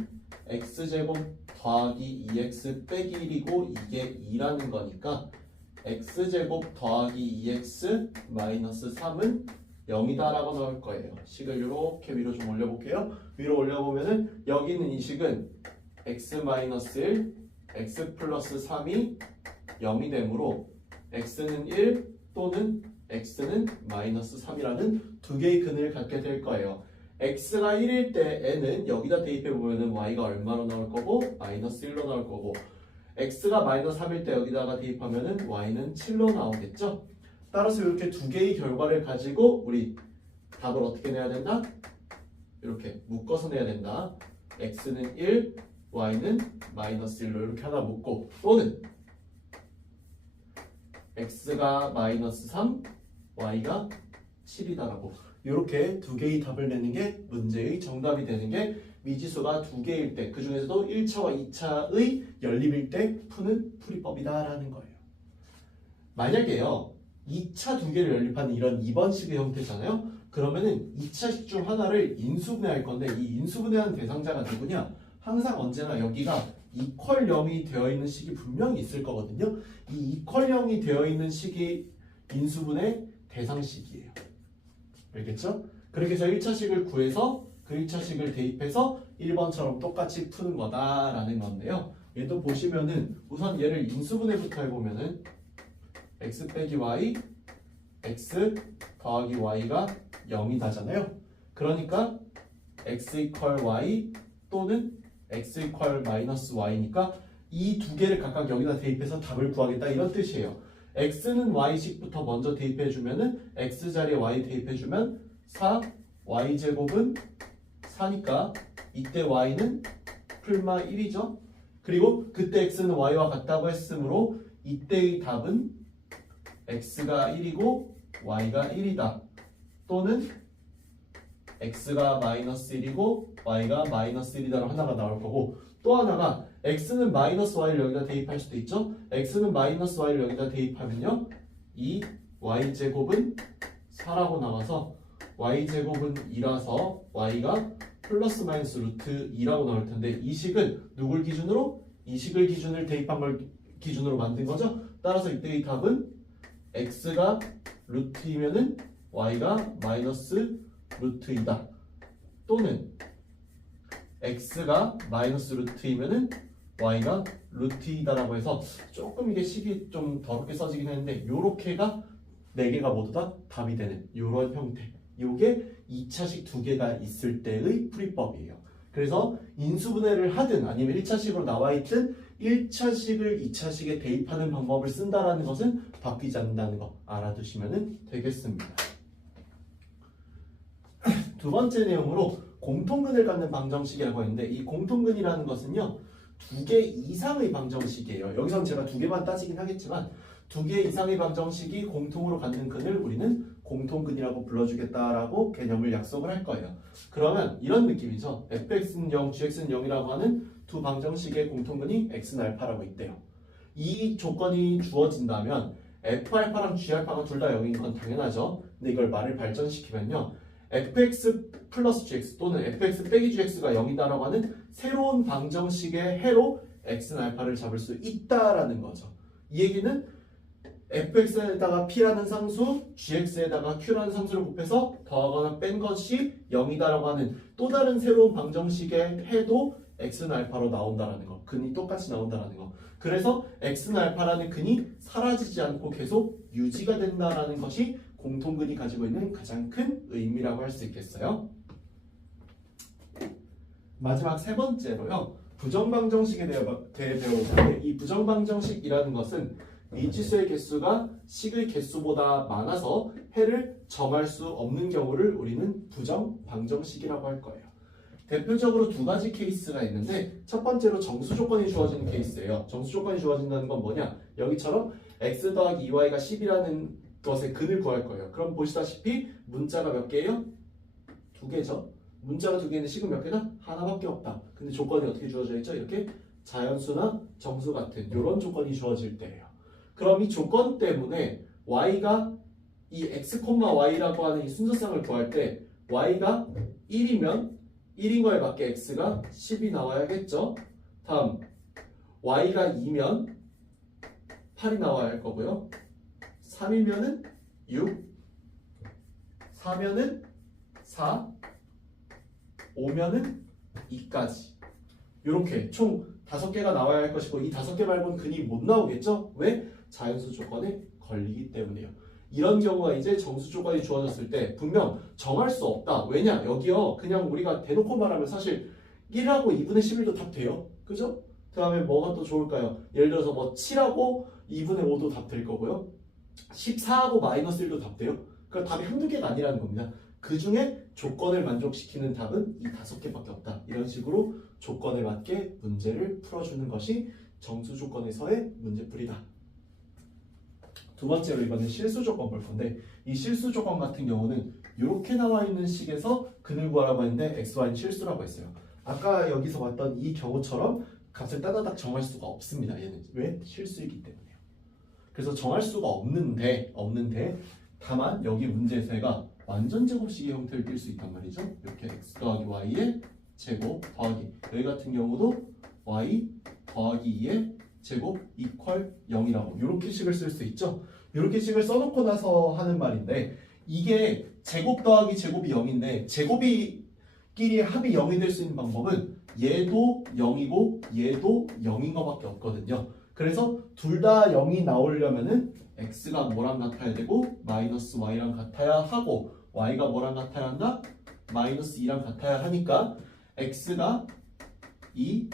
x제곱 더하기 2x 빼기 1이고 이게 2라는 거니까 x제곱 더하기 2x 마이너스 3은 0이다라고 나올 거예요. 식을 이렇게 위로 좀 올려볼게요. 위로 올려보면은 여기 있는 이 식은 x 마이너스 1, x 플러스 3이 0이 되므로 x는 1 또는 x는 마이너스 3이라는 두 개의 근을 갖게 될 거예요. x가 1일 때 n은 여기다 대입해보면 y가 얼마로 나올 거고 마이너스 1로 나올 거고 x가 마이너스 3일 때 여기다가 대입하면 y는 7로 나오겠죠. 따라서 이렇게 두 개의 결과를 가지고 우리 답을 어떻게 내야 된다? 이렇게 묶어서 내야 된다. x는 1, y는 마이너스 1로 이렇게 하나 묶고 또는 x가 마이너스 3, y가 7이다라고 이렇게 두 개의 답을 내는 게 문제의 정답이 되는 게 미지수가 두 개일 때, 그 중에서도 1차와 2차의 연립일 때 푸는 풀이법이다라는 거예요. 만약에요 2차 두 개를 연립하는 이런 2번식의 형태잖아요. 그러면은 2차식 중 하나를 인수분해할 건데 이 인수분해하는 대상자가 누구냐? 항상 언제나 여기가 이퀄 0이 되어 있는 식이 분명히 있을 거거든요. 이 이퀄 0이 되어 있는 식이 인수분해 대상식이에요. 알겠죠? 그렇게 해서 1차식을 구해서 그 1차식을 대입해서 1번처럼 똑같이 푸는 거다라는 건데요. 얘도 보시면은 우선 얘를 인수분해부터 해보면은 x 빼기 y, x 더하기 y가 0이다잖아요. 그러니까 x 이퀄 y 또는 x 이퀄 마이너스 y니까 이 두 개를 각각 여기다 대입해서 답을 구하겠다 이런 뜻이에요. x는 y식부터 먼저 대입해주면은 x 자리에 y 대입해주면 4, y제곱은 4니까 이때 y는 풀마 1이죠. 그리고 그때 x는 y와 같다고 했으므로 이때의 답은 x가 1이고 y가 1이다. 또는 x가 마이너스 1이고 y가 마이너스 1이다로 하나가 나올 거고 또 하나가 x는 마이너스 y를 여기다 대입할 수도 있죠. x는 마이너스 y를 여기다 대입하면요. 이 y제곱은 4라고 나와서 y제곱은 2라서 y가 플러스 마이너스 루트 2라고 나올 텐데 이 식은 누굴 기준으로? 이 식을 기준을 대입한 걸 기준으로 만든 거죠. 따라서 이때의 답은 x가 루트이면은 y가 마이너스 루트 2다. 또는 x가 마이너스 루트이면은 y가 루트 2다라고 해서 조금 이게 식이 좀 더럽게 써지긴 했는데 요렇게가 4개가 모두 다 답이 되는 요런 형태. 요게 2차식 2개가 있을 때의 풀이법이에요. 그래서 인수분해를 하든 아니면 1차식으로 나와 있든 1차식을 2차식에 대입하는 방법을 쓴다라는 것은 바뀌지 않는다는 거 알아두시면 되겠습니다. 두 번째 내용으로 공통근을 갖는 방정식이라고 했는데 이 공통근이라는 것은요 2개 이상의 방정식이에요. 여기선 제가 2개만 따지긴 하겠지만 2개 이상의 방정식이 공통으로 갖는 근을 우리는 공통근이라고 불러주겠다라고 개념을 약속을 할 거예요. 그러면 이런 느낌이죠. fx는 0, gx는 0이라고 하는 두 방정식의 공통근이 x는 알파라고 있대요. 이 조건이 주어진다면 f알파랑 g알파가 둘 다 0인 건 당연하죠. 근데 이걸 말을 발전시키면요. fx 플러스 gx 또는 fx 빼기 gx가 0이다라고 하는 새로운 방정식의 해로 x는 알파를 잡을 수 있다라는 거죠. 이 얘기는 fx에다가 p라는 상수, gx에다가 q라는 상수를 곱해서 더하거나 뺀 것이 0이다라고 하는 또 다른 새로운 방정식의 해도 x는 알파로 나온다라는 거. 근이 똑같이 나온다라는 거. 그래서 x는 알파라는 근이 사라지지 않고 계속 유지가 된다라는 것이 공통근이 가지고 있는 가장 큰 의미라고 할 수 있겠어요. 마지막 세 번째로요. 부정방정식에 대해 배워볼 텐데 이 부정방정식이라는 것은 미지수의 개수가 식의 개수보다 많아서 해를 정할 수 없는 경우를 우리는 부정방정식이라고 할 거예요. 대표적으로 두 가지 케이스가 있는데 첫 번째로 정수 조건이 주어지는 케이스예요. 정수 조건이 주어진다는 건 뭐냐? 여기처럼 x 더하기 2y가 10이라는 것의 근을 구할 거예요. 그럼 보시다시피 문자가 몇 개예요? 2개죠. 문자가 2개인데 식은 몇 개다? 하나밖에 없다. 근데 조건이 어떻게 주어져 있죠? 이렇게 자연수나 정수 같은 이런 조건이 주어질 때예요. 그럼 이 조건 때문에 y가 이 x, y라고 하는 이 순서상을 구할 때 y가 1이면 1인 거에 맞게 x가 10이 나와야겠죠. 다음 y가 2면 8이 나와야 할 거고요. 3이면은 6, 4면은 4, 5면은 2까지 이렇게 총 5개가 나와야 할 것이고 이 5개 말고는 근이 못 나오겠죠? 왜? 자연수 조건에 걸리기 때문이에요. 이런 경우가 이제 정수 조건이 주어졌을 때 분명 정할 수 없다. 왜냐? 여기요. 그냥 우리가 대놓고 말하면 사실 1하고 2분의 11도 답 돼요. 그죠? 그 다음에 뭐가 또 좋을까요? 예를 들어서 뭐 7하고 2분의 5도 답 될 거고요. 14하고 마이너스 1도 답 돼요. 그러니까 답이 한두 개가 아니라는 겁니다. 그 중에 조건을 만족시키는 답은 이 5개밖에 없다. 이런 식으로 조건에 맞게 문제를 풀어주는 것이 정수 조건에서의 문제풀이다. 두 번째로 이번엔 실수 조건 볼 건데 이 실수 조건 같은 경우는 이렇게 나와 있는 식에서 근을 구하라고 했는데 xy는 실수라고 했어요. 아까 여기서 봤던 이 경우처럼 값을 따다닥 정할 수가 없습니다. 얘는 왜? 실수이기 때문에요. 그래서 정할 수가 없는데 다만 여기 문제에서가 완전 제곱식의 형태를 띌 수 있단 말이죠. 이렇게 x 더하기 y의 제곱 더하기 여기 같은 경우도 y 더하기 2의 제곱 이퀄 0이라고 이렇게 식을 쓸 수 있죠. 이렇게 식을 써놓고 나서 하는 말인데 이게 제곱 더하기 제곱이 0인데 제곱이끼리의 합이 0이 될 수 있는 방법은 얘도 0이고 얘도 0인 것밖에 없거든요. 그래서 둘 다 0이 나오려면은 x가 뭐랑 같아야 되고 마이너스 y랑 같아야 하고 y가 뭐랑 같아야 한다? 마이너스 2랑 같아야 하니까 x가 2,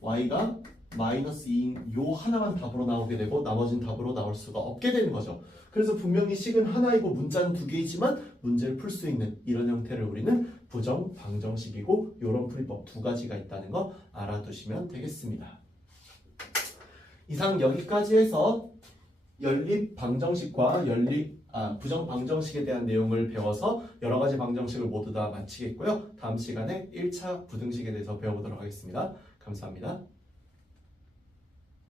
y가 마이너스 2인 요 하나만 답으로 나오게 되고 나머지는 답으로 나올 수가 없게 되는 거죠. 그래서 분명히 식은 하나이고 문자는 2개이지만 문제를 풀 수 있는 이런 형태를 우리는 부정 방정식이고 이런 풀이법 2가지가 있다는 거 알아두시면 되겠습니다. 이상 여기까지 해서 연립 방정식과 부정 방정식에 대한 내용을 배워서 여러 가지 방정식을 모두 다 마치겠고요. 다음 시간에 1차 부등식에 대해서 배워보도록 하겠습니다. 감사합니다.